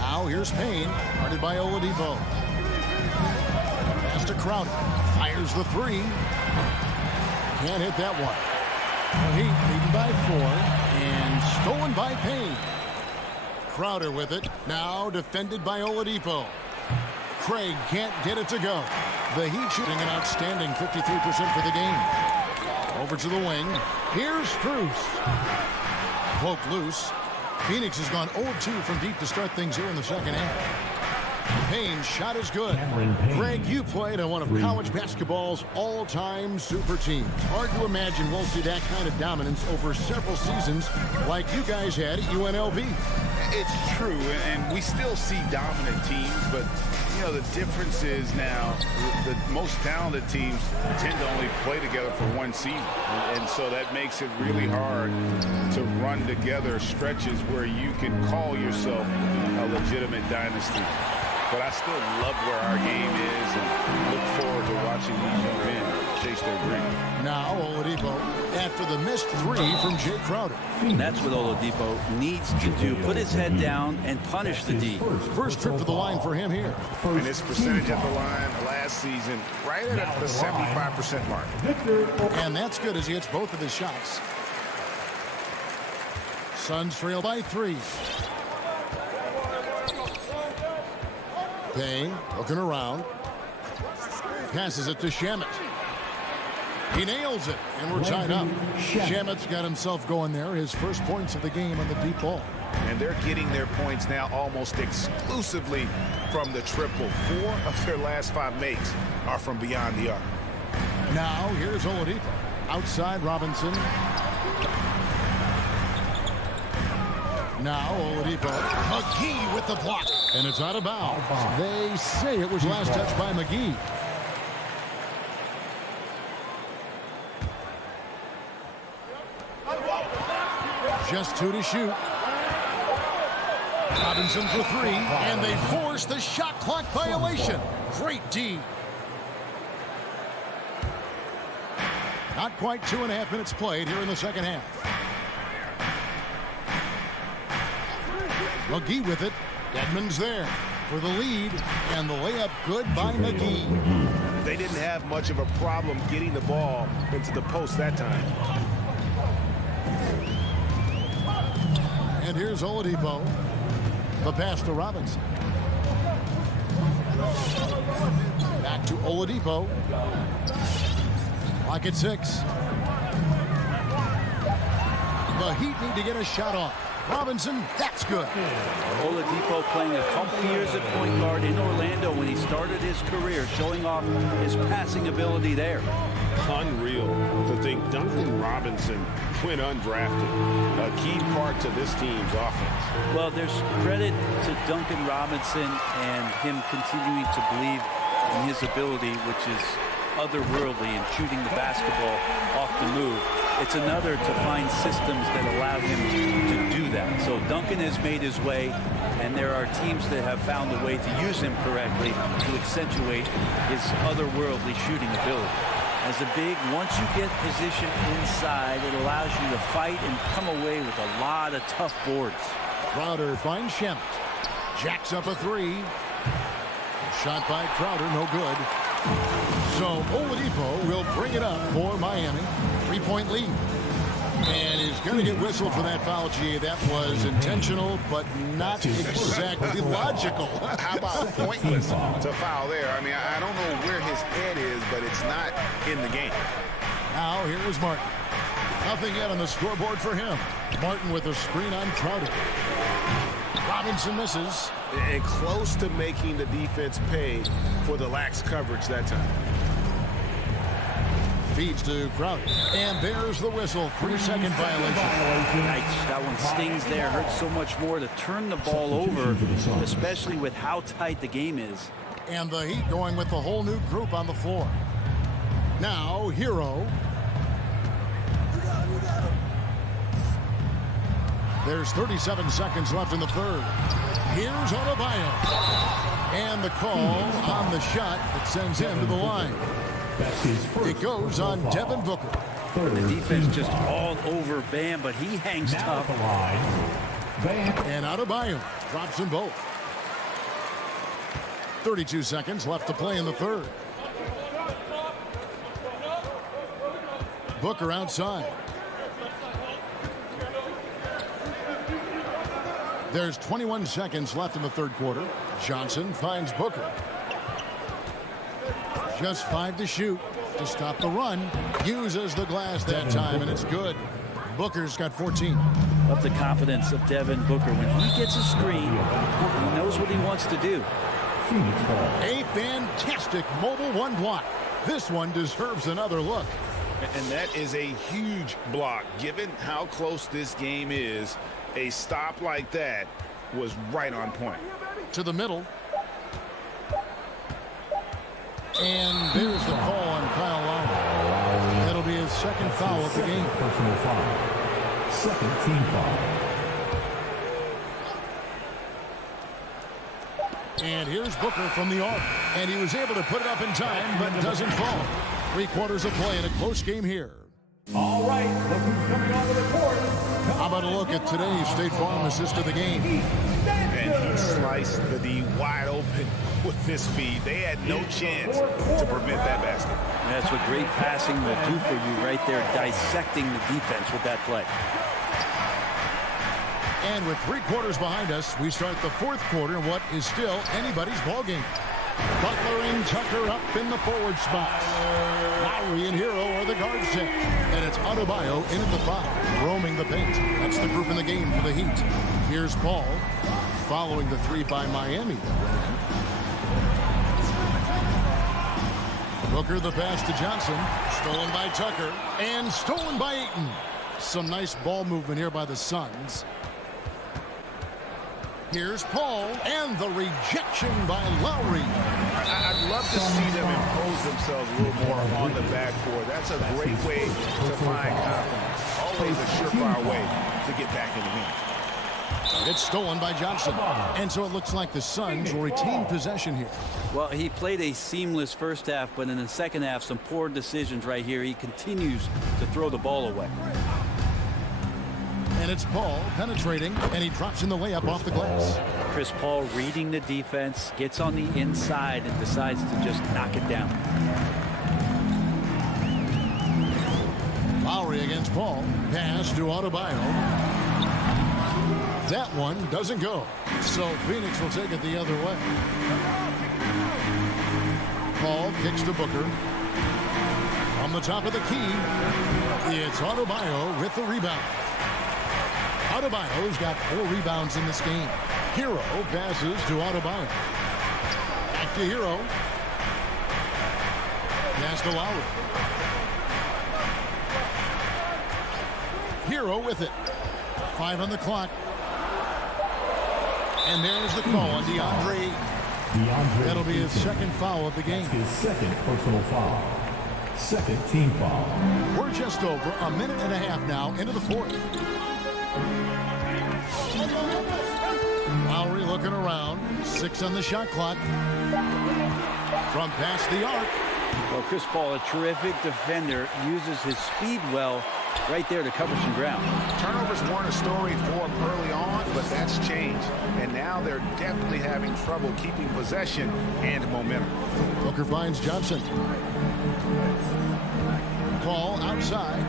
Now here's Payne, guarded by Oladipo. Pass to Crowder. Fires the 3. Can't hit that one. The Heat leading by 4 and stolen by Payne. Crowder with it. Now defended by Oladipo. Craig can't get it to go. The Heat shooting an outstanding 53% for the game. Over to the wing. Here's Struth. Poke loose. Phoenix has gone 0-2 from deep to start things here in the second half. Payne's shot is good. Greg, you played on one of college basketball's all-time super teams. Hard to imagine we'll see that kind of dominance over several seasons like you guys had at UNLV. It's true, and we still see dominant teams, but you know, the difference is now the most talented teams tend to only play together for one season. And so that makes it really hard to run together stretches where you can call yourself a legitimate dynasty. But I still love where our game is and look forward to watching these young men chase their dream. Now Oladipo after the missed 3 from Jay Crowder. That's what Oladipo needs to do. Put his head down and punish the D. First trip to the line for him here. And his percentage at the line last season right at the 75% mark. And that's good as he hits both of his shots. Suns trail by 3. Payne looking around. Passes it to Shamet. He nails it, and we're tied up. Shamet's got himself going there. His first points of the game on the deep ball. And they're getting their points now almost exclusively from the triple. 4 of their last 5 makes are from beyond the arc. Now here's Oladipo. Outside Robinson. Now Oladipo. McGee with the block. And it's out of bounds. They say it was last touched by McGee. Just 2 to shoot. Robinson for 3, and they force the shot clock violation. Great D. Not quite 2.5 minutes played here in the second half. McGee with it. Edmonds there for the lead, and the layup good by McGee. They didn't have much of a problem getting the ball into the post that time. And here's Oladipo. The pass to Robinson. Back to Oladipo. Lock at 6. The Heat need to get a shot off. Robinson, that's good. Oladipo playing a couple years at point guard in Orlando when he started his career, showing off his passing ability there. Unreal to think Duncan Robinson went undrafted. A key part to this team's offense. Well, there's credit to Duncan Robinson and him continuing to believe in his ability, which is otherworldly in shooting the basketball off the move. It's another to find systems that allow him to do that. So Duncan has made his way, and there are teams that have found a way to use him correctly to accentuate his otherworldly shooting ability. As a big, once you get position inside, it allows you to fight and come away with a lot of tough boards. Crowder finds Shemet. Jacks up a 3. Shot by Crowder, no good. So Oladipo will bring it up for Miami. 3-point lead. And he's going to get whistled for that foul, G. That was intentional, but not exactly logical. How about pointless to foul there? I mean, I don't know where his head is, but it's not in the game. Now here's Martin. Nothing yet on the scoreboard for him. Martin with a screen on Crowder. Robinson misses. And close to making the defense pay for the lax coverage that time. Feeds to Crowder. And there's the whistle. 3-second violation. That one stings there. Hurts so much more to turn the ball over, especially with how tight the game is. And the Heat going with the whole new group on the floor. Now, Hero. There's 37 seconds left in the third. Here's Adebayo. And the call on the shot that sends him to the line. It goes on Devin Booker. The defense just all over Bam, but he hangs tough. And Adebayo drops them both. 32 seconds left to play in the third. Booker outside. There's 21 seconds left in the third quarter. Johnson finds Booker. Just 5 to shoot to stop the run. Uses the glass that time, and it's good. Booker's got 14. Love the confidence of Devin Booker. When he gets a screen, he knows what he wants to do. A fantastic mobile 1 block. This one deserves another look. And that is a huge block. Given how close this game is, a stop like that was right on point. To the middle. And there's the call on Kyle Lowry. That'll be his second foul of the game. Personal foul. Second team foul. And here's Booker from the arc. And he was able to put it up in time, but doesn't fall. 3 quarters of play in a close game here. All right, look who's coming onto the court. How about a look at today's State Farm assist of the game? And he sliced the D wide open with this feed. They had no chance to prevent that basket. That's what great passing will do for you right there, dissecting the defense with that play. And with 3 quarters behind us, we start the fourth quarter in what is still anybody's ballgame. Butler and Tucker up in the forward spots. Lowry and Hero are the guard set. And it's Adebayo in at the 5, roaming the paint. That's the group in the game for the Heat. Here's Paul, following the 3 by Miami. Booker the pass to Johnson. Stolen by Tucker. And stolen by Ayton. Some nice ball movement here by the Suns. Here's Paul, and the rejection by Lowry. I'd love to see them impose themselves a little more on the backboard. That's a great way to find confidence. Always a surefire way to get back in the game. It's stolen by Johnson. And so it looks like the Suns will retain possession here. Well, he played a seamless first half, but in the second half, some poor decisions right here. He continues to throw the ball away. And it's Paul penetrating, and he drops in the layup off the glass. Chris Paul reading the defense, gets on the inside and decides to just knock it down. Lowry against Paul. Pass to Adebayo. That one doesn't go. So Phoenix will take it the other way. Paul kicks to Booker. On the top of the key, it's Adebayo with the rebound. Adebayo's got 4 rebounds in this game. Hero passes to Adebayo. Back to Hero. Pass to Lowry. Hero with it. 5 on the clock. And there's the call on DeAndre. That'll be his second foul of the game. His second personal foul. Second team foul. We're just over a minute and a half now into the fourth. Lowry looking around. 6 on the shot clock. From past the arc. Well, Chris Paul, a terrific defender, uses his speed well right there to cover some ground. Turnovers weren't a story for him early on, but that's changed. And now they're definitely having trouble keeping possession and momentum. Booker finds Johnson. Paul outside.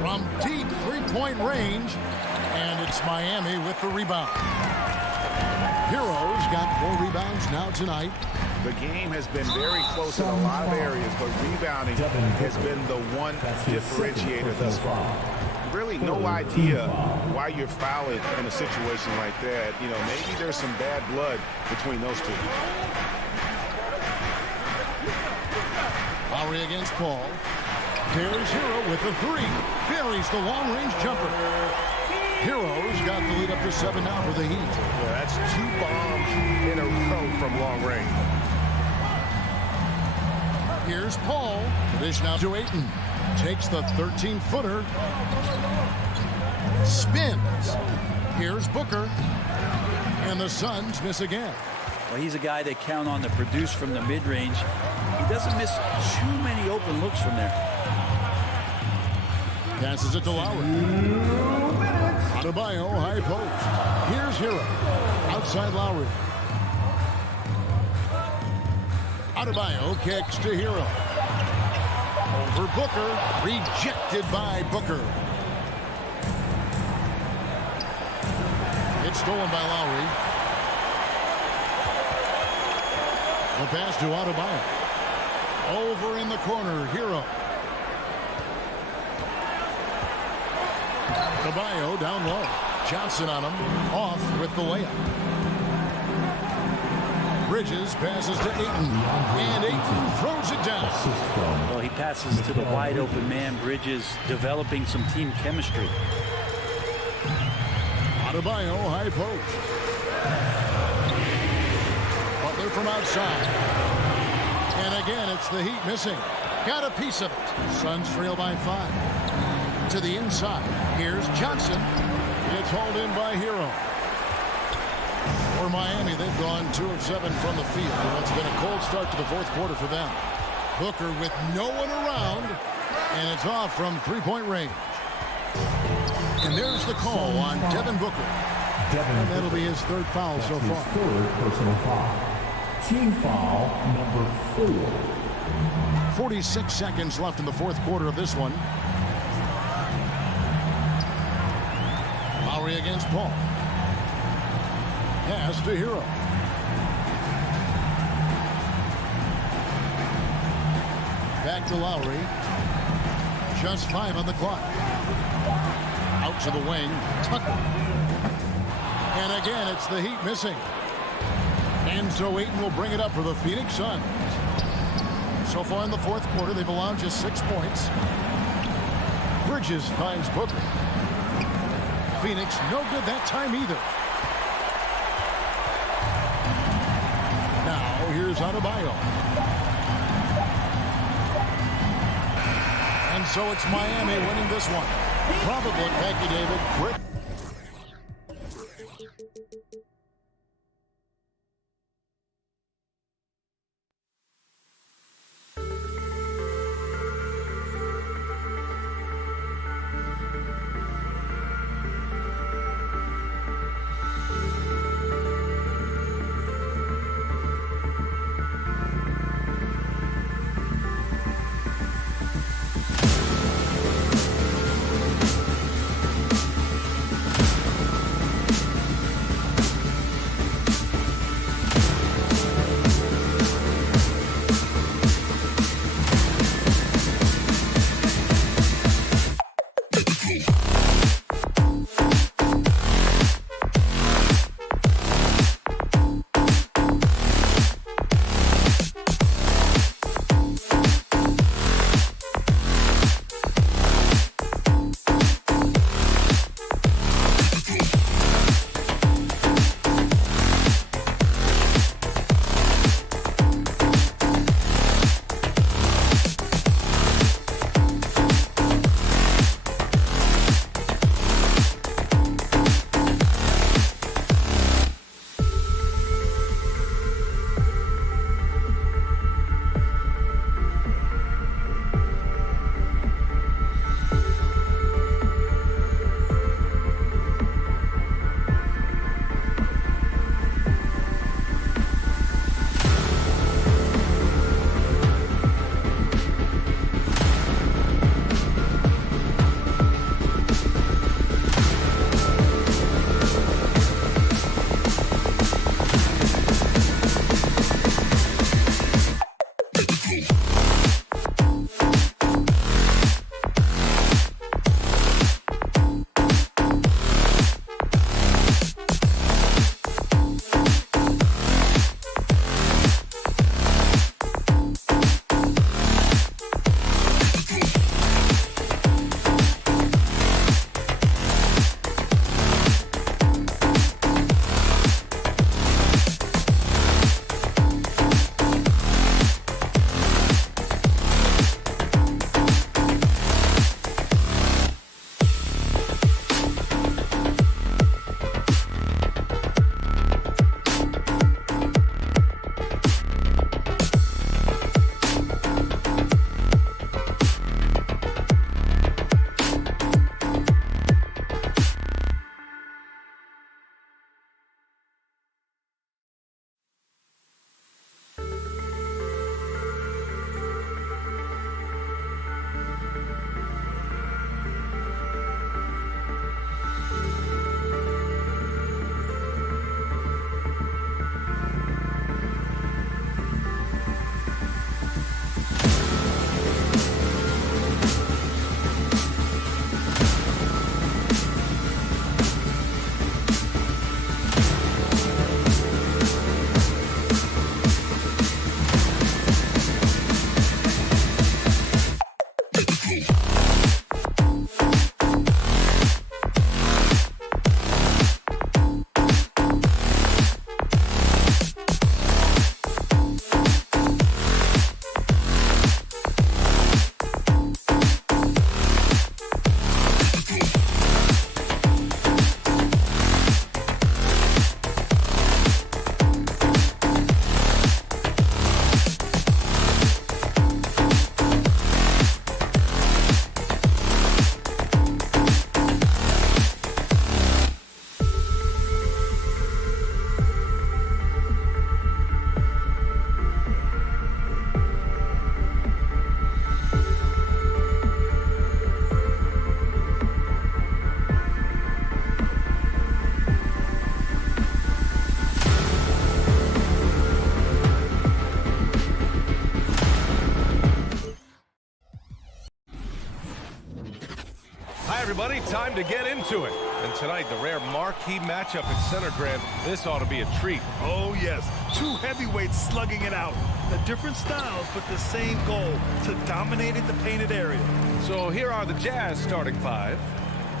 From deep three-point range, and it's Miami with the rebound. Hero's got 4 rebounds now tonight. The game has been very close in a lot of areas, but rebounding has been the one differentiator thus far. Really no idea why you're fouling in a situation like that. You know, maybe there's some bad blood between those two. Lowry against Paul. There's Hero with the 3. Buries the long-range jumper. Hero's got the lead up to 7 now for the Heat. Yeah, that's 2 bombs in a row from long range. Here's Paul. Dish now to Ayton. Takes the 13-footer. Spins. Here's Booker. And the Suns miss again. Well, he's a guy they count on to produce from the mid-range. He doesn't miss too many open looks from there. Passes it to Lowry. Adebayo, high post. Here's Hero. Outside Lowry. Adebayo kicks to Hero. Over Booker. Rejected by Booker. It's stolen by Lowry. The pass to Adebayo. Over in the corner, Hero. Adebayo down low. Johnson on him. Off with the layup. Bridges passes to Ayton. And Ayton throws it down. Well, he passes to the wide open man. Bridges developing some team chemistry. Adebayo, high post. Butler from outside. And again, it's the Heat missing. Got a piece of it. Suns trail by 5. To the inside. Here's Johnson. It's hauled in by Hero. For Miami, they've gone 2 of 7 from the field. And it's been a cold start to the fourth quarter for them. Booker with no one around. And it's off from 3-point range. And there's the call on Devin Booker. And that'll be his 3rd foul so far. 3rd personal foul. Team foul number 4. 46 seconds left in the fourth quarter of this one. Lowry against Paul. Pass to Hero. Back to Lowry. Just 5 on the clock. Out to the wing. Tucker. And again, it's the Heat missing. And so Ayton will bring it up for the Phoenix Suns. So far in the fourth quarter, they've allowed just 6 points. Bridges finds Booker. Phoenix, no good that time either. Now, here's Adebayo. And so it's Miami winning this one. Probably, thank you, David. Quick. everybody. Time to get into it. And And tonight, the rare marquee matchup at center, Grant. This ought to be a treat. Oh, yes. Two heavyweights slugging it out. The different styles, but the same goal, to dominate in the painted area. So here are the Jazz starting five.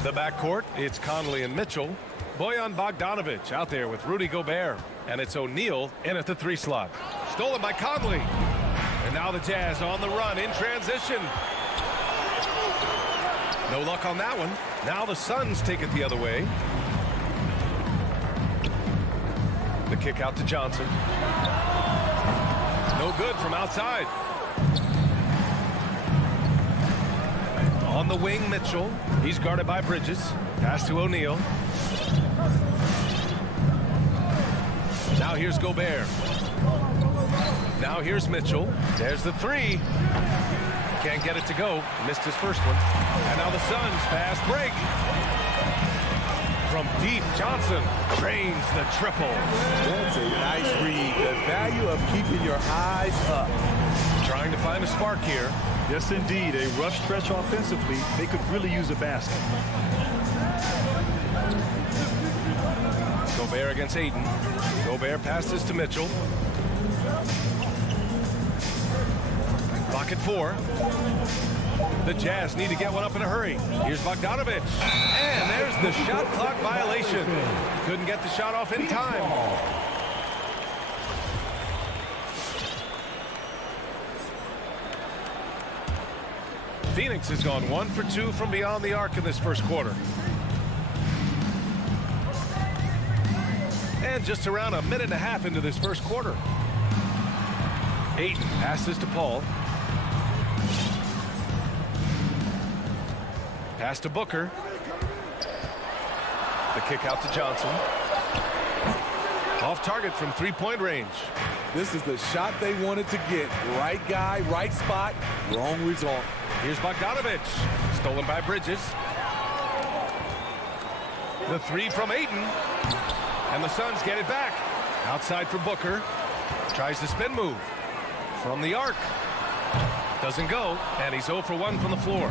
The backcourt, it's Conley and Mitchell. Bojan Bogdanovic out there with Rudy Gobert. And it's O'Neal in at the 3 slot. Stolen by Conley. And now the Jazz on the run in transition. No luck on that one. Now the Suns take it the other way. The kick out to Johnson. No good from outside. On the wing, Mitchell. He's guarded by Bridges. Pass to O'Neal. Now here's Gobert. Now here's Mitchell. There's the 3. Can't get it to go. Missed his first one. And now the Suns fast break. From deep, Johnson drains the triple. That's a nice read. The value of keeping your eyes up. Trying to find a spark here. Yes, indeed. A rough stretch offensively. They could really use a basket. Gobert against Ayton. Gobert passes to Mitchell. Clock at 4. The Jazz need to get one up in a hurry. Here's Bogdanovic. And there's the shot clock violation. Couldn't get the shot off in time. Phoenix has gone 1 for 2 from beyond the arc in this first quarter. And just around a minute and a half into this first quarter. Ayton passes to Paul. Pass to Booker. The kick out to Johnson. Off target from 3-point range. This is the shot they wanted to get. Right guy, right spot, wrong result. Here's Bogdanovic. Stolen by Bridges. The 3 from Ayton. And the Suns get it back. Outside for Booker. Tries the spin move. From the arc. Doesn't go. And he's 0 for 1 from the floor.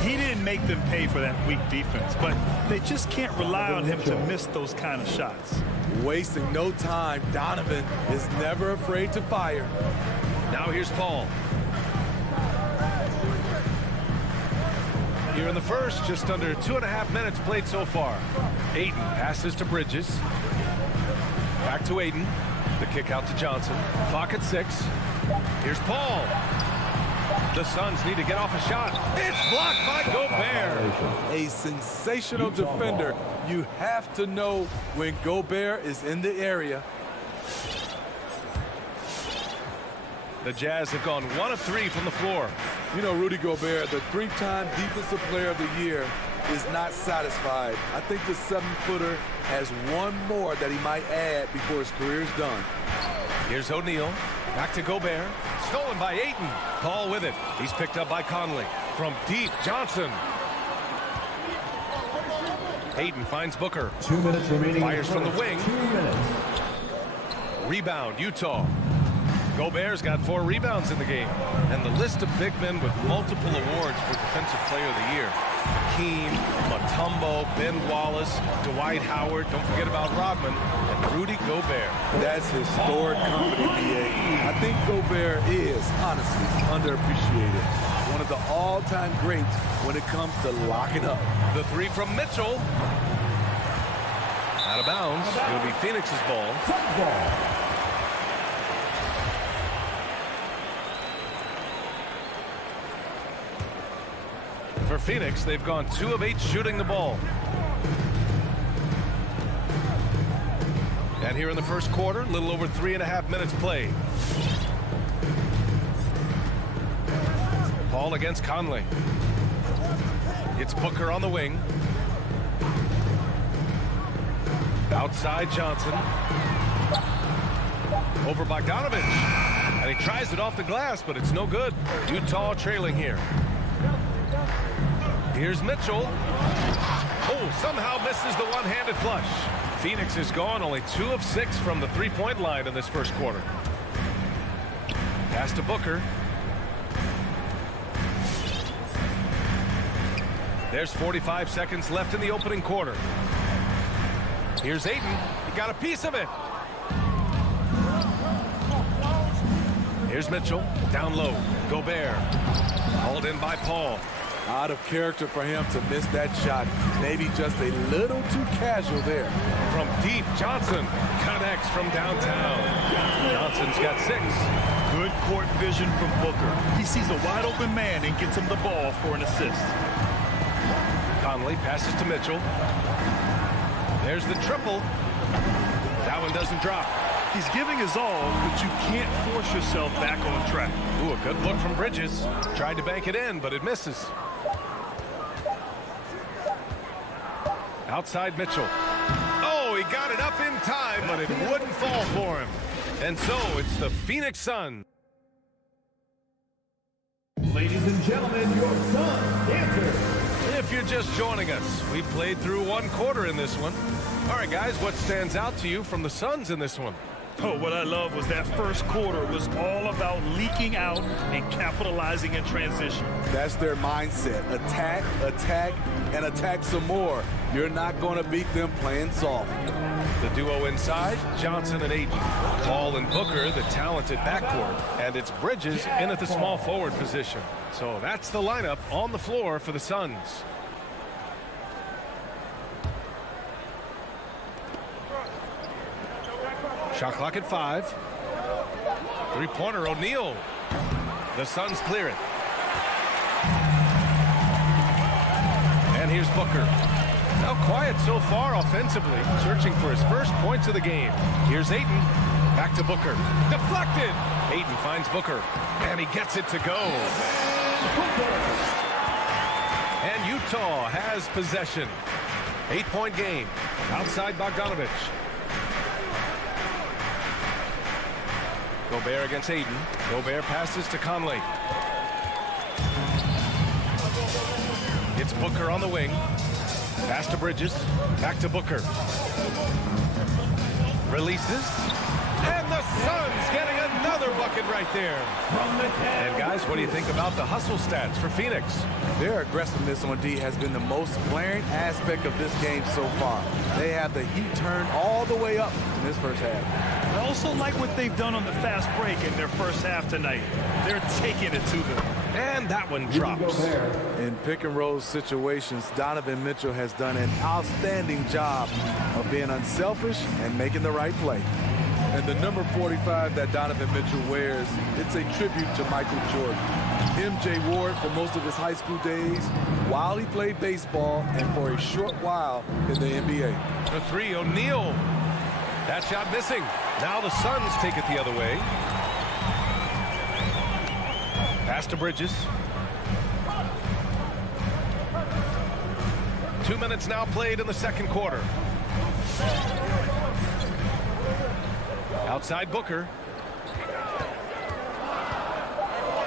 He didn't make them pay for that weak defense, but they just can't rely on him to miss those kind of shots. Wasting no time. Donovan is never afraid to fire. Now here's Paul. Here in the first, just under 2.5 minutes played so far. Ayton passes to Bridges. Back to Ayton. The kick out to Johnson. Clock at 6. Here's Paul. The Suns need to get off a shot. It's blocked by Gobert. A sensational defender. You have to know when Gobert is in the area. The Jazz have gone 1 of 3 from the floor. You know, Rudy Gobert, the 3-time Defensive Player of the Year, is not satisfied. I think the 7-footer has one more that he might add before his career is done. Here's O'Neal. Back to Gobert. Stolen by Ayton. Paul with it. He's picked up by Conley. From deep, Johnson. Ayton finds Booker. 2 minutes remaining. Fires from the wing. 2 minutes. Rebound, Utah. Gobert's got 4 rebounds in the game. And the list of big men with multiple awards for Defensive Player of the Year. Hakeem, Mutombo, Ben Wallace, Dwight Howard, don't forget about Rodman, and Rudy Gobert. That's historic company, B.A. I think Gobert is, honestly, underappreciated. One of the all-time greats when it comes to locking up. The 3 from Mitchell. Out of bounds. It'll be Phoenix's ball. For Phoenix, they've gone 2 of 8 shooting the ball. And here in the first quarter, a little over 3.5 minutes played. Paul against Conley. It's Booker on the wing. Outside Johnson. Over Bogdanovic. And he tries it off the glass, but it's no good. Utah trailing here. Here's Mitchell. Oh, somehow misses the one-handed flush. Phoenix is gone only 2 of 6 from the 3-point line in this first quarter. Pass to Booker. There's 45 seconds left in the opening quarter. Here's Ayton. He got a piece of it. Here's Mitchell. Down low. Gobert. Hauled in by Paul. Out of character for him to miss that shot. Maybe just a little too casual there. From deep, Johnson connects from downtown. Johnson's got 6. Good court vision from Booker. He sees a wide open man and gets him the ball for an assist. Conley passes to Mitchell. There's the triple. That one doesn't drop. He's giving his all, but you can't force yourself back on track. Ooh, a good look from Bridges. Tried to bank it in, but it misses. Outside Mitchell. Oh, he got it up in time, but it wouldn't fall for him. And so it's the Phoenix Suns. Ladies and gentlemen, your Suns dancer. If you're just joining us, we've played through 1 quarter in this one. All right, guys, what stands out to you from the Suns in this one? Oh, what I love was that first quarter was all about leaking out and capitalizing in transition. That's their mindset. Attack, attack, and attack some more. You're not going to beat them playing soft. The duo inside, Johnson and Ayton. Paul and Booker, the talented backcourt. And it's Bridges in at the small forward position. So that's the lineup on the floor for the Suns. Shot clock at 5. Three-pointer, O'Neal. The Suns clear it. And here's Booker. Now quiet so far offensively, searching for his first points of the game. Here's Ayton. Back to Booker. Deflected. Ayton finds Booker. And he gets it to go. And Utah has possession. 8-point game. Outside Bogdanovich. Gobert against Ayton. Gobert passes to Conley. It's Booker on the wing. Pass to Bridges. Back to Booker. Releases. And the Suns getting another bucket right there. And guys, what do you think about the hustle stats for Phoenix? Their aggressiveness on D has been the most glaring aspect of this game so far. They have the heat turned all the way up in this first half. I also like what they've done on the fast break in their first half tonight. They're taking it to them. And that one drops. In pick and roll situations, Donovan Mitchell has done an outstanding job of being unselfish and making the right play. And the number 45 that Donovan Mitchell wears, it's a tribute to Michael Jordan. MJ wore it for most of his high school days while he played baseball and for a short while in the NBA. The 3, O'Neal. That shot missing. Now the Suns take it the other way. Pass to Bridges. 2 minutes now played in the second quarter. Outside Booker.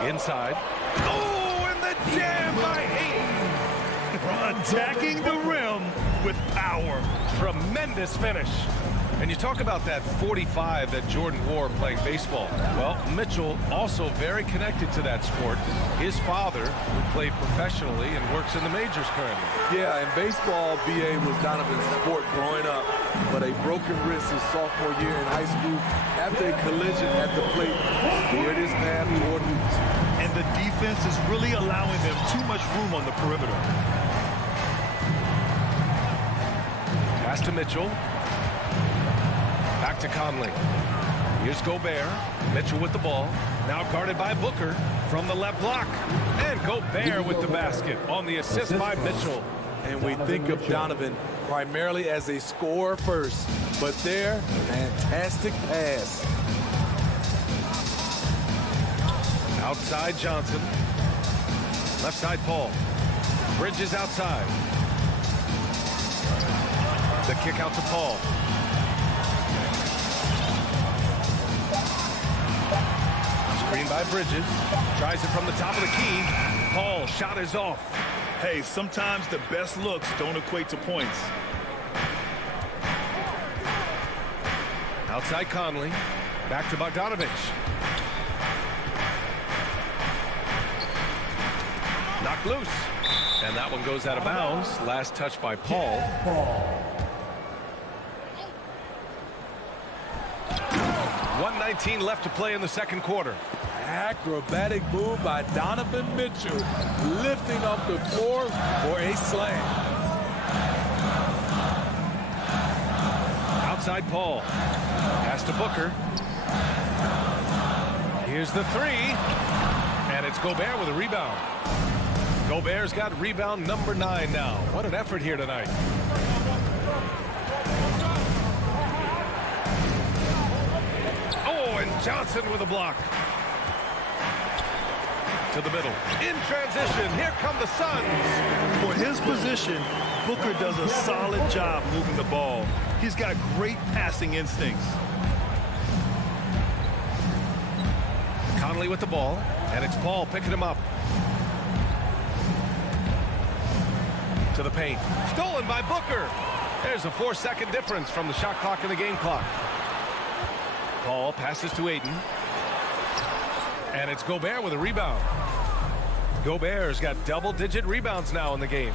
Inside. Oh, and the jam by Ayton. Attacking the rim with power. Tremendous finish. And you talk about that 45 that Jordan wore playing baseball. Well, Mitchell also very connected to that sport. His father, who played professionally and works in the majors currently. Yeah, in baseball, BA was Donovan's sport growing up. But a broken wrist his sophomore year in high school after a collision at the plate steered his path toward hoops. And the defense is really allowing them too much room on the perimeter. Pass to Mitchell. Back to Conley. Here's Gobert. Mitchell with the ball. Now guarded by Booker from the left block. And Gobert with the basket on the assist by Mitchell. And we think of Donovan primarily as a scorer first, but their fantastic pass. Outside Johnson. Left side Paul. Bridges outside. The kick out to Paul. Screen by Bridges. Tries it from the top of the key. Paul, shot is off. Hey, sometimes the best looks don't equate to points. Outside Conley. Back to Bogdanovich. Knocked loose. And that one goes out of bounds. Last touch by Paul. 1:19 left to play in the second quarter. Acrobatic move by Donovan Mitchell, lifting off the floor for a slam. Outside Paul. Pass to Booker. Here's the three. And it's Gobert with a rebound. Gobert's got rebound number 9 now. What an effort here tonight. Oh, and Johnson with a block. To the middle. In transition, here come the Suns. For his position, Booker does a solid job moving the ball. He's got great passing instincts. Conley with the ball, and it's Paul picking him up. To the paint. Stolen by Booker. There's a 4-second difference from the shot clock and the game clock. Paul passes to Ayton. And it's Gobert with a rebound. Gobert's got double-digit rebounds now in the game.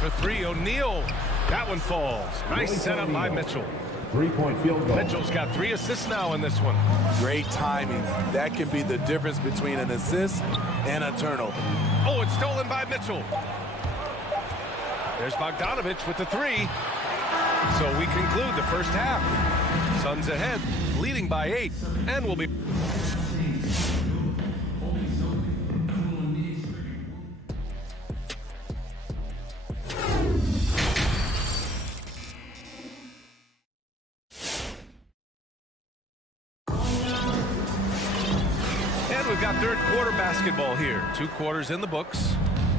For 3, O'Neal. That one falls. Nice setup by Mitchell. 3-point field goal. Mitchell's got 3 assists now in this one. Great timing. That can be the difference between an assist and a turnover. Oh, it's stolen by Mitchell. There's Bogdanovich with the 3. So we conclude the first half. Suns ahead, leading by 8, and will be... And we've got third quarter basketball here. 2 quarters in the books.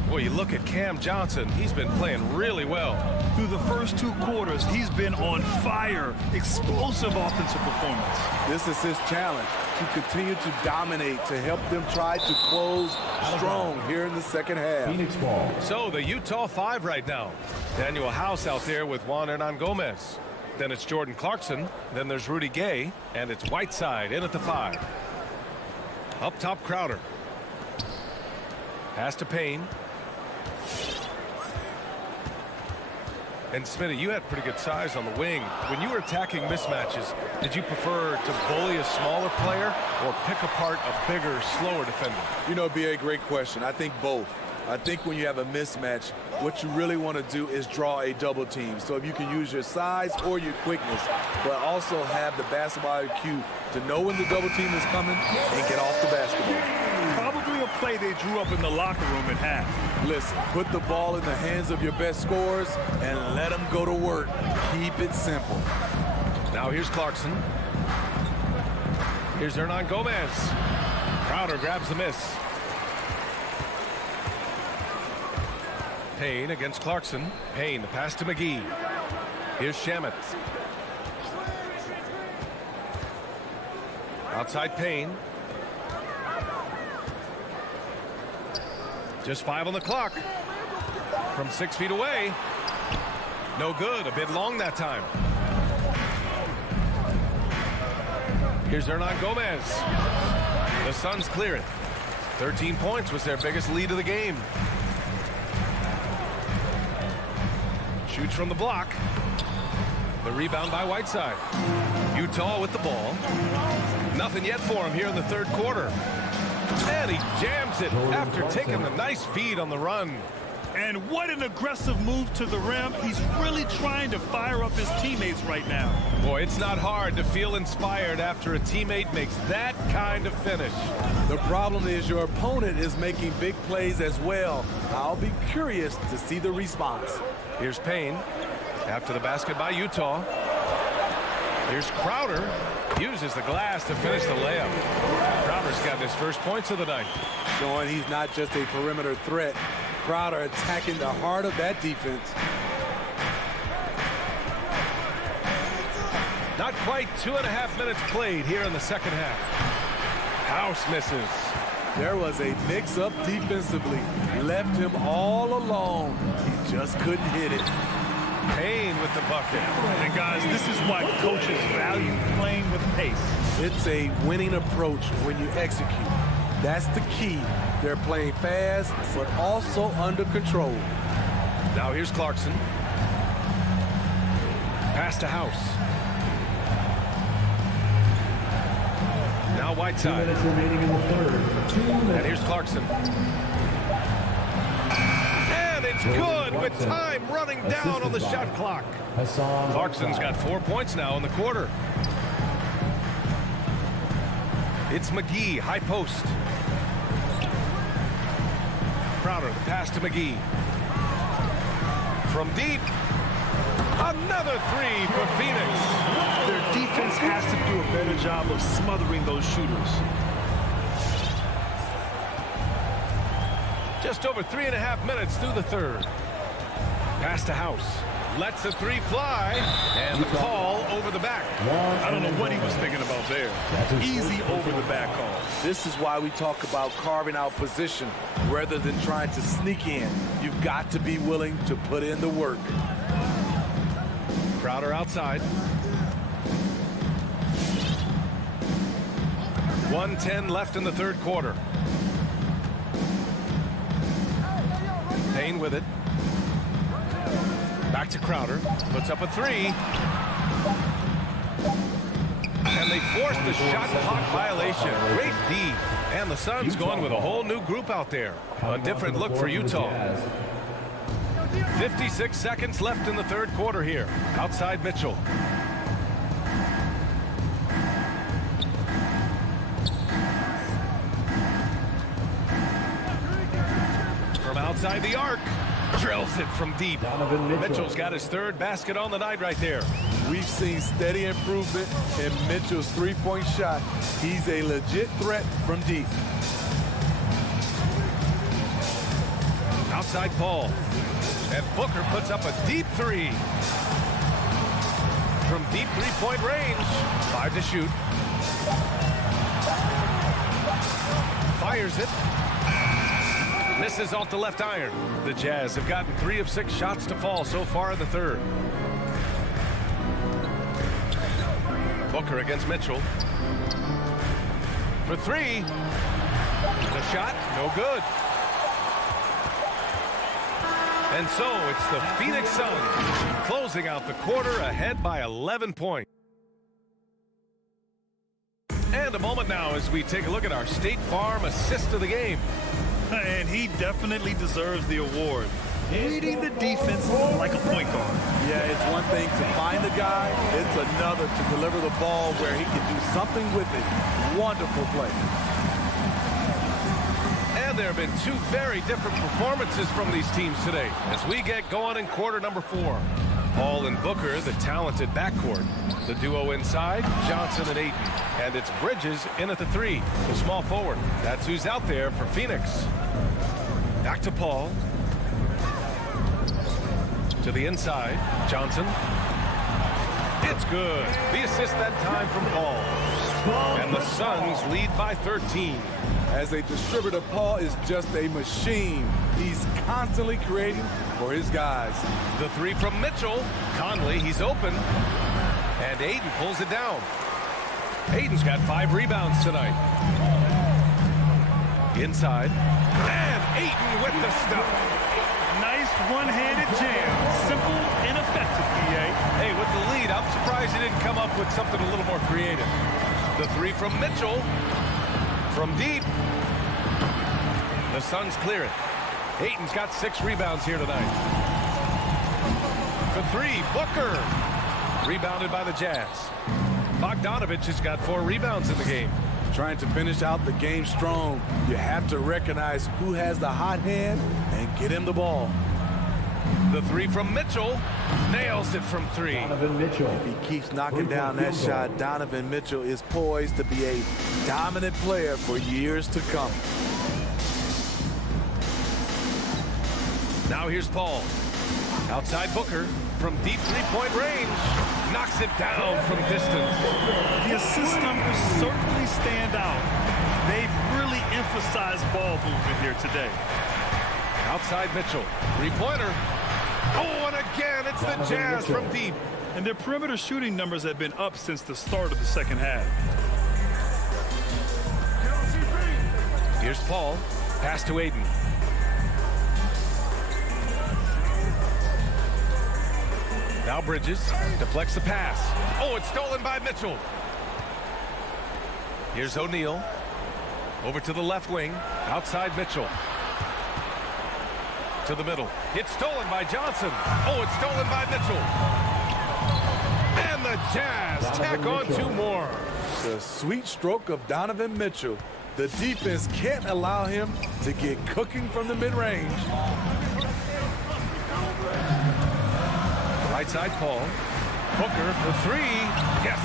Boy, you look at Cam Johnson. He's been playing really well. Through the first 2 quarters, he's been on fire. Explosive offensive performance. This is his challenge, to continue to dominate, to help them try to close strong here in the second half. Phoenix ball. So the Utah 5 right now. Daniel House out there with Juan Hernan Gomez. Then it's Jordan Clarkson. Then there's Rudy Gay. And it's Whiteside in at the 5. Up top, Crowder. Pass to Payne. And Smitty, you had pretty good size on the wing. When you were attacking mismatches, did you prefer to bully a smaller player or pick apart a bigger, slower defender? You know, B.A., great question. I think both. I think when you have a mismatch, what you really want to do is draw a double team. So if you can use your size or your quickness, but also have the basketball IQ to know when the double team is coming and get off the basketball. Probably a play they drew up in the locker room at half. Listen, put the ball in the hands of your best scorers and let them go to work. Keep it simple. Now here's Clarkson. Here's Hernan Gomez. Crowder grabs the miss. Payne against Clarkson. Payne, the pass to McGee. Here's Shamet. Outside Payne. Just 5 on the clock. From 6 feet away. No good. A bit long that time. Here's Hernan Gomez. The Suns clear it. 13 points was their biggest lead of the game. Shoots from the block. The rebound by Whiteside. Utah with the ball. Nothing yet for him here in the third quarter. And he jams it after taking the nice feed on the run. And what an aggressive move to the rim. He's really trying to fire up his teammates right now. Boy, it's not hard to feel inspired after a teammate makes that kind of finish. The problem is your opponent is making big plays as well. I'll be curious to see the response. Here's Payne after the basket by Utah. Here's Crowder. Uses the glass to finish the layup. Crowder's got his first points of the night. Showing he's not just a perimeter threat. Crowder attacking the heart of that defense. Not quite 2.5 minutes played here in the second half. House misses. There was a mix-up defensively. Left him all alone. He just couldn't hit it. Payne with the bucket. And guys, this is why coaches value playing with pace. It's a winning approach when you execute. That's the key. They're playing fast, but also under control. Now here's Clarkson. Pass to House. Whiteside. 2 minutes remaining in the third. 2 minutes. And here's Clarkson. And it's good with time running down on the shot clock. Clarkson's got 4 points now in the quarter. It's McGee, high post. Crowder, the pass to McGee. From deep. Another three for Phoenix. Their defense has to do a better job of smothering those shooters. Just over 3.5 minutes through the third. Pass to House. Lets the three fly. And the call over the back. I don't know what he was thinking about there. Easy over the back call. This is why we talk about carving out position rather than trying to sneak in. You've got to be willing to put in the work. Crowder outside. 1:10 left in the third quarter. Payne with it. Back to Crowder. Puts up a three. And they forced the shot clock violation. Great D. And the Suns going with a whole new group out there. A different look for Utah. 56 seconds left in the third quarter here. Outside Mitchell. From outside the arc. Drills it from deep. Mitchell's got his third basket on the night right there. We've seen steady improvement in Mitchell's three-point shot. He's a legit threat from deep. Outside Paul. And Booker puts up a deep three. From deep three-point range. 5 to shoot. Fires it. Misses off the left iron. The Jazz have gotten 3 of 6 shots to fall so far in the third. Booker against Mitchell. For 3. The shot, no good. And so it's the Phoenix Suns closing out the quarter ahead by 11 points. And a moment now as we take a look at our State Farm assist of the game. And he definitely deserves the award. Reading the defense like a point guard. Yeah, it's one thing to find the guy. It's another to deliver the ball where he can do something with it. Wonderful play. And there have been 2 very different performances from these teams today as we get going in quarter number 4. Paul and Booker, the talented backcourt. The duo inside, Johnson and Ayton. And it's Bridges in at the 3, the small forward. That's who's out there for Phoenix. Back to Paul. To the inside, Johnson. It's good. The assist that time from Paul. And the Suns lead by 13. As a distributor, Paul is just a machine. He's constantly creating for his guys. The 3 from Mitchell. Conley, he's open. And Ayton pulls it down. Ayton's got 5 rebounds tonight. Inside. And Ayton with the stuff. Nice one-handed jam. Simple and effective, PA. Hey, with the lead, I'm surprised he didn't come up with something a little more creative. The 3 from Mitchell. From deep. The Suns clear it. Ayton's got 6 rebounds here tonight. For 3, Booker. Rebounded by the Jazz. Bogdanovich has got 4 rebounds in the game. Trying to finish out the game strong, you have to recognize who has the hot hand and get him the ball. The 3 from Mitchell. Nails it from 3. Donovan Mitchell. If he keeps knocking down that shot, Donovan Mitchell is poised to be a dominant player for years to come. Now here's Paul. Outside Booker. From deep three-point range. Knocks it down from distance. The assist numbers certainly stand out. They've really emphasized ball movement here today. Outside Mitchell. Three-pointer. Oh, and again, it's the Jazz from deep. And their perimeter shooting numbers have been up since the start of the second half. Here's Paul. Pass to Ayton. Now Bridges deflects the pass. Oh, it's stolen by Mitchell. Here's O'Neal. Over to the left wing. Outside Mitchell. To the middle. It's stolen by Johnson. Oh, it's stolen by Mitchell. And the Jazz tack on 2 more. The sweet stroke of Donovan Mitchell. The defense can't allow him to get cooking from the mid-range. Right side Paul. Booker for 3. Yes.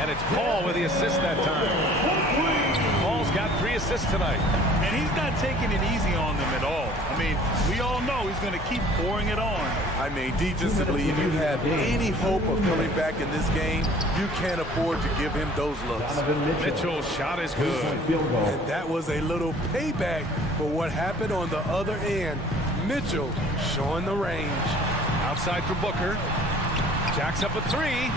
And it's Paul with the assist that time. Paul's got 3 assists tonight. And he's not taking it easy on them at all. I mean, we all know he's going to keep pouring it on. I mean, defensively, if you have any hope of coming back in this game, you can't afford to give him those looks. Mitchell's shot is good. And that was a little payback for what happened on the other end. Mitchell showing the range. Outside for Booker. Jacks up a 3.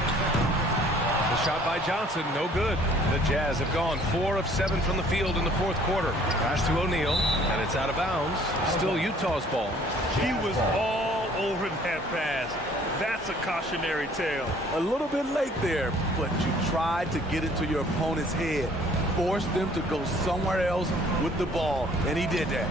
The shot by Johnson, no good. The Jazz have gone 4 of 7 from the field in the 4th quarter. Pass to O'Neal, and it's out of bounds. Still Utah's ball. He was all over that pass. That's a cautionary tale. A little bit late there, but you tried to get into your opponent's head. Forced them to go somewhere else with the ball, and he did that.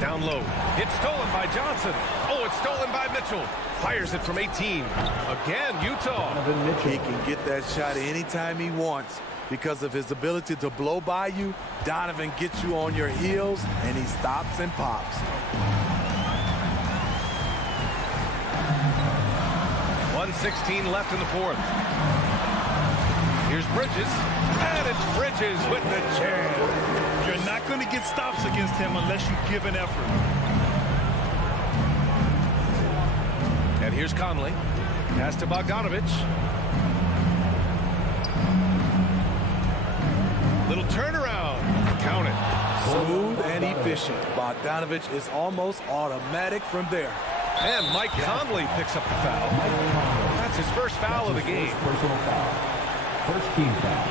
Down low. It's stolen by Johnson. Oh, it's stolen by Mitchell. Fires it from 18. Again, Utah. He can get that shot anytime he wants. Because of his ability to blow by you, Donovan gets you on your heels, and he stops and pops. 1:16 left in the 4th. Here's Bridges. And it's Bridges with the jam. You're not going to get stops against him unless you give an effort. And here's Conley. Pass to Bogdanovich. Little turnaround. Count it. Smooth and efficient. Bogdanovich is almost automatic from there. And Mike Conley picks up the foul. That's his first foul of the game. Personal foul. First team foul.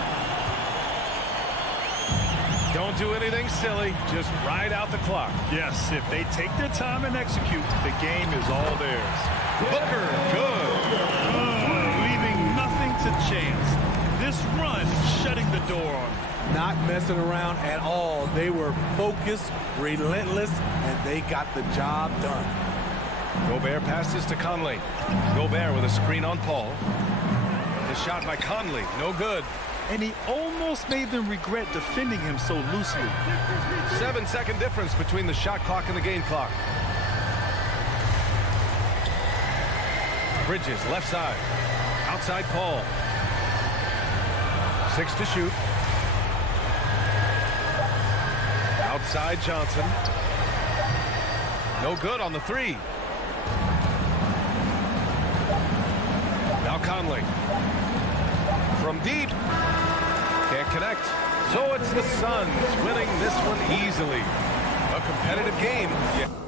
Don't do anything silly. Just ride out the clock. Yes, if they take their time and execute, the game is all theirs. Booker, good. Leaving nothing to chance. This run shutting the door on them. Not messing around at all. They were focused, relentless, and they got the job done. Gobert passes to Conley. Gobert with a screen on Paul. The shot by Conley, no good. And he almost made them regret defending him so loosely. 7-second difference between the shot clock and the game clock. Bridges, left side. Outside Paul. 6 to shoot. Outside Johnson. No good on the 3. Now Conley. From deep. Can't connect. So it's the Suns winning this one easily. A competitive game.